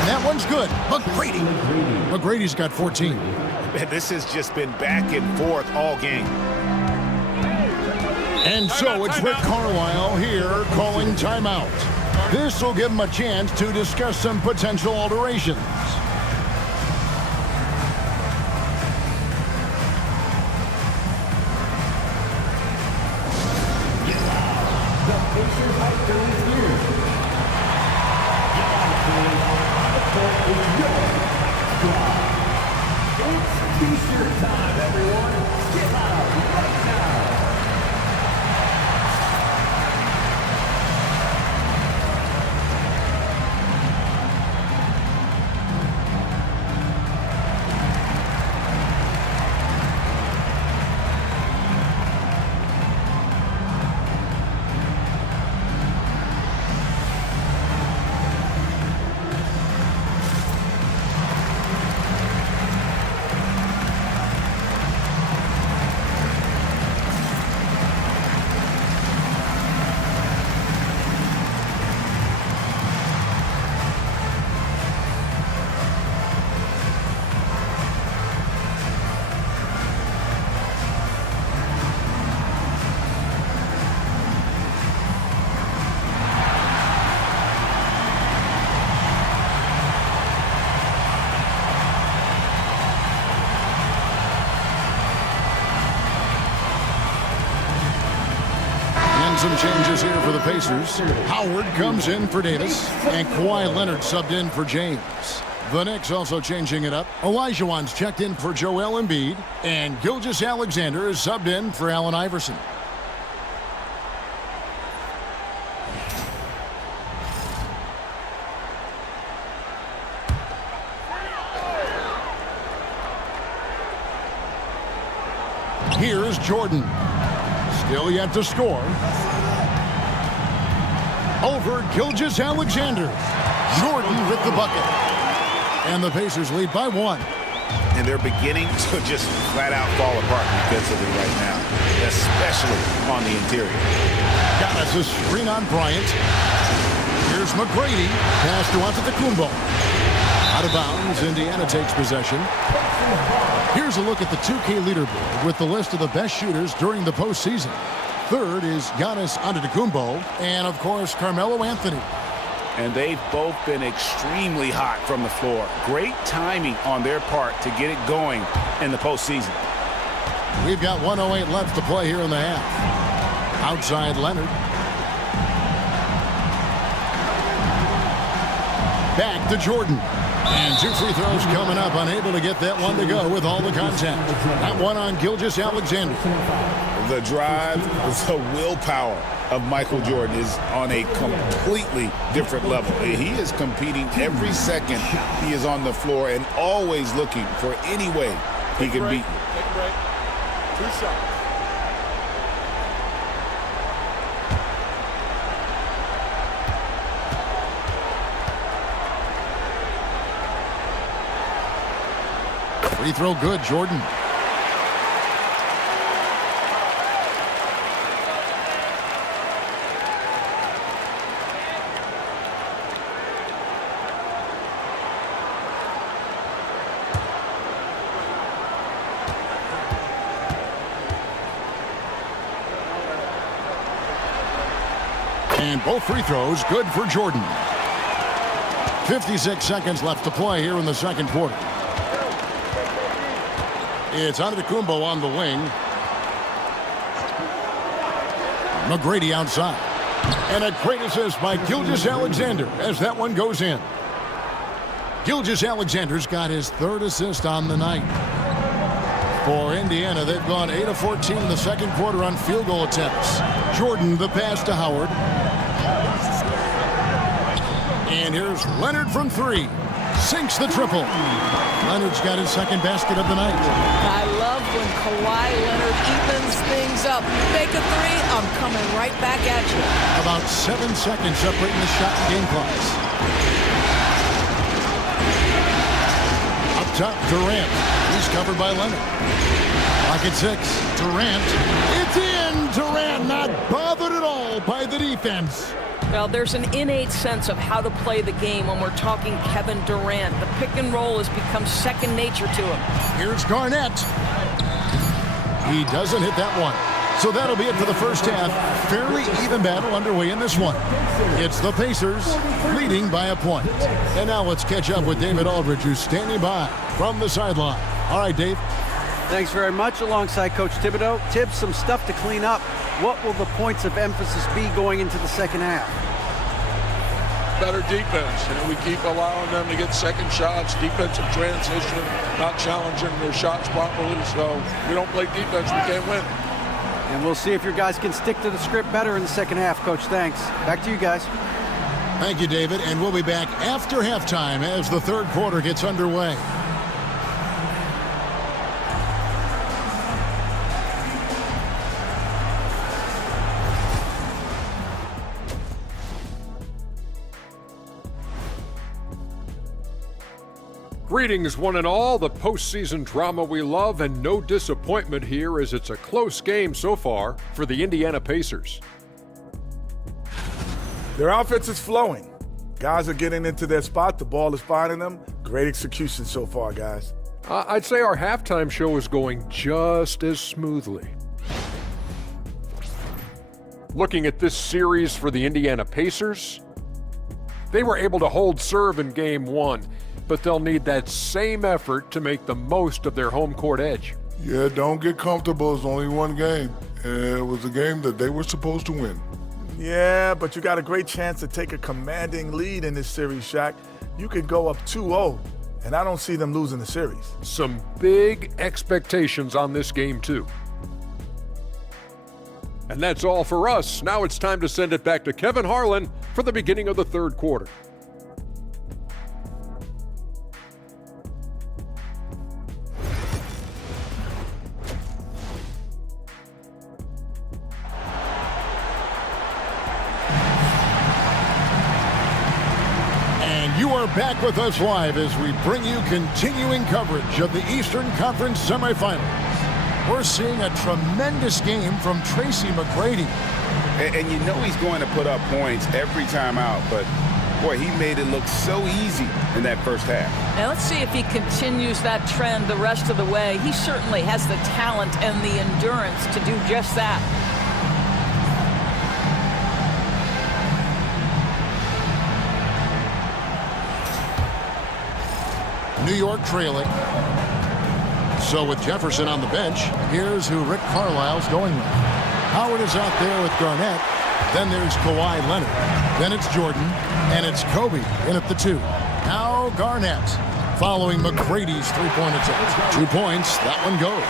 And that one's good. McGrady. McGrady's got 14. Man, this has just been back and forth all game. And so it's Rick Carlisle here calling timeout. This will give him a chance to discuss some potential alterations. T-shirt time, everyone. Get out right now. some changes here for the Pacers. Howard comes in for Davis, and Kawhi Leonard subbed in for James. The Knicks also changing it up. Olajuwon's checked in for Joel Embiid, and Gilgeous-Alexander is subbed in for Allen Iverson. Here's Jordan. Still yet to score. Over Gilgeous-Alexander. Jordan with the bucket. And the Pacers lead by 1. And they're beginning to just flat out fall apart defensively right now, especially on the interior. Got us a screen on Bryant. Here's McGrady. Pass to Antetokounmpo. Out of bounds. Indiana takes possession. Here's a look at the 2K leaderboard with the list of the best shooters during the postseason. Third is Giannis Antetokounmpo, and of course Carmelo Anthony. And they've both been extremely hot from the floor. Great timing on their part to get it going in the postseason. We've got 1:08 left to play here in the half. Outside Leonard. Back to Jordan. And 2 free throws coming up. Unable to get that one to go with all the contact. That one on Gilgeous-Alexander. The drive, the willpower of Michael Jordan is on a completely different level. He is competing every second he is on the floor and always looking for any way he can beat you. Take a break. 2 shots. Free throw good, Jordan. And both free throws good for Jordan. 56 seconds left to play here in the second quarter. It's Antetokounmpo on the wing. McGrady outside. And a great assist by Gilgeous-Alexander as that one goes in. Gilgeous-Alexander's got his 3rd assist on the night. For Indiana, they've gone 8 of 14 in the second quarter on field goal attempts. Jordan, the pass to Howard. And here's Leonard from 3. Sinks the triple. Leonard's got his 2nd basket of the night. I love when Kawhi Leonard evens things up. Make a 3, I'm coming right back at you. About 7 seconds separating the shot and game clocks. Up top, Durant. He's covered by Leonard. Clock at 6. Durant. It's in! Durant not bothered at all by the defense. Well, there's an innate sense of how to play the game when we're talking Kevin Durant. The pick and roll has become second nature to him. Here's Garnett. He doesn't hit that one. So that'll be it for the first half. Fairly even battle underway in this one. It's the Pacers leading by a point. And now let's catch up with David Aldridge, who's standing by from the sideline. All right, Dave. Thanks very much. Alongside Coach Thibodeau. Tibbs, some stuff to clean up. What will the points of emphasis be going into the second half? Better defense. We keep allowing them to get second shots, defensive transition, not challenging their shots properly. So we don't play defense, we can't win. And we'll see if your guys can stick to the script better in the second half, Coach. Thanks. Back to you guys. Thank you, David. And we'll be back after halftime as the third quarter gets underway. Greetings, one and all. The postseason drama we love, and no disappointment here as it's a close game so far for the Indiana Pacers. Their offense is flowing. Guys are getting into their spot. The ball is finding them. Great execution so far, guys. I'd say our halftime show is going just as smoothly. Looking at this series for the Indiana Pacers, they were able to hold serve in Game 1, but they'll need that same effort to make the most of their home court edge. Yeah, don't get comfortable. It's only one game. and it was a game that they were supposed to win. Yeah, but you got a great chance to take a commanding lead in this series, Shaq. You could go up 2-0, and I don't see them losing the series. Some big expectations on this game, too. And that's all for us. Now it's time to send it back to Kevin Harlan for the beginning of the third quarter. And you are back with us live as we bring you continuing coverage of the Eastern Conference semifinals. We're seeing a tremendous game from Tracy McGrady. And you know he's going to put up points every time out, but boy, he made it look so easy in that first half. Now let's see if he continues that trend the rest of the way. He certainly has the talent and the endurance to do just that. New York trailing. So with Jefferson on the bench, here's who Rick Carlisle's going with. Howard is out there with Garnett. Then there's Kawhi Leonard. Then it's Jordan. And it's Kobe in at the 2. Now Garnett following McGrady's three-point attempt. 2 points. That one goes.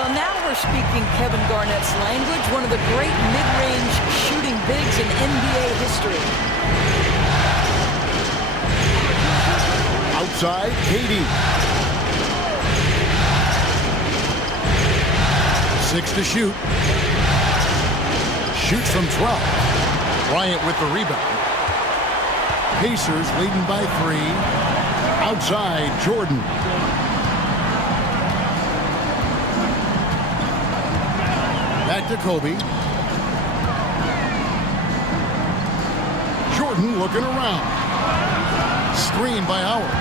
Well, now we're speaking Kevin Garnett's language, one of the great mid-range shooting bigs in NBA history. Outside, KD. 6 to shoot. Shoots from 12. Bryant with the rebound. Pacers leading by 3. Outside, Jordan. Back to Kobe. Jordan looking around. Screen by Howard.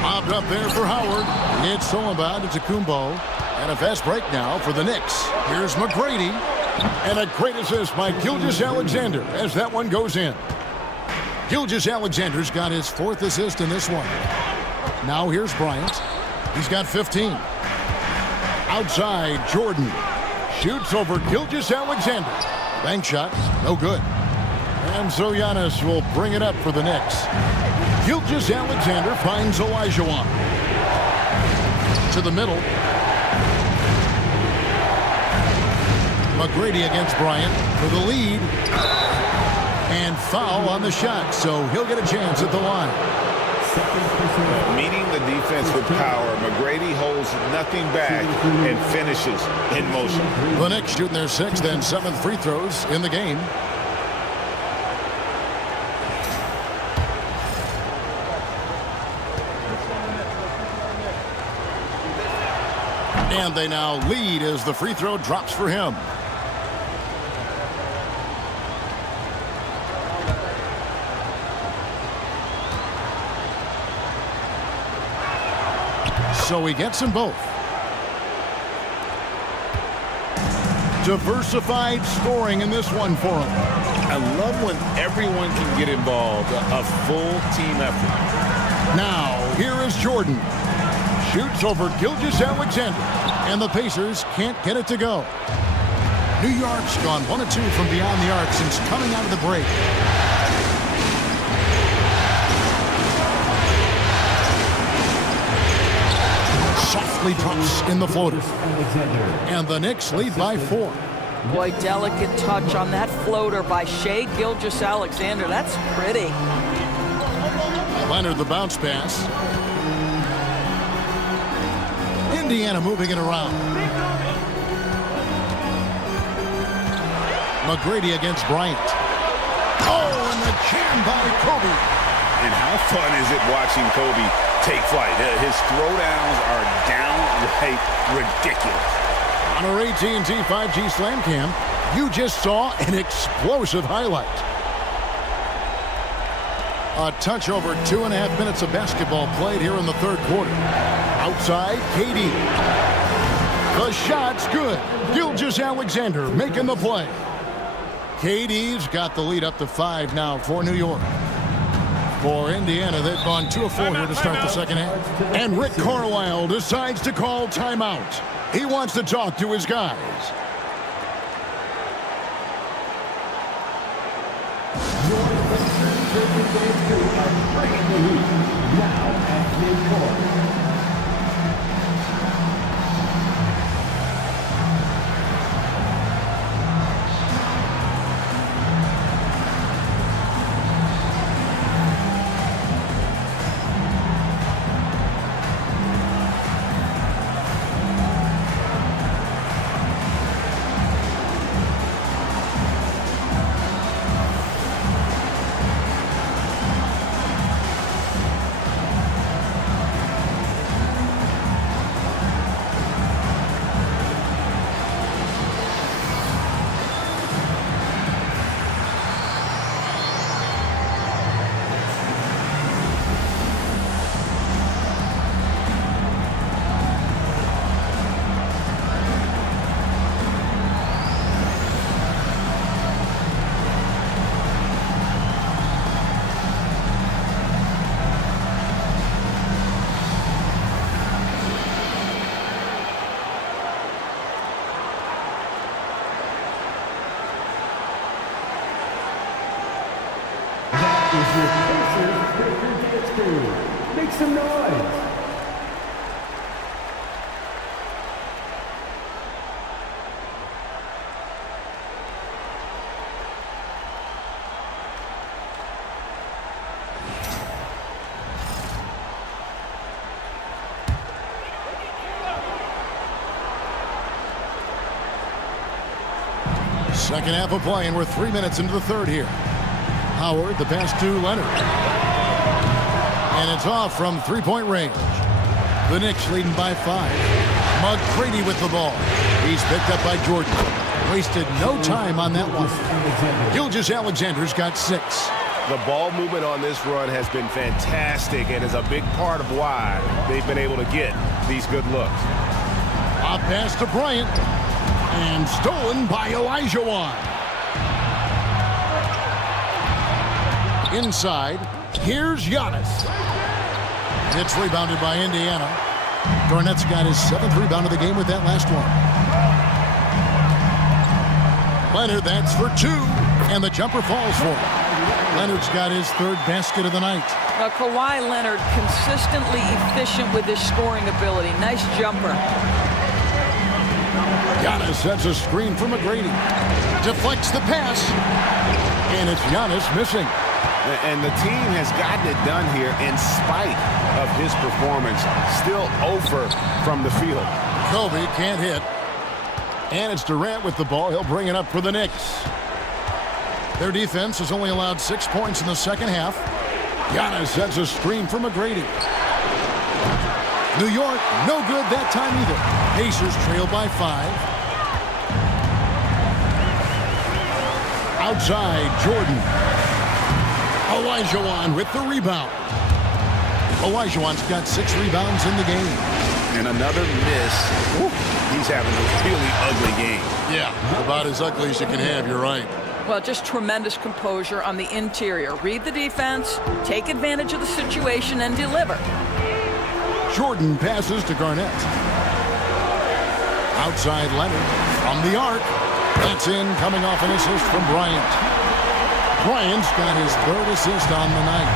Mobbed up there for Howard. It's Solomon to Kumbo. And a fast break now for the Knicks. Here's McGrady. And a great assist by Gilgeous-Alexander as that one goes in. Gilgeous-Alexander's got his 4th assist in this one. Now here's Bryant. He's got 15. Outside, Jordan. Shoots over Gilgeous-Alexander. Bank shot, no good. And so Giannis will bring it up for the Knicks. Gilgeous-Alexander finds Olajuwon. To the middle. McGrady against Bryant for the lead. And foul on the shot, so he'll get a chance at the line. Meeting the defense with power, McGrady holds nothing back and finishes in motion. The Knicks shooting their 6th and 7th free throws in the game. And they now lead as the free throw drops for him. So he gets them both. Diversified scoring in this one for him. I love when everyone can get involved, a full team effort. Now, here is Jordan. Shoots over Gilgeous-Alexander. And the Pacers can't get it to go. New York's gone 1 of 2 from beyond the arc since coming out of the break. Softly drops in the floater. And the Knicks lead by 4. Boy, delicate touch on that floater by Shai Gilgeous-Alexander. That's pretty. Leonard the bounce pass. Indiana moving it around. McGrady against Bryant. Oh, and the jam by Kobe. And how fun is it watching Kobe take flight? His throwdowns are downright ridiculous. On our AT&T 5G Slam Cam, you just saw an explosive highlight. A touch over 2.5 minutes of basketball played here in the third quarter. Outside, KD. The shot's good. Gilgeous-Alexander making the play. KD's got the lead up to 5 now for New York. For Indiana, they've gone 2 of 4 here to start the second half. And Rick Carlisle decides to call timeout. He wants to talk to his guys. Now at midcourt. Is your Pacers Breaker Dance Crew. Make some noise. Second half of play, and we're 3 minutes into the third here. Howard, the pass to Leonard. And it's off from three-point range. The Knicks leading by 5. McGrady with the ball. He's picked up by Jordan. Wasted no time on that one. Gilgeous-Alexander's got 6. The ball movement on this run has been fantastic and is a big part of why they've been able to get these good looks. A pass to Bryant. And stolen by Olajuwon. Inside, here's Giannis. It's rebounded by Indiana. Garnett's got his 7th rebound of the game with that last one. Leonard, that's for 2, and the jumper falls for him. Leonard's got his 3rd basket of the night. Now, Kawhi Leonard consistently efficient with his scoring ability. Nice jumper. Giannis sets a screen for McGrady. Deflects the pass. And it's Giannis missing. And the team has gotten it done here in spite of his performance. Still over from the field. Kobe can't hit. And it's Durant with the ball. He'll bring it up for the Knicks. Their defense has only allowed 6 points in the second half. Giannis sets a screen for McGrady. New York, no good that time either. Pacers trail by 5. Outside, Jordan. Olajuwon with the rebound. Olajuwon's got 6 rebounds in the game. And another miss. Woo. He's having a really ugly game. Yeah, about as ugly as you can have, you're right. Well, just tremendous composure on the interior. Read the defense, take advantage of the situation, and deliver. Jordan passes to Garnett. Outside Leonard from the arc. That's in, coming off an assist from Bryant. Bryant's got his 3rd assist on the night.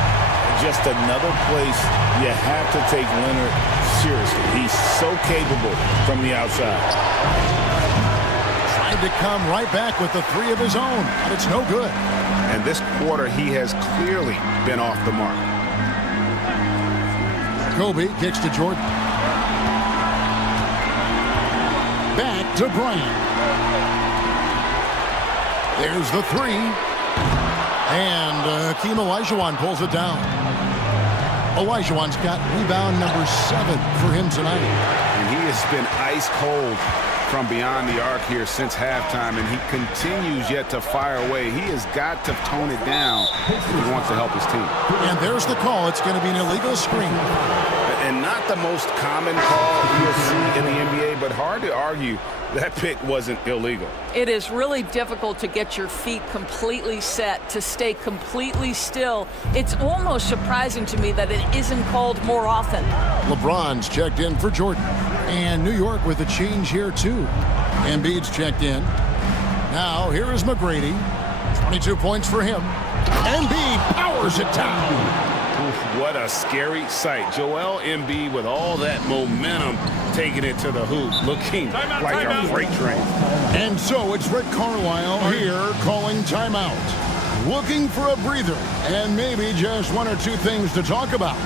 Just another place you have to take Leonard seriously. He's so capable from the outside. Tried to come right back with the 3 of his own, but it's no good. And this quarter, he has clearly been off the mark. Kobe kicks to Jordan. Back to Bryant. There's the 3. And Hakeem Olajuwon pulls it down. Olajuwon's got rebound number 7 for him tonight. And he has been ice cold from beyond the arc here since halftime, and he continues yet to fire away. He has got to tone it down if he wants to help his team. And there's the call. It's going to be an illegal screen. And not the most common call you'll see in the NBA, but hard to argue that pick wasn't illegal. It is really difficult to get your feet completely set, to stay completely still. It's almost surprising to me that it isn't called more often. LeBron's checked in for Jordan. And New York with a change here, too. Embiid's checked in. Now, here is McGrady. 22 points for him. Embiid powers it down. What a scary sight. Joel Embiid with all that momentum taking it to the hoop, looking like a freight train. And so it's Rick Carlisle here calling timeout. Looking for a breather and maybe just one or two things to talk about.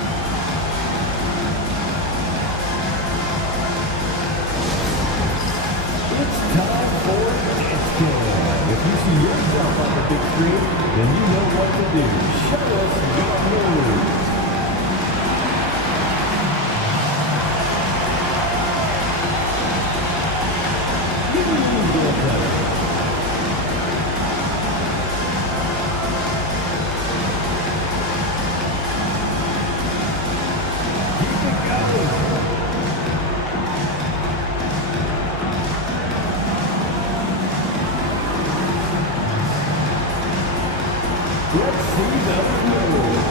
It's time for Dance Jam. If you see yourself on the big screen, then you know what to do. Show us your moves. Let's see those moves.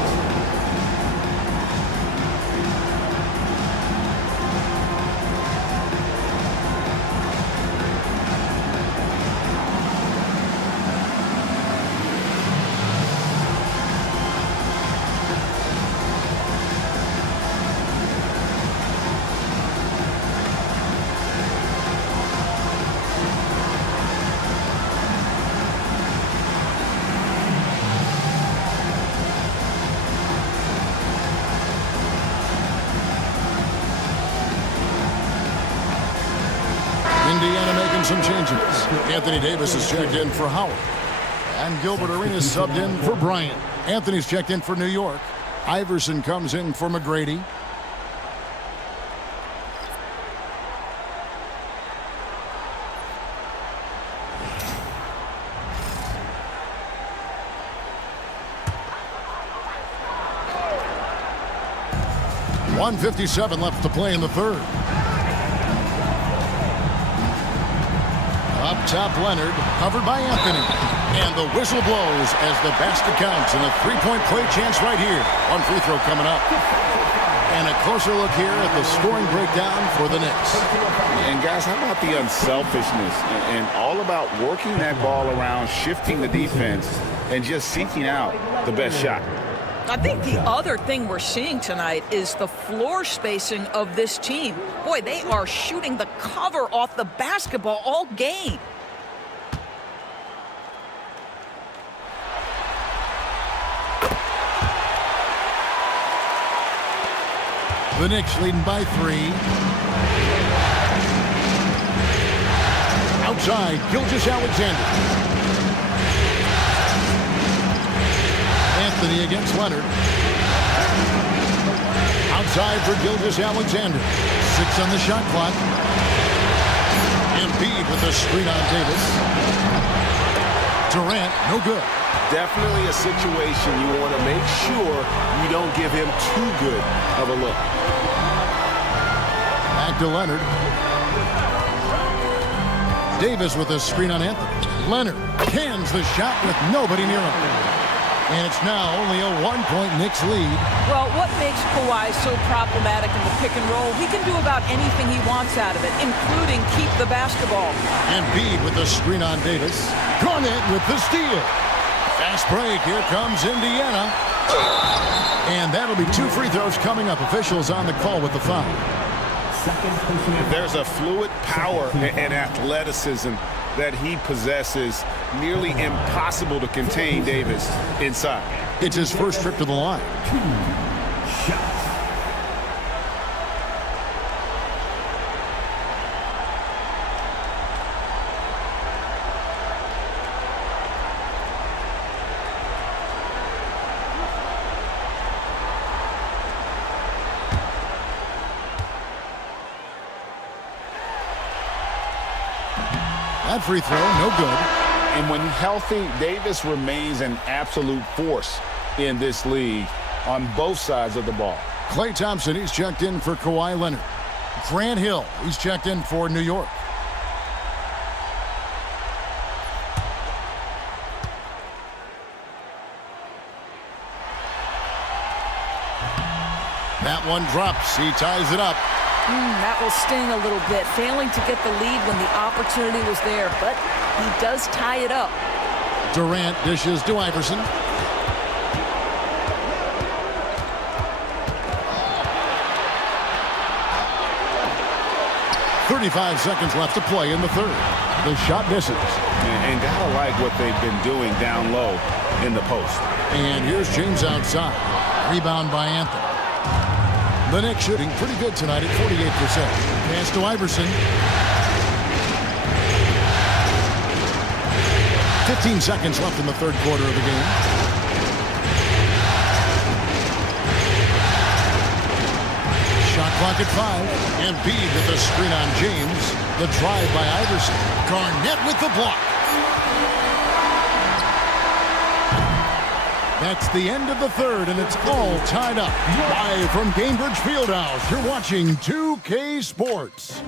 Indiana making some changes. Anthony Davis is checked in for Howard. And Gilbert Arenas subbed in for Bryant. Anthony's checked in for New York. Iverson comes in for McGrady. .157 left to play in the third. Up top, Leonard, covered by Anthony. And the whistle blows as the basket counts, and a three-point play chance right here. One free throw coming up. And a closer look here at the scoring breakdown for the Knicks. And guys, how about the unselfishness and all about working that ball around, shifting the defense, and just seeking out the best shot? I think the other thing we're seeing tonight is the floor spacing of this team. Boy, they are shooting the cover off the basketball all game. The Knicks leading by 3. Outside, Gilgeous-Alexander. Anthony against Leonard. Outside for Gilgeous-Alexander. 6 on the shot clock. Embiid with a screen on Davis. Durant, no good. Definitely a situation you want to make sure you don't give him too good of a look. Back to Leonard. Davis with a screen on Anthony. Leonard cans the shot with nobody near him. And it's now only a 1-point Knicks lead. Well, what makes Kawhi so problematic in the pick and roll? He can do about anything he wants out of it, including keep the basketball. Embiid with the screen on Davis. Garnett with the steal. Fast break. Here comes Indiana. And that'll be 2 free throws coming up. Officials on the call with the foul. There's a fluid power and athleticism that he possesses, nearly impossible to contain Davis inside. It's his first trip to the line. 2 shots. That free throw, no good. And when healthy, Davis remains an absolute force in this league on both sides of the ball. Klay Thompson, he's checked in for Kawhi Leonard. Grant Hill, he's checked in for New York. That one drops. He ties it up. That will sting a little bit, failing to get the lead when the opportunity was there, but he does tie it up. Durant dishes to Iverson. 35 seconds left to play in the third. The shot misses. And gotta like what they've been doing down low in the post. And here's James outside. Rebound by Anthony. The Knicks shooting pretty good tonight at 48%. Pass to Iverson. 15 seconds left in the third quarter of the game. Shot clock at 5. Embiid with the screen on James. The drive by Iverson. Garnett with the block. That's the end of the third, and it's all tied up. Live from Gainbridge Fieldhouse, you're watching 2K Sports.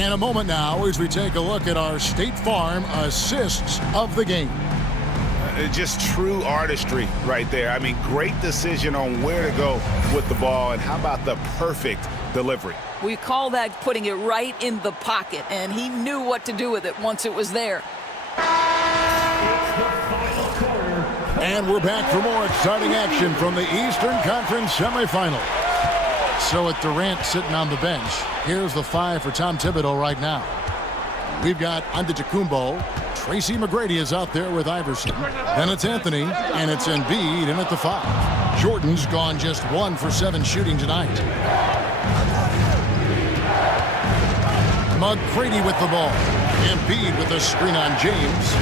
And a moment now as we take a look at our State Farm assists of the game. Just true artistry right there. I mean, great decision on where to go with the ball, and how about the perfect delivery? We call that putting it right in the pocket, and he knew what to do with it once it was there. And we're back for more exciting action from the Eastern Conference semifinal. So with Durant sitting on the bench, here's the 5 for Tom Thibodeau right now. We've got Antetokounmpo. Tracy McGrady is out there with Iverson. Then it's Anthony, and it's Embiid in at the 5. Jordan's gone just 1 for 7 shooting tonight. McGrady with the ball. Embiid with the screen on James.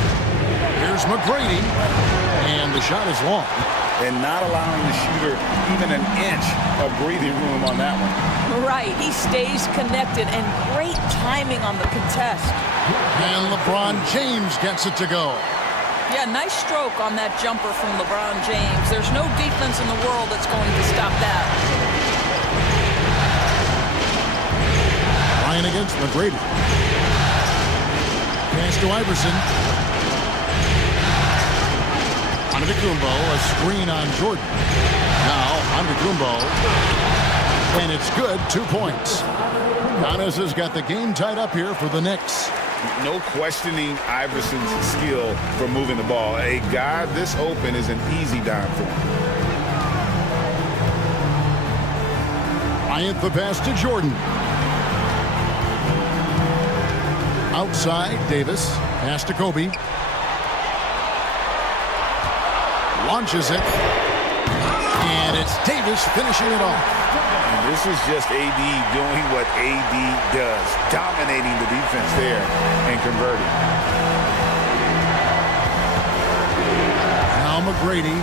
Here's McGrady, and the shot is long. And not allowing the shooter even an inch of breathing room on that one. Right, he stays connected, and great timing on the contest. And LeBron James gets it to go. Yeah, nice stroke on that jumper from LeBron James. There's no defense in the world that's going to stop that. Ryan against McGrady. Pass to Iverson. Antetokounmpo, a screen on Jordan. Now, Antetokounmpo, and it's good, 2 points. Giannis has got the game tied up here for the Knicks. No questioning Iverson's skill for moving the ball. A guy this open is an easy dime for him. Bryant the pass to Jordan. Outside, Davis. Pass to Kobe. Launches it, and it's Davis finishing it off. And this is just AD doing what AD does, dominating the defense there and converting. Now McGrady.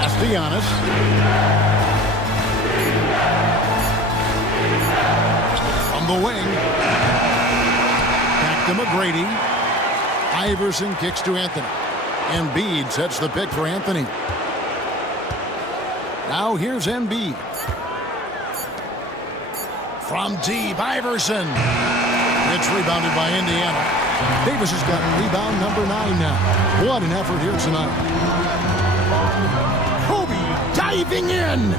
Pass to Giannis. The wing. Back to McGrady. Iverson kicks to Anthony. Embiid sets the pick for Anthony. Now here's Embiid. From deep, Iverson. It's rebounded by Indiana. Davis has got rebound number 9 now. What an effort here tonight. Kobe diving in.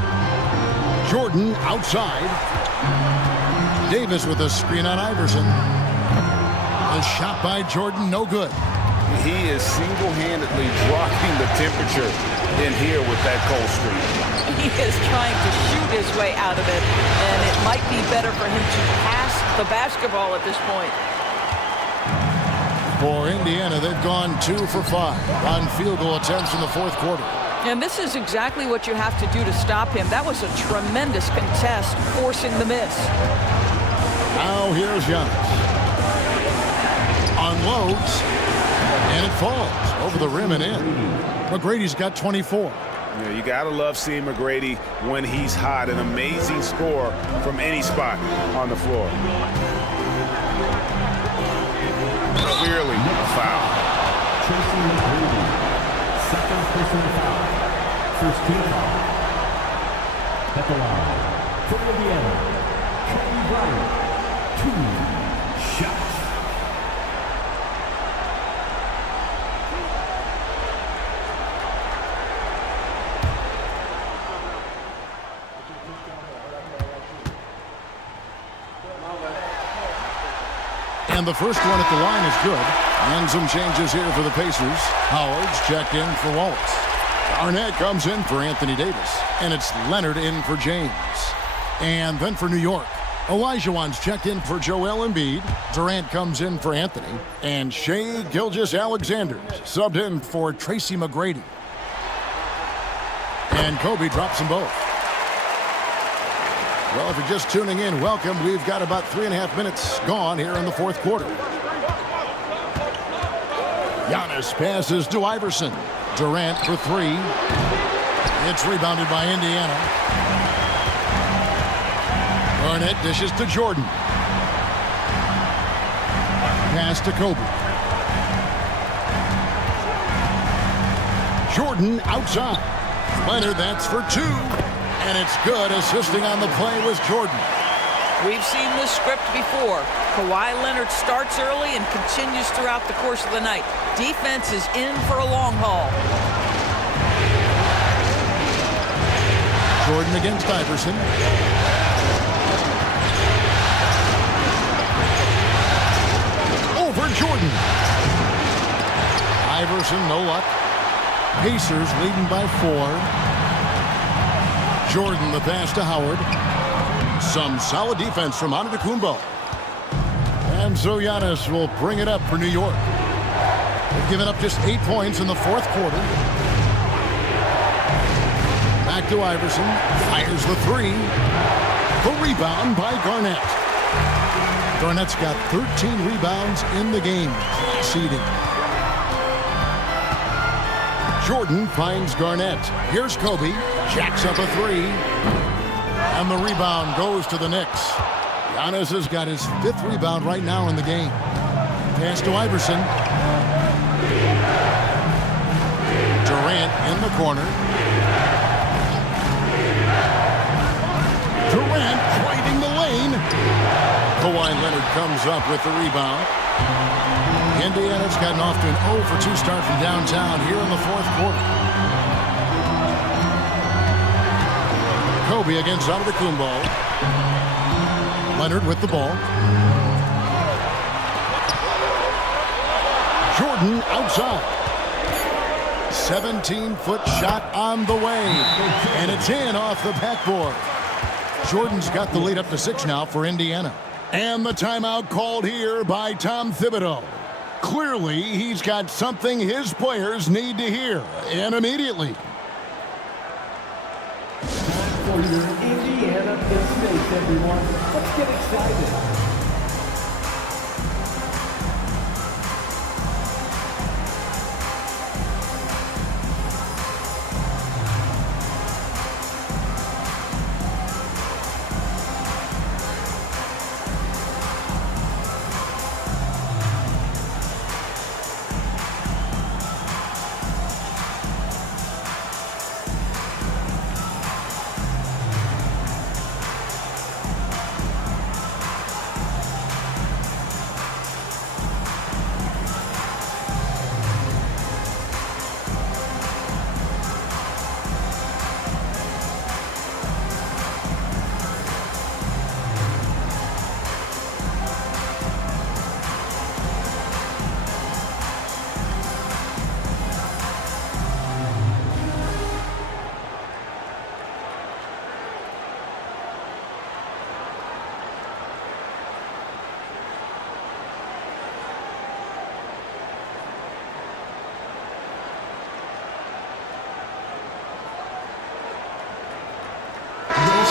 Jordan outside. Davis with a screen on Iverson. The shot by Jordan, no good. He is single-handedly dropping the temperature in here with that cold streak. He is trying to shoot his way out of it, and it might be better for him to pass the basketball at this point. For Indiana, they've gone 2 for 5 on field goal attempts in the fourth quarter. And this is exactly what you have to do to stop him. That was a tremendous contest, forcing the miss. Now here's Giannis. Unloads, and it falls over the rim and in. McGrady's got 24. Yeah, you got to love seeing McGrady when he's hot. An amazing score from any spot on the floor. Clearly a foul. Tracy McGrady, second personal foul. First team foul. At the line, for Indiana, Kobe Bryant, 2. And the first one at the line is good. And some changes here for the Pacers. Howard's checked in for Wallace. Garnett comes in for Anthony Davis. And it's Leonard in for James. And then for New York, Olajuwon's checked in for Joel Embiid. Durant comes in for Anthony. And Shai Gilgeous-Alexander's subbed in for Tracy McGrady. And Kobe drops them both. Well, if you're just tuning in, welcome. We've got about 3.5 minutes gone here in the fourth quarter. Giannis passes to Iverson. Durant for three. It's rebounded by Indiana. Garnett dishes to Jordan. Pass to Kobe. Jordan outside. Leonard, that's for two. And it's good. Assisting on the play was Jordan. We've seen this script before. Kawhi Leonard starts early and continues throughout the course of the night. Defense is in for a long haul. Jordan against Iverson. Over Jordan. Iverson, no luck. Pacers leading by 4. Jordan, the pass to Howard. Some solid defense from Antetokounmpo. And so Giannis will bring it up for New York. They've given up just 8 points in the fourth quarter. Back to Iverson. Fires the three. The rebound by Garnett. Garnett's got 13 rebounds in the game. Seeding. Jordan finds Garnett. Here's Kobe. Jacks up a three. And the rebound goes to the Knicks. Giannis has got his 5th rebound right now in the game. Pass to Iverson. Durant in the corner. Durant driving the lane. Kawhi Leonard comes up with the rebound. Indiana's gotten off to an 0-for-2 start from downtown here in the fourth quarter. Kobe against Antetokounmpo. Leonard with the ball. Jordan outside. 17-foot shot on the way. And it's in off the backboard. Jordan's got the lead up to 6 now for Indiana. And the timeout called here by Tom Thibodeau. Clearly, he's got something his players need to hear, and immediately. For your Indiana Pistons, everyone. Let's get excited.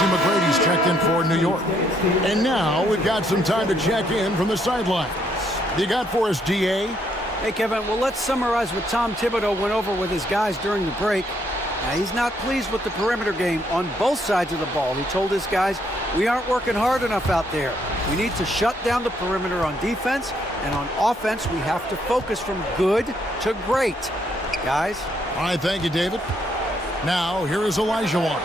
McGrady's checked in for New York. And now we've got some time to check in from the sidelines. You got for us, DA? Hey, Kevin, well, let's summarize what Tom Thibodeau went over with his guys during the break. Now, he's not pleased with the perimeter game on both sides of the ball. He told his guys, we aren't working hard enough out there. We need to shut down the perimeter on defense, and on offense, we have to focus from good to great. Guys? All right, thank you, David. Now, here is Olajuwon.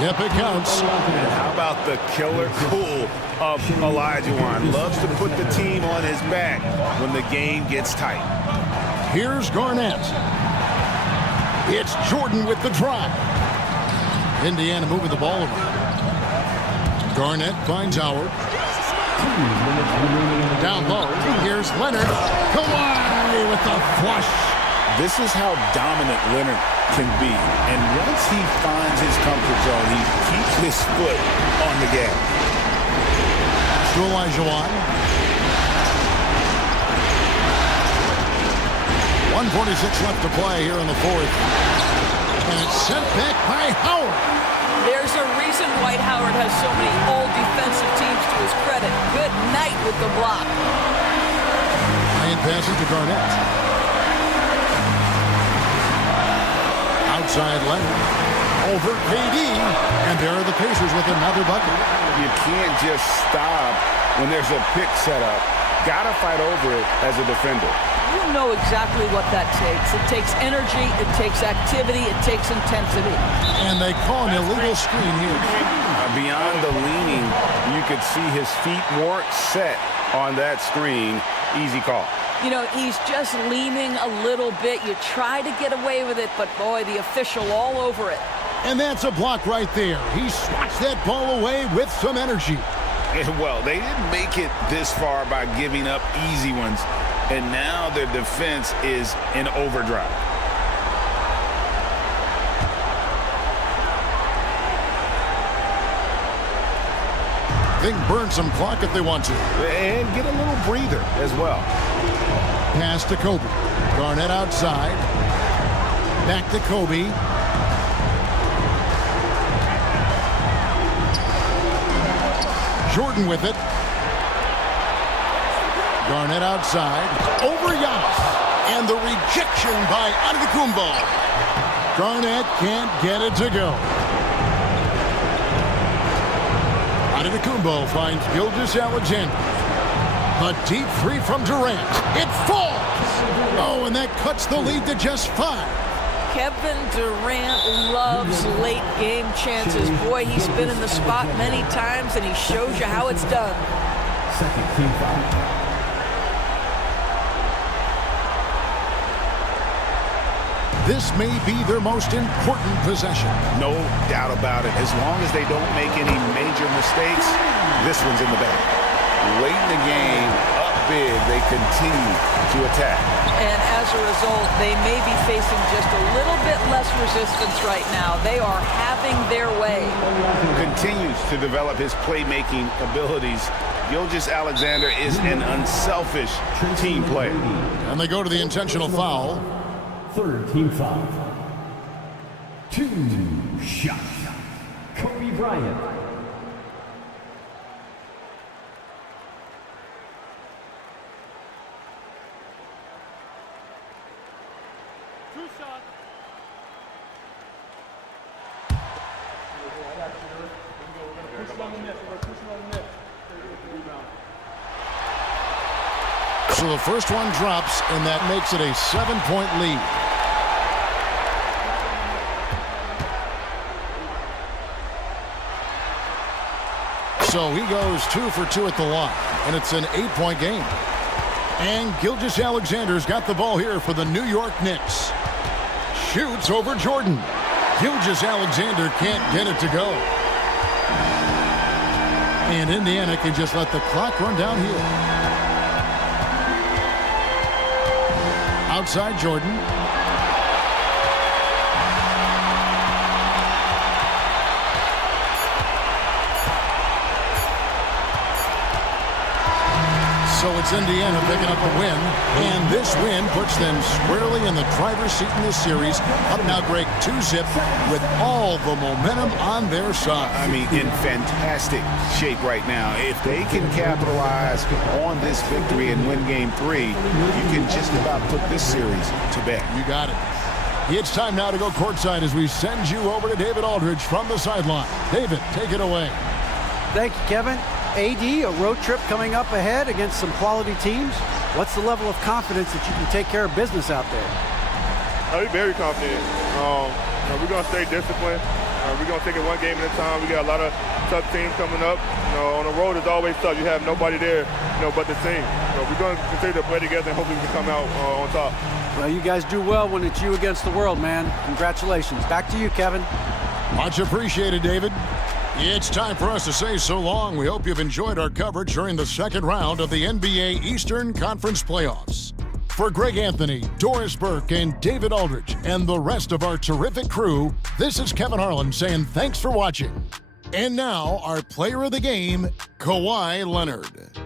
Yep, it counts. And how about the killer cool of Olajuwon? Loves to put the team on his back when the game gets tight. Here's Garnett. It's Jordan with the drive. Indiana moving the ball around. Garnett finds Howard. minutes remaining. Down low, here's Leonard. Kawhi with the flush. This is how dominant Leonard can be. And once he finds his comfort zone, he keeps his foot on the gas. To Elijah 1:46 left to play here in the fourth. And it's sent back by Howard. There's a reason Dwight Howard has so many all-defensive teams to his credit. Good night with the block. Ryan passes to Garnett. Outside Leonard. Over KD. And there are the Pacers with another bucket. You can't just stop when there's a pick set up. Got to fight over it as a defender. You know exactly what that takes. It takes energy, it takes activity, it takes intensity. And they call an illegal screen here. Beyond the leaning, you could see his feet weren't set on that screen. Easy call. You know, he's just leaning a little bit. You try to get away with it, but boy, the official all over it. And that's a block right there. He swats that ball away with some energy. Well, they didn't make it this far by giving up easy ones. And now their defense is in overdrive. They can burn some clock if they want to. And get a little breather as well. Pass to Kobe. Garnett outside. Back to Kobe. Jordan with it. Garnett outside. Over Giannis. And the rejection by Antetokounmpo. Garnett can't get it to go. Antetokounmpo finds Gilgeous-Alexander. A deep three from Durant. It falls. Oh, and that cuts the lead to just 5. Kevin Durant loves late game chances. Boy, he's been in the spot many times, and he shows you how it's done. Second team foul. This may be their most important possession. No doubt about it. As long as they don't make any major mistakes, this one's in the bag. Late in the game, up big, they continue to attack. And as a result, they may be facing just a little bit less resistance right now. They are having their way. Continues to develop his playmaking abilities. Gilgeous-Alexander is an unselfish team player. And they go to the intentional foul. Third team foul. 2 shots. Kobe Bryant. So the first one drops, and that makes it a 7-point lead. So he goes 2 for 2 at the line, and it's an 8-point game. And Gilgeous-Alexander's got the ball here for the New York Knicks. Shoots over Jordan. Gilgeous-Alexander can't get it to go. And Indiana can just let the clock run down here. Outside Jordan. So it's Indiana picking up a win, and this win puts them squarely in the driver's seat in this series. Up now, Greg, 2-zip with all the momentum on their side. I mean, in fantastic shape right now. If they can capitalize on this victory and win Game 3, you can just about put this series to bed. You got it. It's time now to go courtside as we send you over to David Aldridge from the sideline. David, take it away. Thank you, Kevin. AD, a road trip coming up ahead against some quality teams. What's the level of confidence that you can take care of business out there? We're very confident. We're going to stay disciplined. We're going to take it one game at a time. We got a lot of tough teams coming up. On the road, it's always tough. You have nobody there, but the team. We're going to continue to play together and hopefully we can come out on top. Well, you guys do well when it's you against the world, man. Congratulations. Back to you, Kevin. Much appreciated, David. It's time for us to say so long. We hope you've enjoyed our coverage during the second round of the NBA Eastern Conference Playoffs. For Greg Anthony, Doris Burke, and David Aldridge, and the rest of our terrific crew, this is Kevin Harlan saying thanks for watching. And now, our player of the game, Kawhi Leonard.